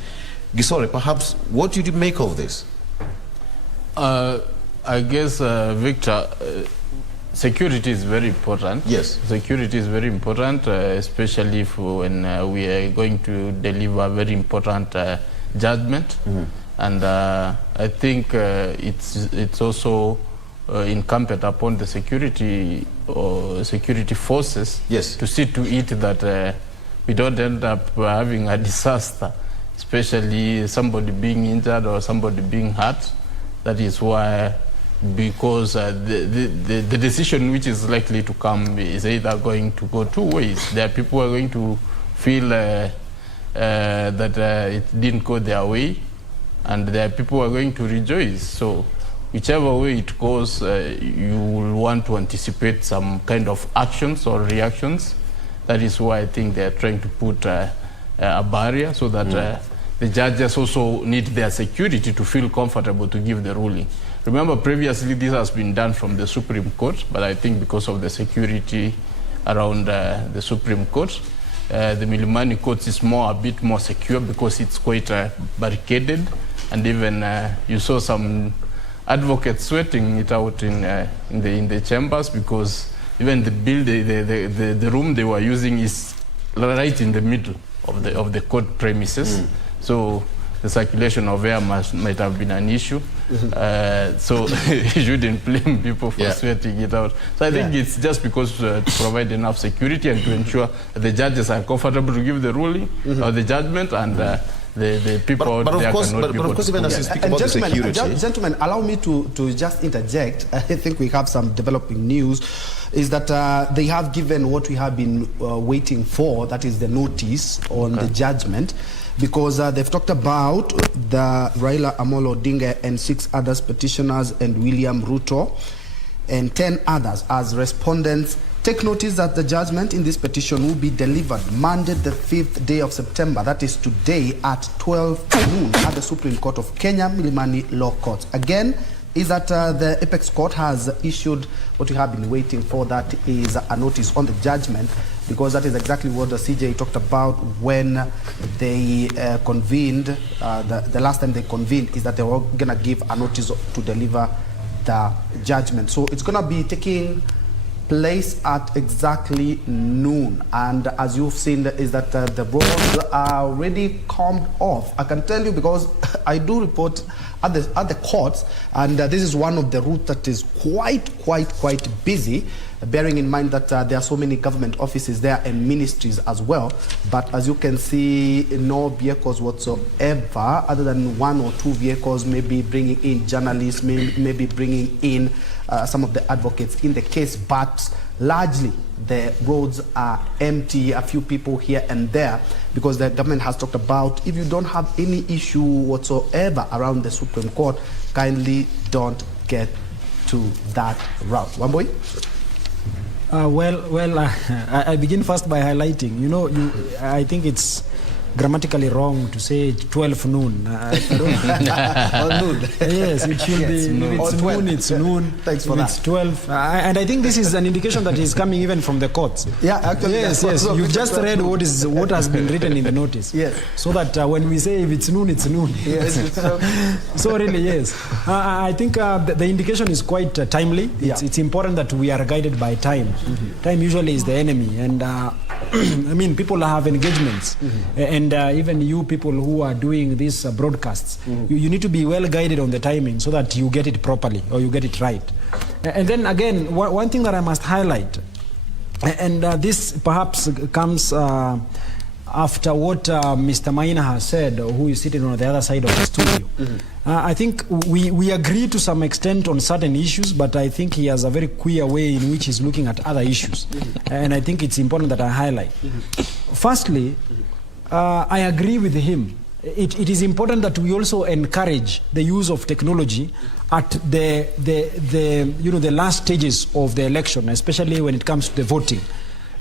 Gisore, perhaps, what did you make of this? I guess, Victor, security is very important. Yes. Security is very important, especially when we are going to deliver a very important judgment. And I think it's also incumbent upon the security forces to see to it that we don't end up having a disaster, especially somebody being injured or somebody being hurt. That is why, because the decision which is likely to come is either going to go two ways. There are people who are going to feel that it didn't go their way, and there are people who are going to rejoice. So whichever way it goes, you will want to anticipate some kind of actions or reactions. That is why I think they are trying to put a barrier so that the judges also need their security to feel comfortable to give the ruling. Remember, previously this has been done from the Supreme Court, but I think because of the security around the Supreme Court, the Milimani court is a bit more secure because it's quite barricaded, and even you saw some advocates sweating it out in the chambers, because even the room they were using is right in the middle of the court premises. So the circulation of air might have been an issue. So you shouldn't blame people for sweating it out. So I think it's just because to provide enough security and to ensure that the judges are comfortable to give the ruling or the judgment, and the people out there cannot be able to. Even as you speak about the security. Gentlemen, allow me to just interject. I think we have some developing news. Is that they have given what we have been waiting for, that is the notice on the judgment, because they've talked about the Raila Amolo Odinga and 6 others petitioners and William Ruto and 10 others as respondents. Take notice that the judgment in this petition will be delivered Monday the 5th day of September, that is today at 12 noon at the Supreme Court of Kenya, Milimani Law Court. Again, is that the Apex Court has issued what we have been waiting for, that is a notice on the judgment, because that is exactly what the CJ talked about when they convened, the last time they convened, is that they were going to give a notice to deliver the judgment. So it's going to be taking place at exactly noon, and as you've seen is that the roads are already calmed off. I can tell you because I do report at the courts, and this is one of the routes that is quite busy, bearing in mind that there are so many government offices there and ministries as well. But as you can see, no vehicles whatsoever, other than 1 or 2 vehicles, maybe bringing in journalists, maybe bringing in some of the advocates in the case, but largely the roads are empty, a few people here and there, because the government has talked about, if you don't have any issue whatsoever around the Supreme Court, kindly don't get to that route. Wamboi? I begin first by highlighting, I think it's grammatically wrong to say 12 noon. I don't noon. Yes, it should be. It's noon, it's noon. Thanks for that. It's 12. And I think this is an indication that is coming even from the courts. Yeah, actually. Yes. You've just read what has been written in the notice. Yes. So that when we say if it's noon, it's noon. Yes. So really, yes. I think the indication is quite timely. It's important that we are guided by time. Time usually is the enemy. And I mean, people have engagements. And even you people who are doing these broadcasts, you need to be well guided on the timing so that you get it properly or you get it right. And then again, one thing that I must highlight, and this perhaps comes after what Mr. Maina has said, who is sitting on the other side of the studio. I think we agree to some extent on certain issues, but I think he has a very queer way in which he's looking at other issues. And I think it's important that I highlight. Firstly, I agree with him. It is important that we also encourage the use of technology at the last stages of the election, especially when it comes to the voting.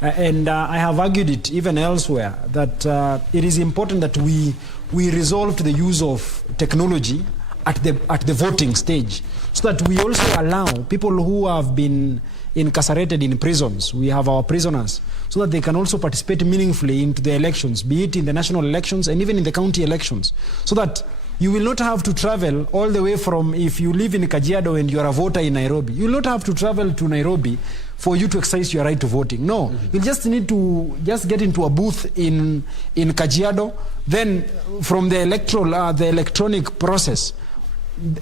And I have argued it even elsewhere that it is important that we we resolved the use of technology at the voting stage, so that we also allow people who have been incarcerated in prisons, we have our prisoners, so that they can also participate meaningfully into the elections, be it in the national elections and even in the county elections, so that you will not have to travel all the way from, if you live in Kajiado and you are a voter in Nairobi, you will not have to travel to Nairobi for you to exercise your right to voting. No, you just need to just get into a booth in Kajiado, then from the electronic process,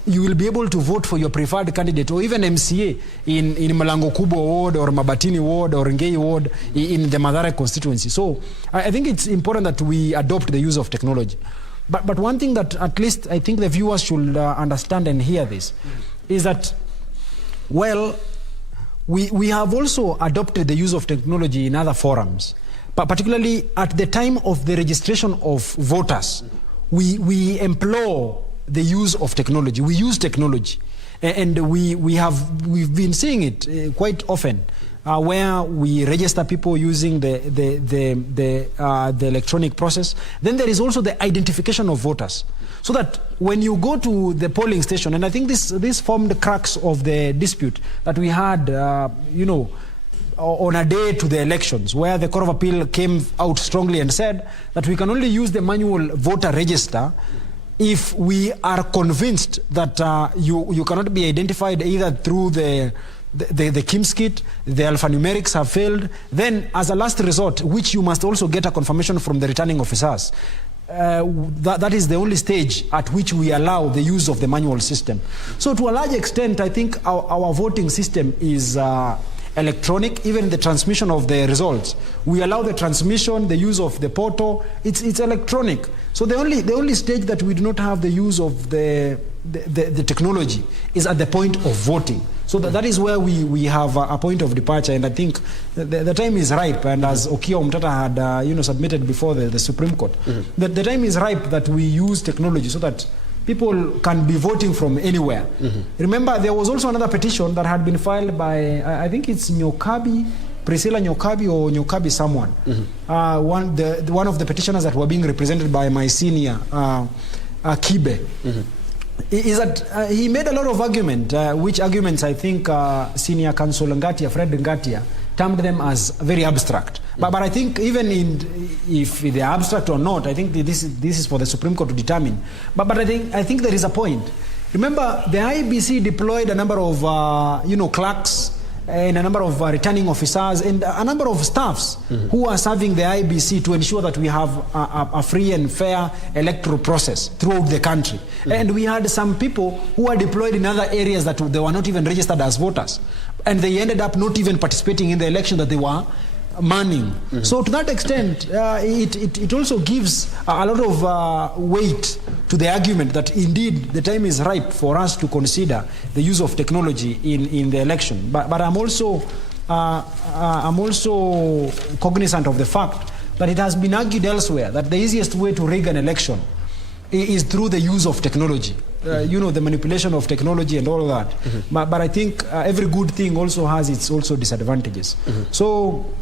you will be able to vote for your preferred candidate, or even MCA in Malango Kubwa ward or Mabatini ward or Ngei ward in the Mathare constituency. So I think it's important that we adopt the use of technology. But one thing that at least I think the viewers should understand and hear this is that, well, we have also adopted the use of technology in other forums, but particularly at the time of the registration of voters, we employ the use of technology. We use technology, and we've been seeing it quite often, where we register people using the electronic process. Then there is also the identification of voters, so that when you go to the polling station, and I think this formed the crux of the dispute that we had, on a day to the elections, where the Court of Appeal came out strongly and said that we can only use the manual voter register if we are convinced that you cannot be identified either through the KIMS kit, the alphanumerics have failed, then as a last resort, which you must also get a confirmation from the returning officers, that is the only stage at which we allow the use of the manual system. So to a large extent, I think our voting system is electronic, even the transmission of the results. We allow the transmission, the use of the portal, it's electronic. So the only stage that we do not have the use of the technology is at the point of voting. So that is where we have a point of departure, and I think the time is ripe, and as Okiya Omtata had submitted before the Supreme Court, the time is ripe that we use technology so that people can be voting from anywhere. Remember, there was also another petition that had been filed by, I think it's Nyokabi, Priscilla Nyokabi or Nyokabi someone. One of the petitioners that were being represented by my senior, Kibe, is that he made a lot of argument, which arguments I think senior counsel Ngatia, Fred Ngatia, termed them as very abstract. But I think even if they are abstract or not, I think this is for the Supreme Court to determine. But I think there is a point. Remember, the IEBC deployed a number of clerks and a number of returning officers and a number of staffs who are serving the IEBC to ensure that we have a free and fair electoral process throughout the country. And we had some people who are deployed in other areas that they were not even registered as voters, and they ended up not even participating in the election that they were manning. So to that extent, it also gives a lot of weight to the argument that indeed the time is ripe for us to consider the use of technology in the election. But I'm also cognizant of the fact that it has been argued elsewhere that the easiest way to rig an election is through the use of technology. The manipulation of technology and all that. But I think every good thing also has its also disadvantages. So,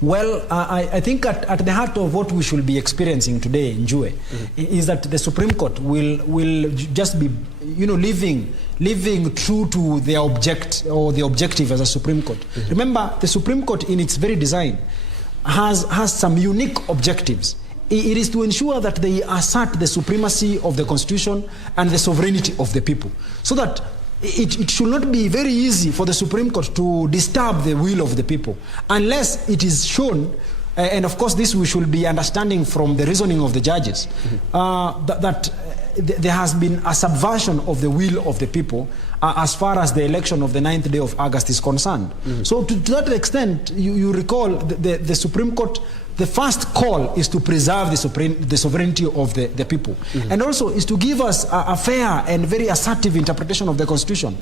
well, I think at the heart of what we should be experiencing today in Njue is that the Supreme Court will just be, living true to their objective as a Supreme Court. Remember, the Supreme Court in its very design has some unique objectives. It is to ensure that they assert the supremacy of the Constitution and the sovereignty of the people, so that it should not be very easy for the Supreme Court to disturb the will of the people, unless it is shown, and of course this we should be understanding from the reasoning of the judges, that there has been a subversion of the will of the people as far as the election of the 9th day of August is concerned. So to that extent, you recall the Supreme Court, the first call is to preserve the sovereignty of the people, and also is to give us a fair and very assertive interpretation of the Constitution.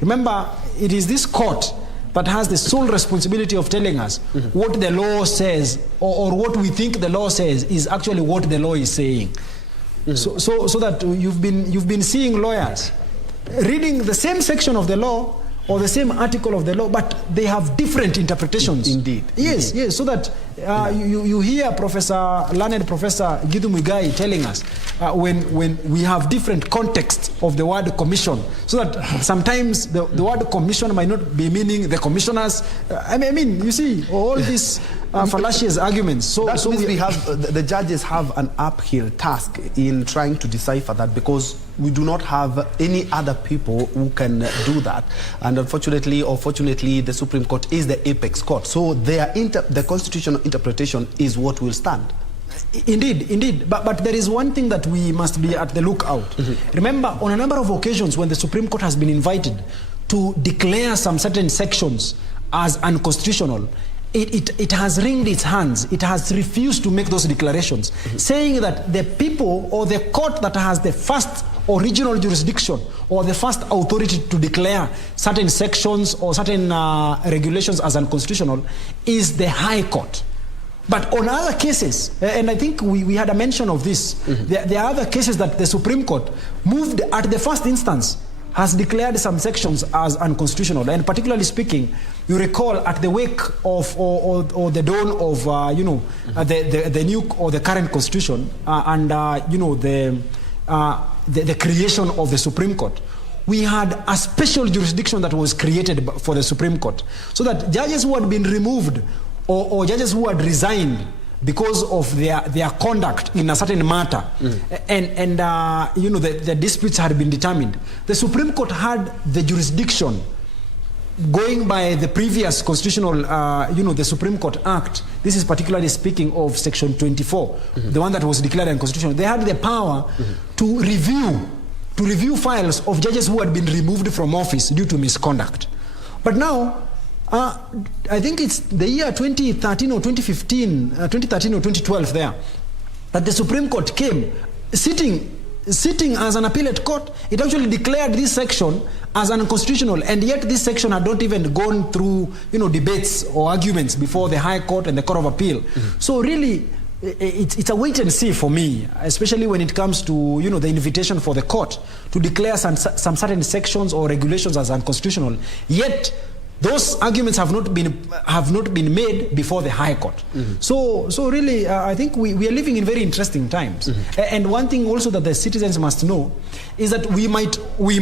Remember, it is this court that has the sole responsibility of telling us what the law says, or what we think the law says is actually what the law is saying. So that you've been seeing lawyers reading the same section of the law or the same article of the law, but they have different interpretations. Indeed. Yes, so that You hear learned Professor Githu Muigai telling us when we have different contexts of the word commission, so that sometimes the word commission might not be meaning the commissioners. I mean, you see, all these fallacious arguments. So we have the judges have an uphill task in trying to decipher that, because we do not have any other people who can do that. And unfortunately or fortunately, the Supreme Court is the apex court. So the constitutional interpretation is what will stand. Indeed. But there is one thing that we must be at the lookout. Remember, on a number of occasions when the Supreme Court has been invited to declare some certain sections as unconstitutional, it has wringed its hands. It has refused to make those declarations, saying that the people or the court that has the first original jurisdiction or the first authority to declare certain sections or certain regulations as unconstitutional is the High Court. But on other cases, and I think we had a mention of this, there are other cases that the Supreme Court moved at the first instance, has declared some sections as unconstitutional. And particularly speaking, you recall at the wake of or the dawn of the new or the current constitution and the creation of the Supreme Court, we had a special jurisdiction that was created for the Supreme Court, so that judges who had been removed or judges who had resigned because of their conduct in a certain matter, and the disputes had been determined, the Supreme Court had the jurisdiction, going by the previous constitutional, the Supreme Court Act. This is particularly speaking of Section 24, the one that was declared unconstitutional. They had the power to review files of judges who had been removed from office due to misconduct. But now, I think it's the year 2013 or 2012 there, that the Supreme Court came, sitting as an appellate court. It actually declared this section as unconstitutional, and yet this section had not even gone through, debates or arguments before the High Court and the Court of Appeal. So really, it's a wait and see for me, especially when it comes to, the invitation for the court to declare some certain sections or regulations as unconstitutional. Yet, those arguments have not been made before the High Court. So really, I think we are living in very interesting times. And one thing also that the citizens must know is that we might, we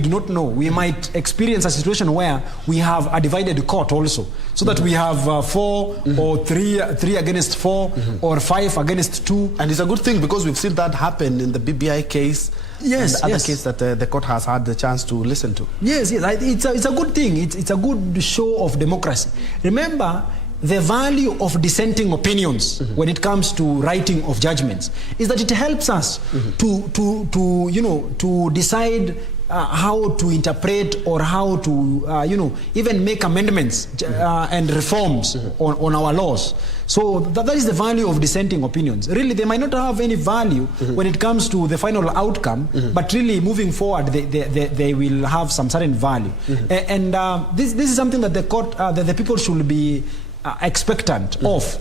do not know, we might experience a situation where we have a divided court also, so that we have 4 or 3 against 4 or 5 against 2. And it's a good thing, because we've seen that happen in the BBI case. Yes, and the other case that the court has had the chance to listen to. Yes, it's a good thing. It's a good show of democracy. Remember, the value of dissenting opinions when it comes to writing of judgments is that it helps us to decide how to interpret or how to even make amendments and reforms on our laws. So that is the value of dissenting opinions. Really, they might not have any value when it comes to the final outcome, but really moving forward, they will have some certain value. And this is something that the court, that the people should be expectant of,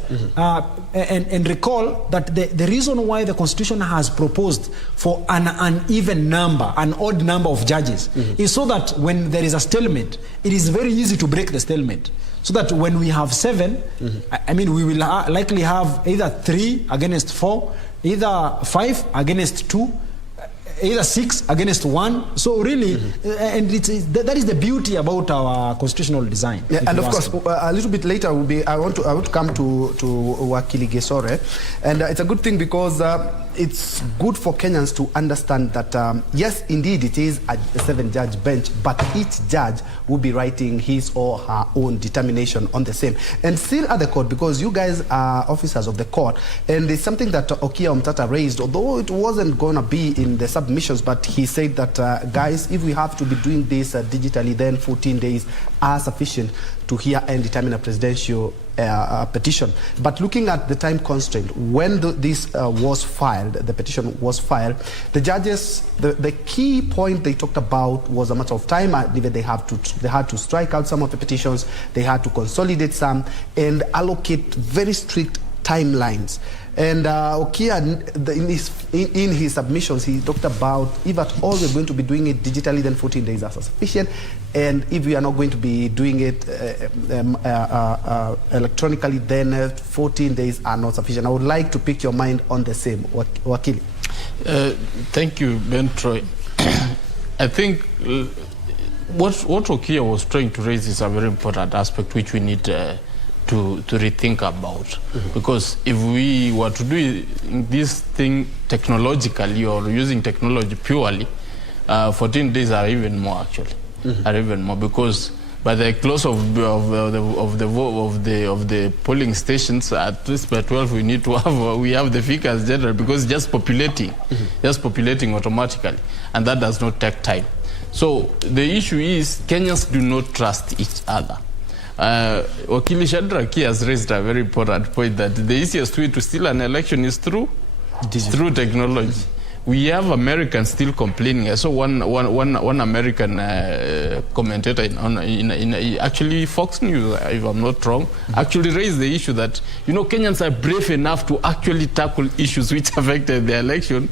and recall that the reason why the Constitution has proposed for an uneven number, an odd number of judges, is so that when there is a stalemate, it is very easy to break the stalemate. So that when we have 7, we will likely have either 3 against 4, either 5 against 2, either 6 against 1. So really, and that is the beauty about our constitutional design. Yeah, and of course, a little bit later I would come to Wakili Gesore, and it's a good thing, because it's good for Kenyans to understand that yes, indeed, it is a 7-judge bench, but each judge will be writing his or her own determination on the same. And still at the court, because you guys are officers of the court, and it's something that Okia Omtata raised, although it wasn't going to be in the submissions, but he said that, guys, if we have to be doing this digitally, then 14 days are sufficient to hear and determine a presidential petition. But looking at the time constraint, when this was filed, the petition was filed, the judges, the key point they talked about was a matter of time. They had to strike out some of the petitions, they had to consolidate some, and allocate very strict timelines. And Okia, in his submissions, he talked about if at all we're going to be doing it digitally, then 14 days are sufficient. And if we are not going to be doing it electronically, then 14 days are not sufficient. I would like to pick your mind on the same, Wakili. Thank you, Ben Troy. I think what Okia was trying to raise is a very important aspect which we need to rethink about. Because if we were to do this thing technologically or using technology purely, 14 days are even more actually, are even more, because by the close of the polling stations, at least by 12 we need to have the figures general, because it's just populating, automatically, and that does not take time. So the issue is Kenyans do not trust each other. Wakili Shadraki has raised a very important point that the easiest way to steal an election is through technology. We have Americans still complaining. I saw one American commentator in actually Fox News, if I'm not wrong, actually raised the issue that, Kenyans are brave enough to actually tackle issues which affected the election.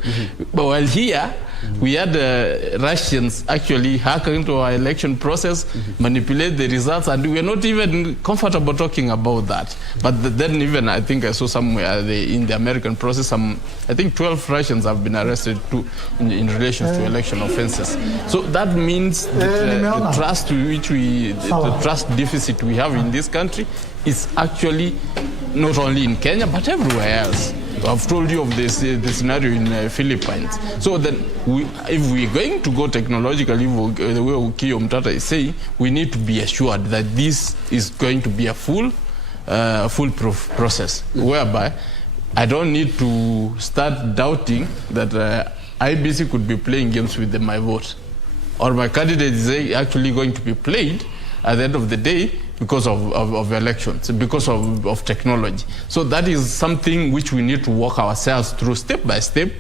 But while here, we had Russians actually hack into our election process, manipulate the results, and we are not even comfortable talking about that. But then even, I think I saw somewhere in the American process, I think 12 Russians have been arrested in relation to election offenses. So that means the trust the trust deficit we have in this country is actually not only in Kenya, but everywhere else. I've told you of this the scenario in Philippines. So then, if we're going to go technologically, the way Ukiyo Mtata is saying, we need to be assured that this is going to be a foolproof process, whereby I don't need to start doubting that IBC could be playing games with my vote, or my candidate is actually going to be played at the end of the day because of elections, because of technology. So that is something which we need to walk ourselves through step by step,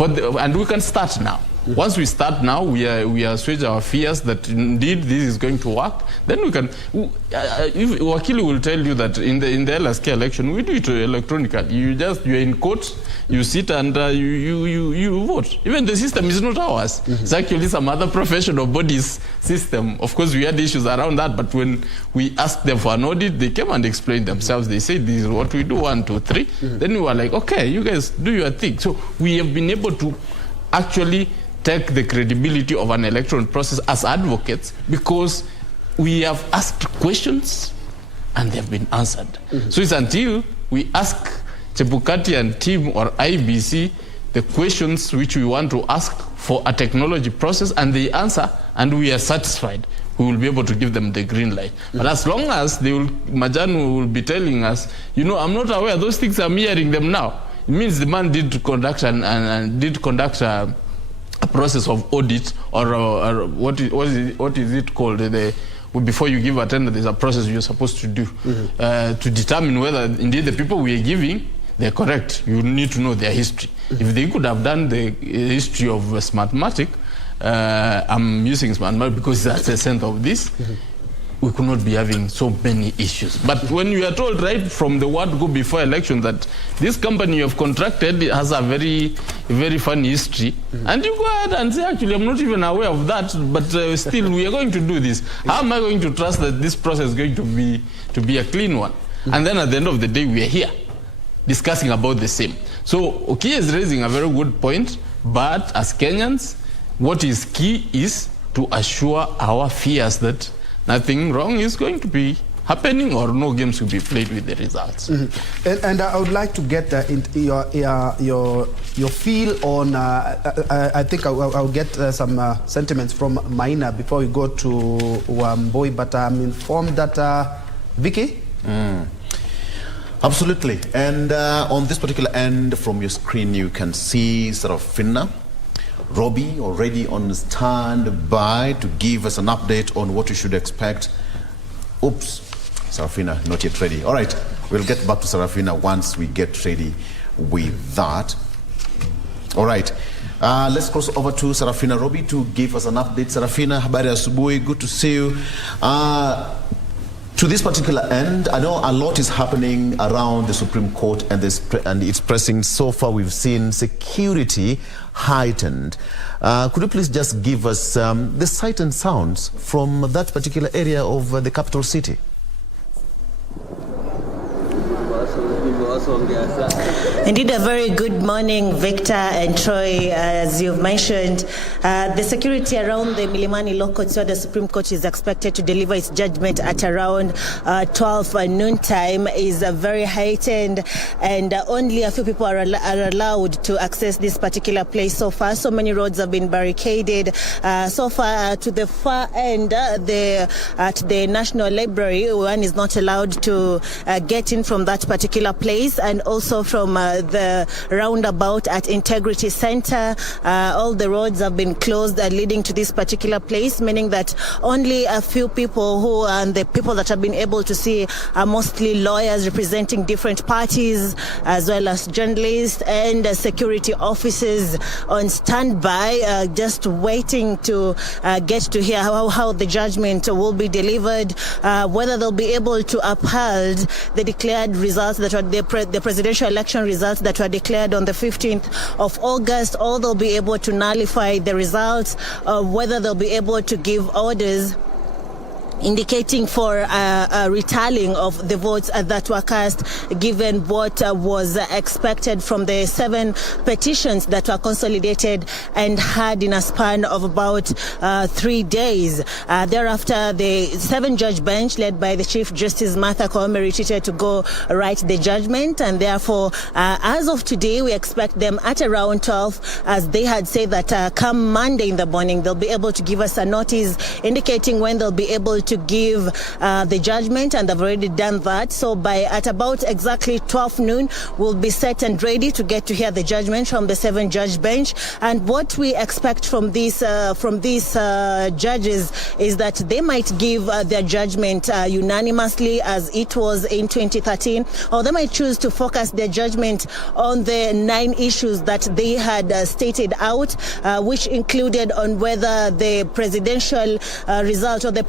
and we can start now. Once we start now, we assuage our fears that indeed this is going to work. Then we can. Wakili will tell you that in the LSK election, we do it electronically. You're in court, you sit and you vote. Even the system is not ours. It's actually some other professional body's system. Of course, we had issues around that, but when we asked them for an audit, they came and explained themselves. They said, this is what we do, 1, 2, 3. Then we were like, okay, you guys do your thing. So we have been able to actually take the credibility of an electoral process as advocates, because we have asked questions and they have been answered. So it's until we ask Chebukati and team or IBC the questions which we want to ask for a technology process and they answer and we are satisfied, we will be able to give them the green light. But as long as Majanu will be telling us, I'm not aware, those things I'm hearing them now, it means the man did conduct a process of audit, or what is it called? Before you give a tender, there's a process you're supposed to do to determine whether indeed the people we are giving, they're correct. You need to know their history. If they could have done the history of Smartmatic, I'm using Smartmatic because that's the center of this, we could not be having so many issues. But when you are told right from the word go before election that this company you have contracted has a very, very funny history, and you go ahead and say, actually, I'm not even aware of that, but still we are going to do this. How am I going to trust that this process is going to be a clean one? And then at the end of the day, we are here discussing about the same. So Okia is raising a very good point, but as Kenyans, what is key is to assure our fears that nothing wrong is going to be happening or no games will be played with the results. And I would like to get into your feel on, I think I'll get some sentiments from Maina before we go to Wamboi, but I'm informed that, Vicky? Absolutely. And on this particular end from your screen, you can see Sarafina Robbie already on standby to give us an update on what we should expect. Oops, Sarafina not yet ready. All right, we'll get back to Sarafina once we get ready with that. All right, let's cross over to Sarafina Robbie to give us an update. Sarafina, habari asubuhi, good to see you. To this particular end, I know a lot is happening around the Supreme Court and its pressing. So far, we've seen security heightened. Could you please just give us the sight and sounds from that particular area of the capital city? Indeed, a very good morning, Victor and Troy. As you've mentioned, the security around the Milimani Law Court, where the Supreme Court is expected to deliver its judgment at around 12 noon time, is very heightened, and only a few people are allowed to access this particular place so far. So many roads have been barricaded. So far, to the far end, at the National Library, one is not allowed to get in from that particular place, and also from the roundabout at Integrity Center. All the roads have been closed leading to this particular place, meaning that only a few people and the people that have been able to see are mostly lawyers representing different parties, as well as journalists and security officers on standby, just waiting to get to hear how the judgment will be delivered, whether they'll be able to uphold the declared results that were the presidential election results that were declared on the 15th of August, or they'll be able to nullify the results, whether they'll be able to give orders indicating for a retallying of the votes that were cast, given what was expected from the 7 petitions that were consolidated and had in a span of about 3 days. Thereafter, the 7-judge bench led by the Chief Justice Martha Koome retreated to go write the judgment, and therefore, as of today, we expect them at around 12, as they had said that come Monday in the morning, they'll be able to give us a notice indicating when they'll be able to give the judgment, and they've already done that. So at about exactly 12 noon, we'll be set and ready to get to hear the judgment from the 7-judge bench. And what we expect from these judges is that they might give their judgment unanimously, as it was in 2013, or they might choose to focus their judgment on the 9 issues that they had stated out, which included on whether the presidential result or the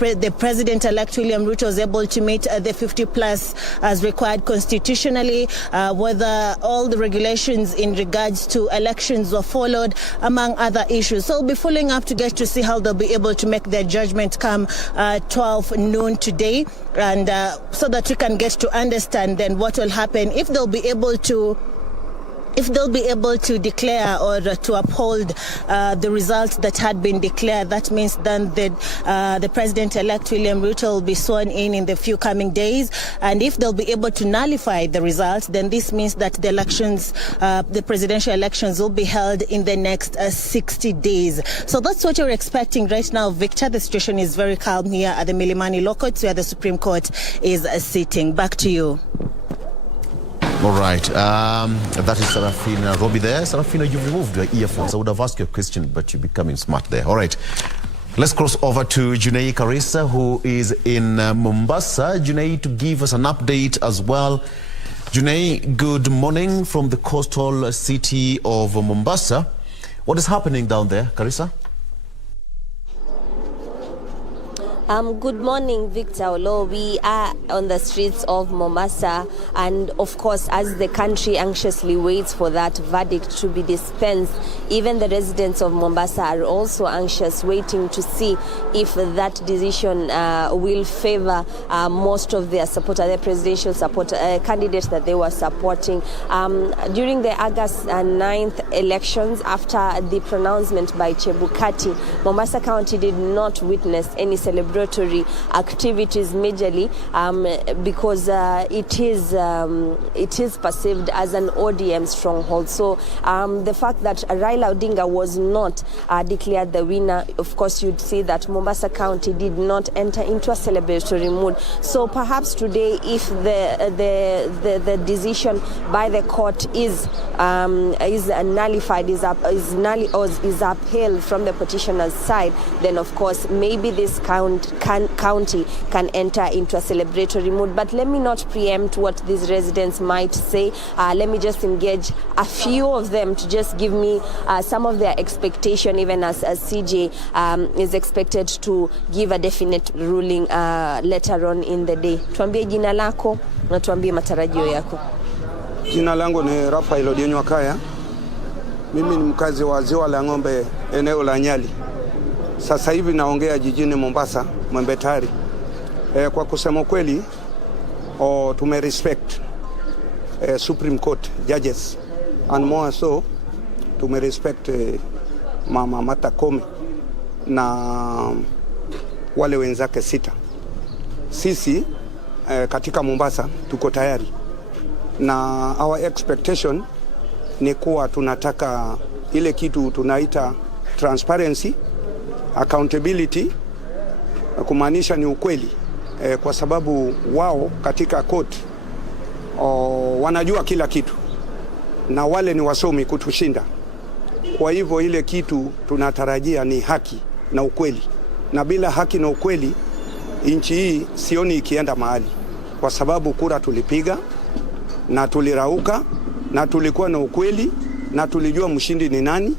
President-elect William Ruto was able to meet the 50+ as required constitutionally, whether all the regulations in regards to elections were followed, among other issues. So we'll be following up to get to see how they'll be able to make their judgment come 12 noon today, and so that we can get to understand then what will happen if they'll be able to declare or to uphold the results that had been declared. That means then that the President-elect William Ruto will be sworn in the few coming days. And if they'll be able to nullify the results, then this means that the elections, the presidential elections, will be held in the next 60 days. So that's what you're expecting right now, Victor. The situation is very calm here at the Milimani Law Court, where the Supreme Court is sitting. Back to you. All right. That is Sarafina Robbie there. Sarafina, you've removed your earphones. I would have asked you a question, but you're becoming smart there. All right. Let's cross over to Junei Karisa, who is in Mombasa. Junei, to give us an update as well. Junei, good morning from the coastal city of Mombasa. What is happening down there, Karisa? Good morning, Victor Olo. We are on the streets of Mombasa, and of course, as the country anxiously waits for that verdict to be dispensed, even the residents of Mombasa are also anxious, waiting to see if that decision will favor most of their supporters, their presidential candidates that they were supporting. During the August 9th elections, after the pronouncement by Chebukati, Mombasa County did not witness any celebratory activities majorly, because it is perceived as an ODM stronghold. So the fact that Raila Odinga was not declared the winner, of course you'd see that Mombasa County did not enter into a celebratory mood. So perhaps today, if the decision by the court is nullified, is upheld from the petitioner's side, then of course maybe this county can enter into a celebratory mood. But let me not preempt what these residents might say. Let me just engage a few of them to just give me some of their expectation, even as CJ is expected to give a definite ruling later on in the day. Tuambie jina lako na tuambie matarajio yako. Jina langu ni Rafael Odienyo Kaya. Mimi ni mkazi wa Ziwa la Ng'ombe, eneo la Nyali. Sasa hivi naongea jijini Mombasa, Mwembetari. Kwa kusema kweli, tumerespect Supreme Court judges, and more so tumerespect Mama Martha Koome na wale wenzake 6. Sisi katika Mombasa tuko tayari, na our expectation ni kuwa tunataka ile kitu tunaita transparency, accountability, kumaanisha ni ukweli, kwa sababu wao katika court wanajua kila kitu na wale ni wasomi kutushinda. Kwa hivyo ile kitu tunatarajia ni haki na ukweli, na bila haki na ukweli nchi hii sioni ikienda mahali, kwa sababu kura tulipiga na tulirauka na tulikuwa na ukweli na tulijua mshindi ni nani.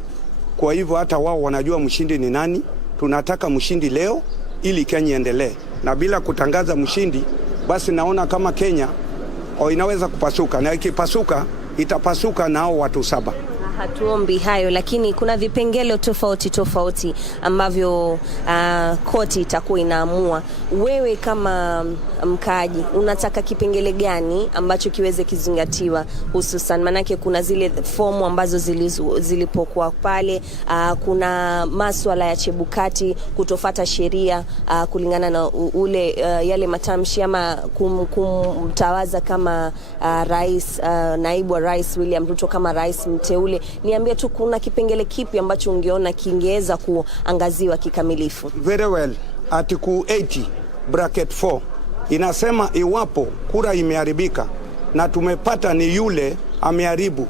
Kwa hivyo hata wao wanajua mshindi ni nani. Tunataka mshindi leo ili Kenya endelee, na bila kutangaza mshindi basi naona kama Kenya inaweza kupasuka, na ikipasuka itapasuka nao watu 7. Hatuombi hayo, lakini kuna vipengele tofauti ambavyo koti itakuwa inaamua. Wewe kama mkaaji unataka kipengele gani ambacho kiweze kizingatiwa, hususan manake kuna zile fomu ambazo zilipokuwa pale, kuna masuala ya Chebukati kutofata sheria kulingana na yale matamshi ama kumtawaza kama rais, naibu wa rais William Ruto kama rais mteule. Niambie tu, kuna kipengele kipi ambacho ungeona kingeweza kuangaziwa kikamilifu? Very well. Article 80 bracket 4 inasema iwapo kura imeharibika na tumepata ni yule ameharibu,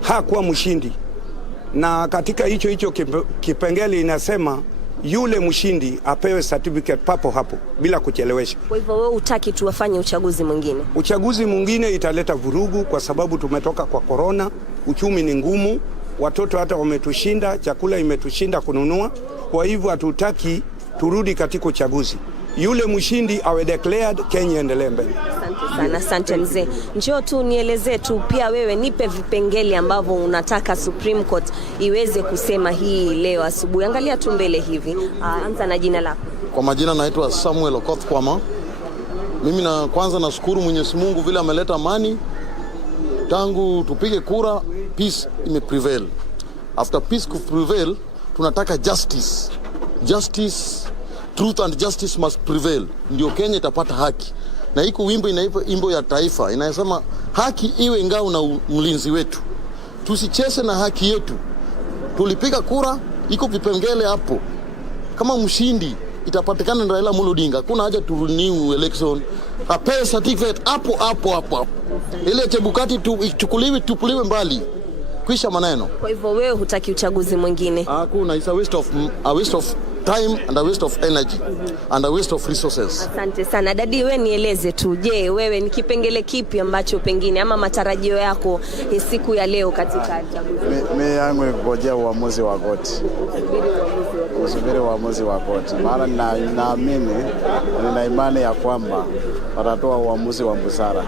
hakuwa mshindi, na katika hicho kipengele inasema yule mshindi apewe certificate papo hapo bila kuchelewesha. Kwa hivyo wewe utaki tuwafanye uchaguzi mwingine? Uchaguzi mwingine italeta vurugu, kwa sababu tumetoka kwa corona, uchumi ni ngumu, watoto hata wametushinda, chakula imetushinda kununua. Kwa hivyo hatutaki turudi katika uchaguzi. Yule mshindi awe declared, Kenya endelee mbele. Asante sana, asante mzee. Njoo tu nielezee tu pia wewe, nipe vipengele ambavyo unataka Supreme Court iweze kusema hii leo asubuhi. Angalia tu mbele hivi. Anza na jina lako. Kwa majina naitwa Samuel Okoth Kwama. Mimi kwanza nashukuru Mwenyezi Mungu vile ameleta amani. Tangu tupige kura, peace imeprevail. After peace prevail, tunataka justice. Truth and justice must prevail. Ndio Kenya itapata haki. Na iko wimbo ya taifa inasema haki iwe ngao na mlinzi wetu. Tusicheze na haki yetu. Tulipiga kura, iko vipengele hapo. Kama mshindi itapatikana na Raila Amolo Odinga, kuna haja tu renew election. Apewe certificate hapo. Ile Chebukati tupuliwe mbali. Kwisha maneno. Kwa hivyo wewe hutaki uchaguzi mwingine? Hakuna, it's a waste of time and a waste of energy and a waste of resources. Asante sana. Dadi, wewe nieleze tu, je, wewe ni kipengele kipi ambacho pengine ama matarajio yako siku ya leo katika uchaguzi? Mimi yangu ni kungojea uamuzi wa koti. Usubiri uamuzi wa koti. Maana naamini, nina imani ya kwamba watatoa uamuzi wa busara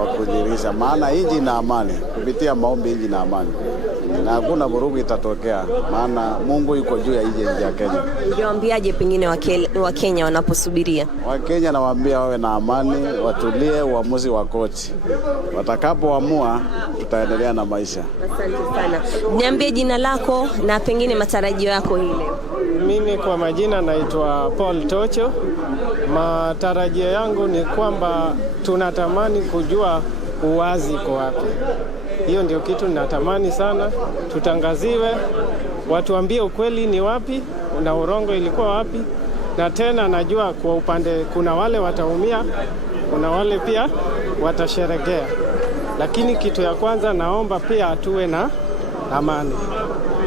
wa kujiridhisha, maana nchi ina amani kupitia maombi, nchi ina amani na hakuna vurugu itatokea, maana Mungu yuko juu ya nchi ya Kenya. Ungewaambiaje pengine wa Kenya wanaposubiria? Wa Kenya nawaambia wawe na amani, watulie uamuzi wa koti. Watakapoamua tutaendelea na maisha. Asante sana. Niambie jina lako na pengine matarajio yako hii leo. Mimi kwa majina naitwa Paul Tocho. Matarajio yangu ni kwamba tunatamani kujua uwazi kwa wapi. Hiyo ndio kitu ninatamani sana, tutangaziwe, watuambie ukweli ni wapi na urongo ilikuwa wapi. Na tena najua kwa upande kuna wale wataumia, kuna wale pia watasherekea. Lakini kitu ya kwanza naomba pia tuwe na amani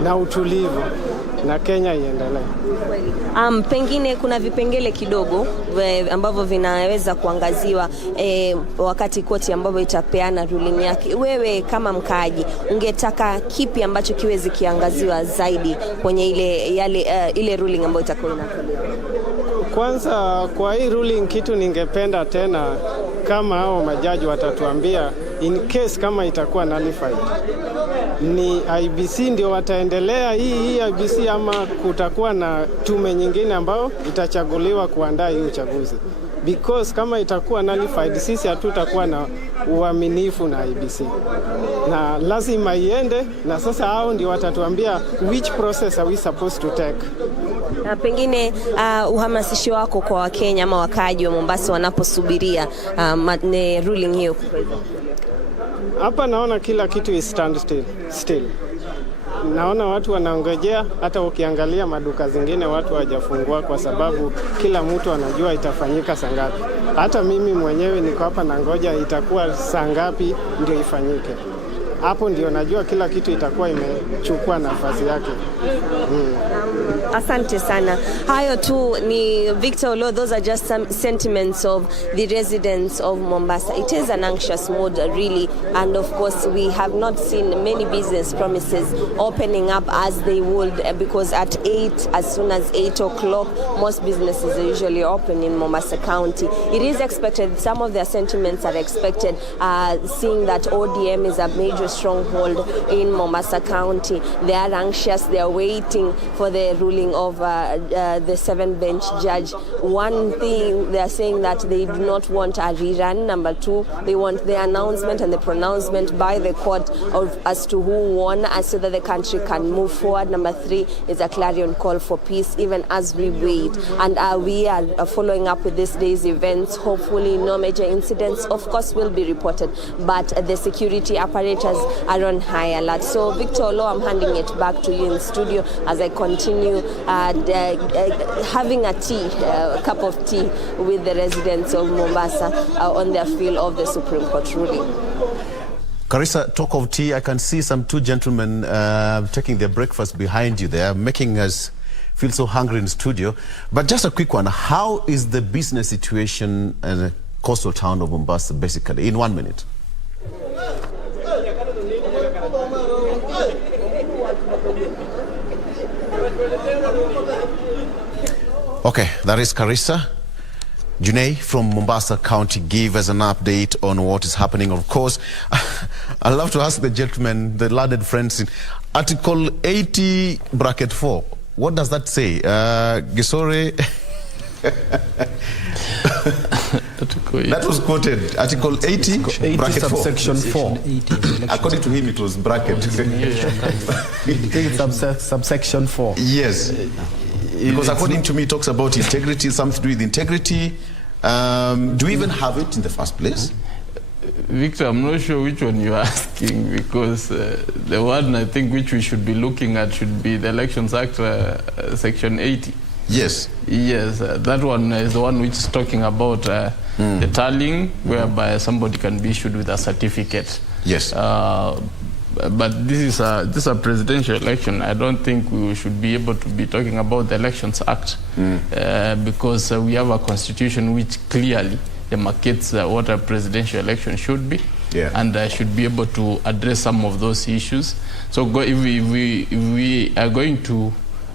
na utulivu. na Kenya iendelee. Pengine kuna vipengele kidogo ambavyo vinaweza kuangaziwa wakati koti ambayo itapeana ruling yake. Wewe kama mkaaji ungetaka kipi ambacho kiwezi kiangaziwa zaidi kwenye ile ruling ambayo itakuwa inatolewa? Kwanza kwa hii ruling kitu ningependa tena kama hao majaji watatuambia in case kama itakuwa nullified, ni IBC ndio wataendelea hii IBC ama kutakuwa na tume nyingine ambayo itachaguliwa kuandaa hii uchaguzi? Because kama itakuwa nullified, sisi hatutakuwa na uaminifu na IBC na lazima iende, na sasa hao ndio watatuambia which process are we supposed to take. Na pengine uhamasisho wako kwa Wakenya ama wakaaji wa Mombasa wanaposubiria ruling hiyo? Hapa naona kila kitu is stand still. Naona watu wanaongojea, hata ukiangalia maduka zingine watu hawajafungua kwa sababu kila mtu anajua itafanyika saa ngapi. Hata mimi mwenyewe niko hapa na ngoja itakuwa saa ngapi ndio ifanyike. Hapo ndio najua kila kitu itakuwa imechukua nafasi yake. Asante sana. Hayo tu ni Victor Olo. Those are just some sentiments of the residents of Mombasa. It is an anxious mood really, and of course we have not seen many business premises opening up as they would, because at 8, as soon as 8 o'clock, most businesses are usually open in Mombasa County. It is expected, some of their sentiments are expected, seeing that ODM is a major stronghold in Mombasa County. They are anxious, they are waiting for the ruling of the 7-bench judge. One thing, they are saying that they do not want a rerun. Number 2, they want the announcement and the pronouncement by the court as to who won, so that the country can move forward. Number 3 is a clarion call for peace, even as we wait. And we are following up with this day's events. Hopefully no major incidents, of course, will be reported, but the security apparatus are on high alert. So Victor Olo, I'm handing it back to you in studio as I continue having a cup of tea with the residents of Mombasa on their feel of the Supreme Court ruling. Carissa, talk of tea, I can see some 2 gentlemen taking their breakfast behind you there, making us feel so hungry in the studio. But just a quick one, how is the business situation in the coastal town of Mombasa, basically, in 1 minute? Okay, that is Carissa. Junei from Mombasa County gave us an update on what is happening. Of course, I'd love to ask the gentleman, the learned friends, in Article 80, bracket 4. What does that say? Gisore? That was quoted. Article 80, bracket 4. Subsection 4. According to him, it was bracket. Subsection 4. Yes. Because according to me, it talks about integrity, something to do with integrity. Do we even have it in the first place? Victor, I'm not sure which one you're asking, because the one I think which we should be looking at should be the Elections Act, Section 80. Yes. Yes, that one is the one which is talking about the tallying, whereby somebody can be issued with a certificate. Yes. But this is a presidential election. I don't think we should be able to be talking about the Elections Act because we have a constitution which clearly demarcates what a presidential election should be, and should be able to address some of those issues. So if we are going to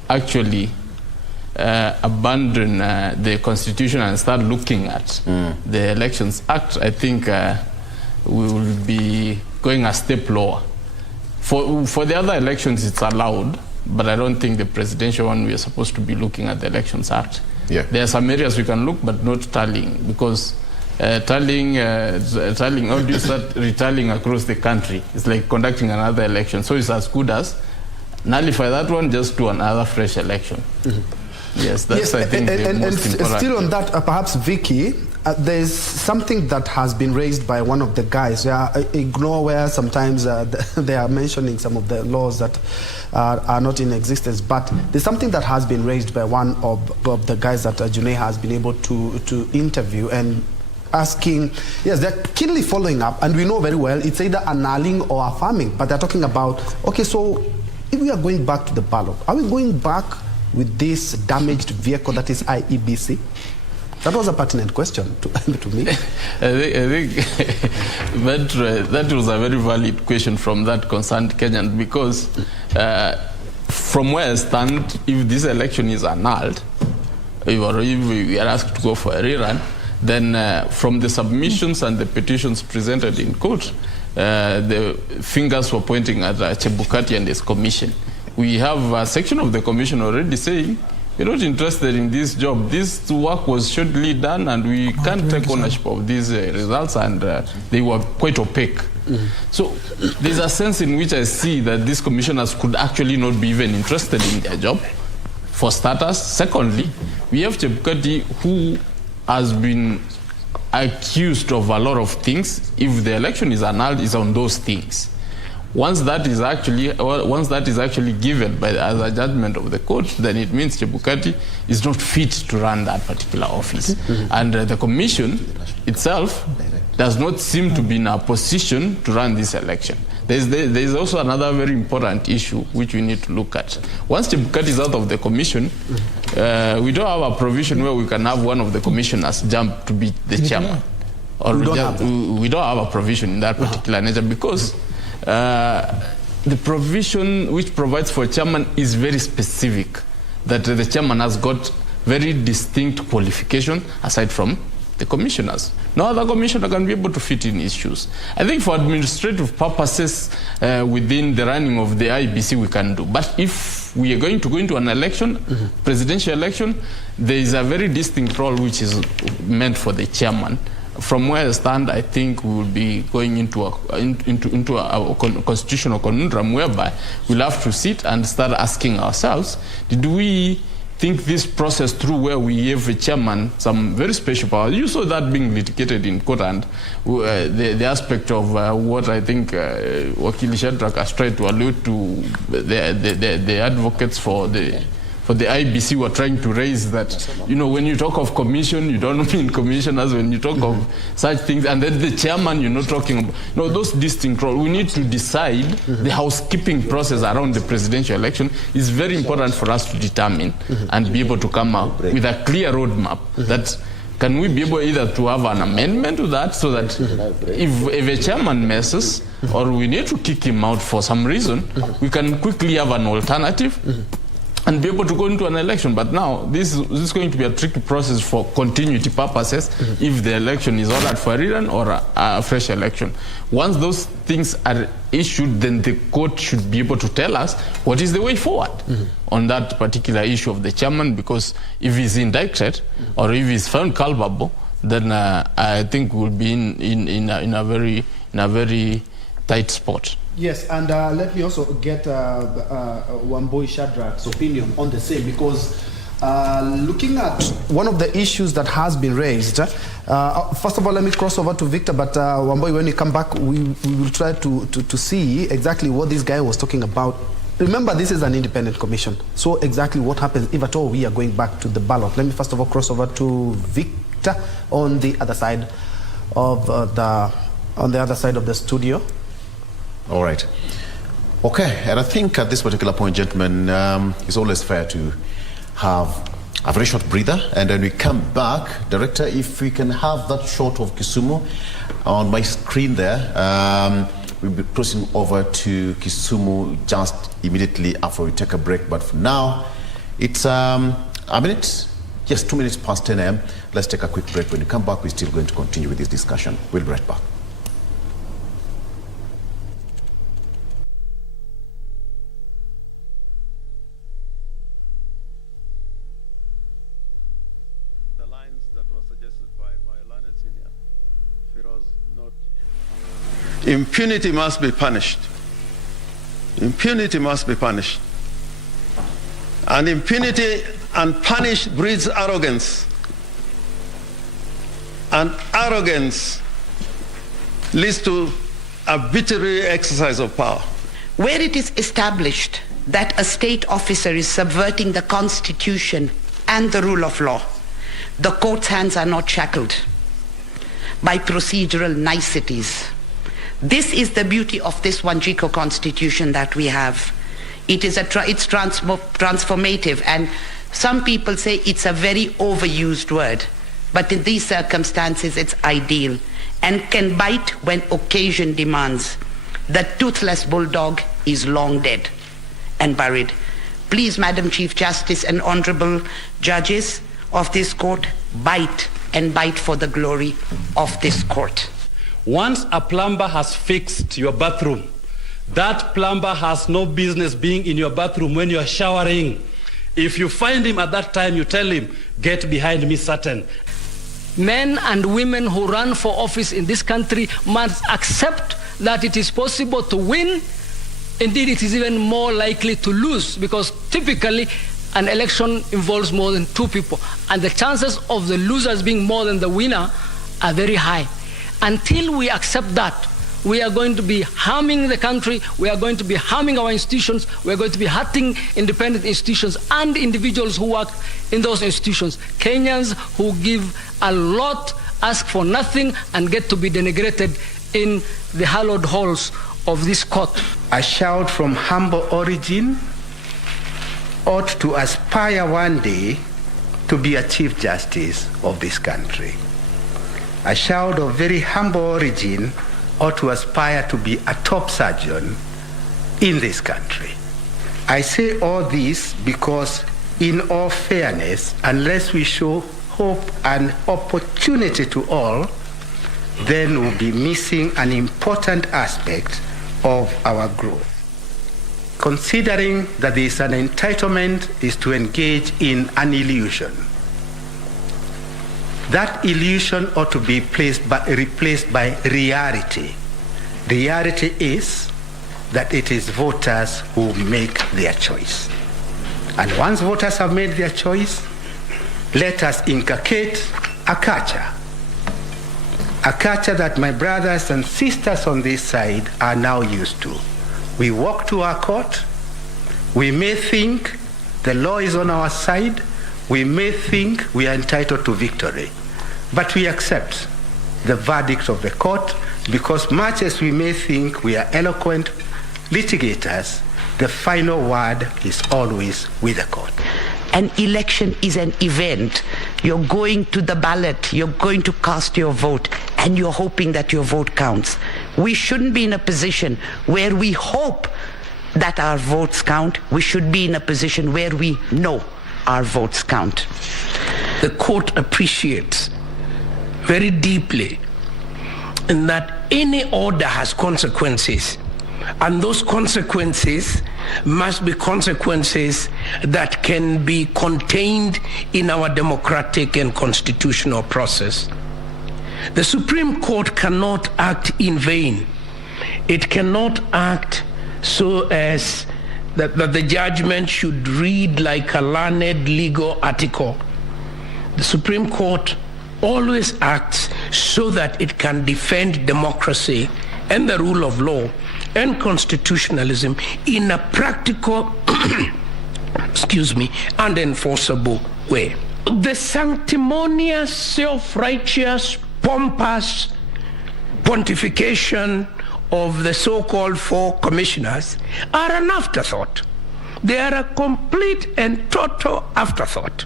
actually abandon the constitution and start looking at the Elections Act, I think we will be going a step lower. For the other elections, it's allowed, but I don't think the presidential one we are supposed to be looking at the Elections Act. There are some areas we can look, but not tallying, because tallying, how do you start retallying across the country? It's like conducting another election. So it's as good as nullify that one, just do another fresh election. Yes, that's I think the most important. Still on that, perhaps Vicky, there's something that has been raised by one of the guys. Ignore where sometimes they are mentioning some of the laws that are not in existence, but there's something that has been raised by one of the guys that Junei has been able to interview, and asking, yes, they're keenly following up, and we know very well it's either annulling or affirming, but they're talking about, okay, so if we are going back to the ballot, are we going back with this damaged vehicle that is IEBC? That was a pertinent question to me. I think that was a very valid question from that concerned Kenyan, because from where I stand, if this election is annulled, or if we are asked to go for a rerun, then from the submissions and the petitions presented in court, the fingers were pointing at Chebukati and his commission. We have a section of the commission already saying, we're not interested in this job. This work was shoddily done, and we can't take ownership of these results, and they were quite opaque. So there's a sense in which I see that these commissioners could actually not be even interested in their job, for starters. Secondly, we have Chebukati, who has been accused of a lot of things. If the election is annulled, is on those things. Once that is actually given as a judgment of the court, then it means Chebukati is not fit to run that particular office. And the commission itself does not seem to be in a position to run this election. There is also another very important issue which we need to look at. Once Chebukati is out of the commission, we don't have a provision where we can have one of the commissioners jump to be the chairman. Or we don't have a provision in that particular nature, because the provision which provides for chairman is very specific, that the chairman has got very distinct qualification aside from the commissioners. No other commissioner can be able to fit in his shoes. I think for administrative purposes within the running of the IBC we can do. But if we are going to go into an election, presidential election, there is a very distinct role which is meant for the chairman. From where I stand, I think we will be going into a constitutional conundrum whereby we'll have to sit and start asking ourselves, did we think this process through, where we gave a chairman some very special power? You saw that being litigated in court, and the aspect of what I think Wakili Shadrack has tried to allude to, the advocates for the IBC were trying to raise that, you know, when you talk of commission, you don't mean commissioners. When you talk of such things, and then the chairman, you're not talking about, no, those distinct roles. We need to decide the housekeeping process around the presidential election is very important for us to determine and be able to come up with a clear roadmap. That can we be able either to have an amendment to that, so that if a chairman messes, or we need to kick him out for some reason, we can quickly have an alternative and be able to go into an election. But now, this is going to be a tricky process for continuity purposes if the election is ordered for a rerun or a fresh election. Once those things are issued, then the court should be able to tell us what is the way forward on that particular issue of the chairman, because if he's indicted or if he's found culpable, then I think we'll be in a very tight spot. Yes, and let me also get Wambui Shadrack's opinion on the same, because looking at one of the issues that has been raised, first of all, let me cross over to Victor, but Wambui, when you come back, we will try to see exactly what this guy was talking about. Remember, this is an independent commission, so exactly what happens if at all we are going back to the ballot. Let me first of all cross over to Victor on the other side of the studio. All right. Okay, and I think at this particular point, gentlemen, it's always fair to have a very short breather, and then we come back. Director, if we can have that shot of Kisumu on my screen there, we'll be crossing over to Kisumu just immediately after we take a break. But for now, it's a minute, yes, 2 minutes past 10 a.m. Let's take a quick break. When we come back, we're still going to continue with this discussion. We'll be right back. Impunity must be punished. Impunity must be punished. And impunity unpunished breeds arrogance. And arrogance leads to arbitrary exercise of power. Where it is established that a state officer is subverting the Constitution and the rule of law, the court's hands are not shackled by procedural niceties. This is the beauty of this Wanjiko Constitution that we have. It's transformative, and some people say it's a very overused word, but in these circumstances it's ideal and can bite when occasion demands. The toothless bulldog is long dead and buried. Please, Madam Chief Justice and honorable judges of this court, bite and bite for the glory of this court. Once a plumber has fixed your bathroom, that plumber has no business being in your bathroom when you are showering. If you find him at that time, you tell him, get behind me, Satan. Men and women who run for office in this country must accept that it is possible to win. Indeed, it is even more likely to lose, because typically an election involves more than two people, and the chances of the losers being more than the winner are very high. Until we accept that, we are going to be harming the country, we are going to be harming our institutions, we are going to be hurting independent institutions and individuals who work in those institutions. Kenyans who give a lot, ask for nothing, and get to be denigrated in the hallowed halls of this court. A child from humble origin ought to aspire one day to be a Chief Justice of this country. A child of very humble origin ought to aspire to be a top surgeon in this country. I say all this because, in all fairness, unless we show hope and opportunity to all, then we'll be missing an important aspect of our growth. Considering that there is an entitlement is to engage in an illusion. That illusion ought to be replaced by reality. Reality is that it is voters who make their choice. And once voters have made their choice, let us inculcate a culture that my brothers and sisters on this side are now used to. We walk to our court, we may think the law is on our side, we may think we are entitled to victory, but we accept the verdict of the court, because much as we may think we are eloquent litigators, the final word is always with the court. An election is an event. You're going to the ballot, you're going to cast your vote, and you're hoping that your vote counts. We shouldn't be in a position where we hope that our votes count. We should be in a position where we know our votes count. The court appreciates very deeply in that any order has consequences, and those consequences must be consequences that can be contained in our democratic and constitutional process. The Supreme Court cannot act in vain. It cannot act so as that the judgment should read like a learned legal article. The Supreme Court always acts so that it can defend democracy and the rule of law and constitutionalism in a practical and enforceable way. The sanctimonious, self-righteous, pompous pontification of the so-called four commissioners are an afterthought. They are a complete and total afterthought,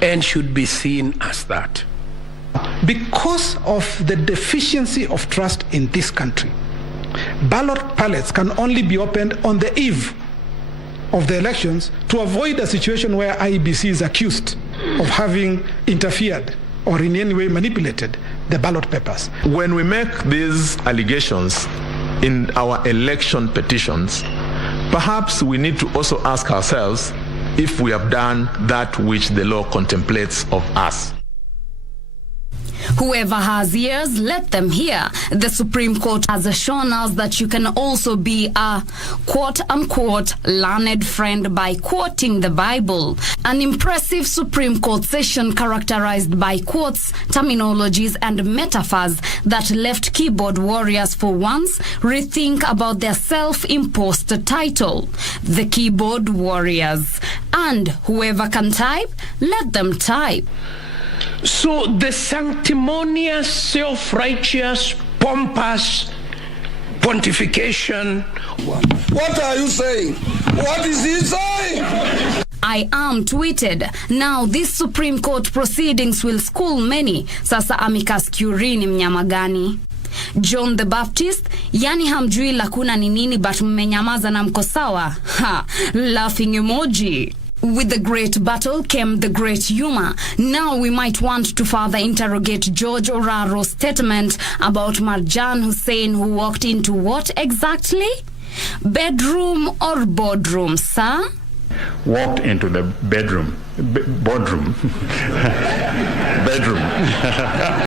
and should be seen as that. Because of the deficiency of trust in this country, ballot palettes can only be opened on the eve of the elections to avoid a situation where IEBC is accused of having interfered or in any way manipulated the ballot papers. When we make these allegations in our election petitions, perhaps we need to also ask ourselves if we have done that which the law contemplates of us. Whoever has ears, let them hear. The Supreme Court has shown us that you can also be a quote-unquote learned friend by quoting the Bible. An impressive Supreme Court session characterized by quotes, terminologies, and metaphors that left keyboard warriors for once rethink about their self-imposed title, the Keyboard Warriors. And whoever can type, let them type. So the sanctimonious, self-righteous, pompous pontification. What are you saying? What is he saying? I am tweeted. Now these Supreme Court proceedings will school many. Sasa amikas Curie ni mnyama gani? John the Baptist, yani hamjui lakuna ni nini but mmenyamaza na mko sawa. Ha, laughing emoji. With the great battle came the great humor. Now we might want to further interrogate George Oraro's statement about Marjan Hussein, who walked into what exactly? Bedroom or boardroom, sir? Walked into the boardroom. Bedroom.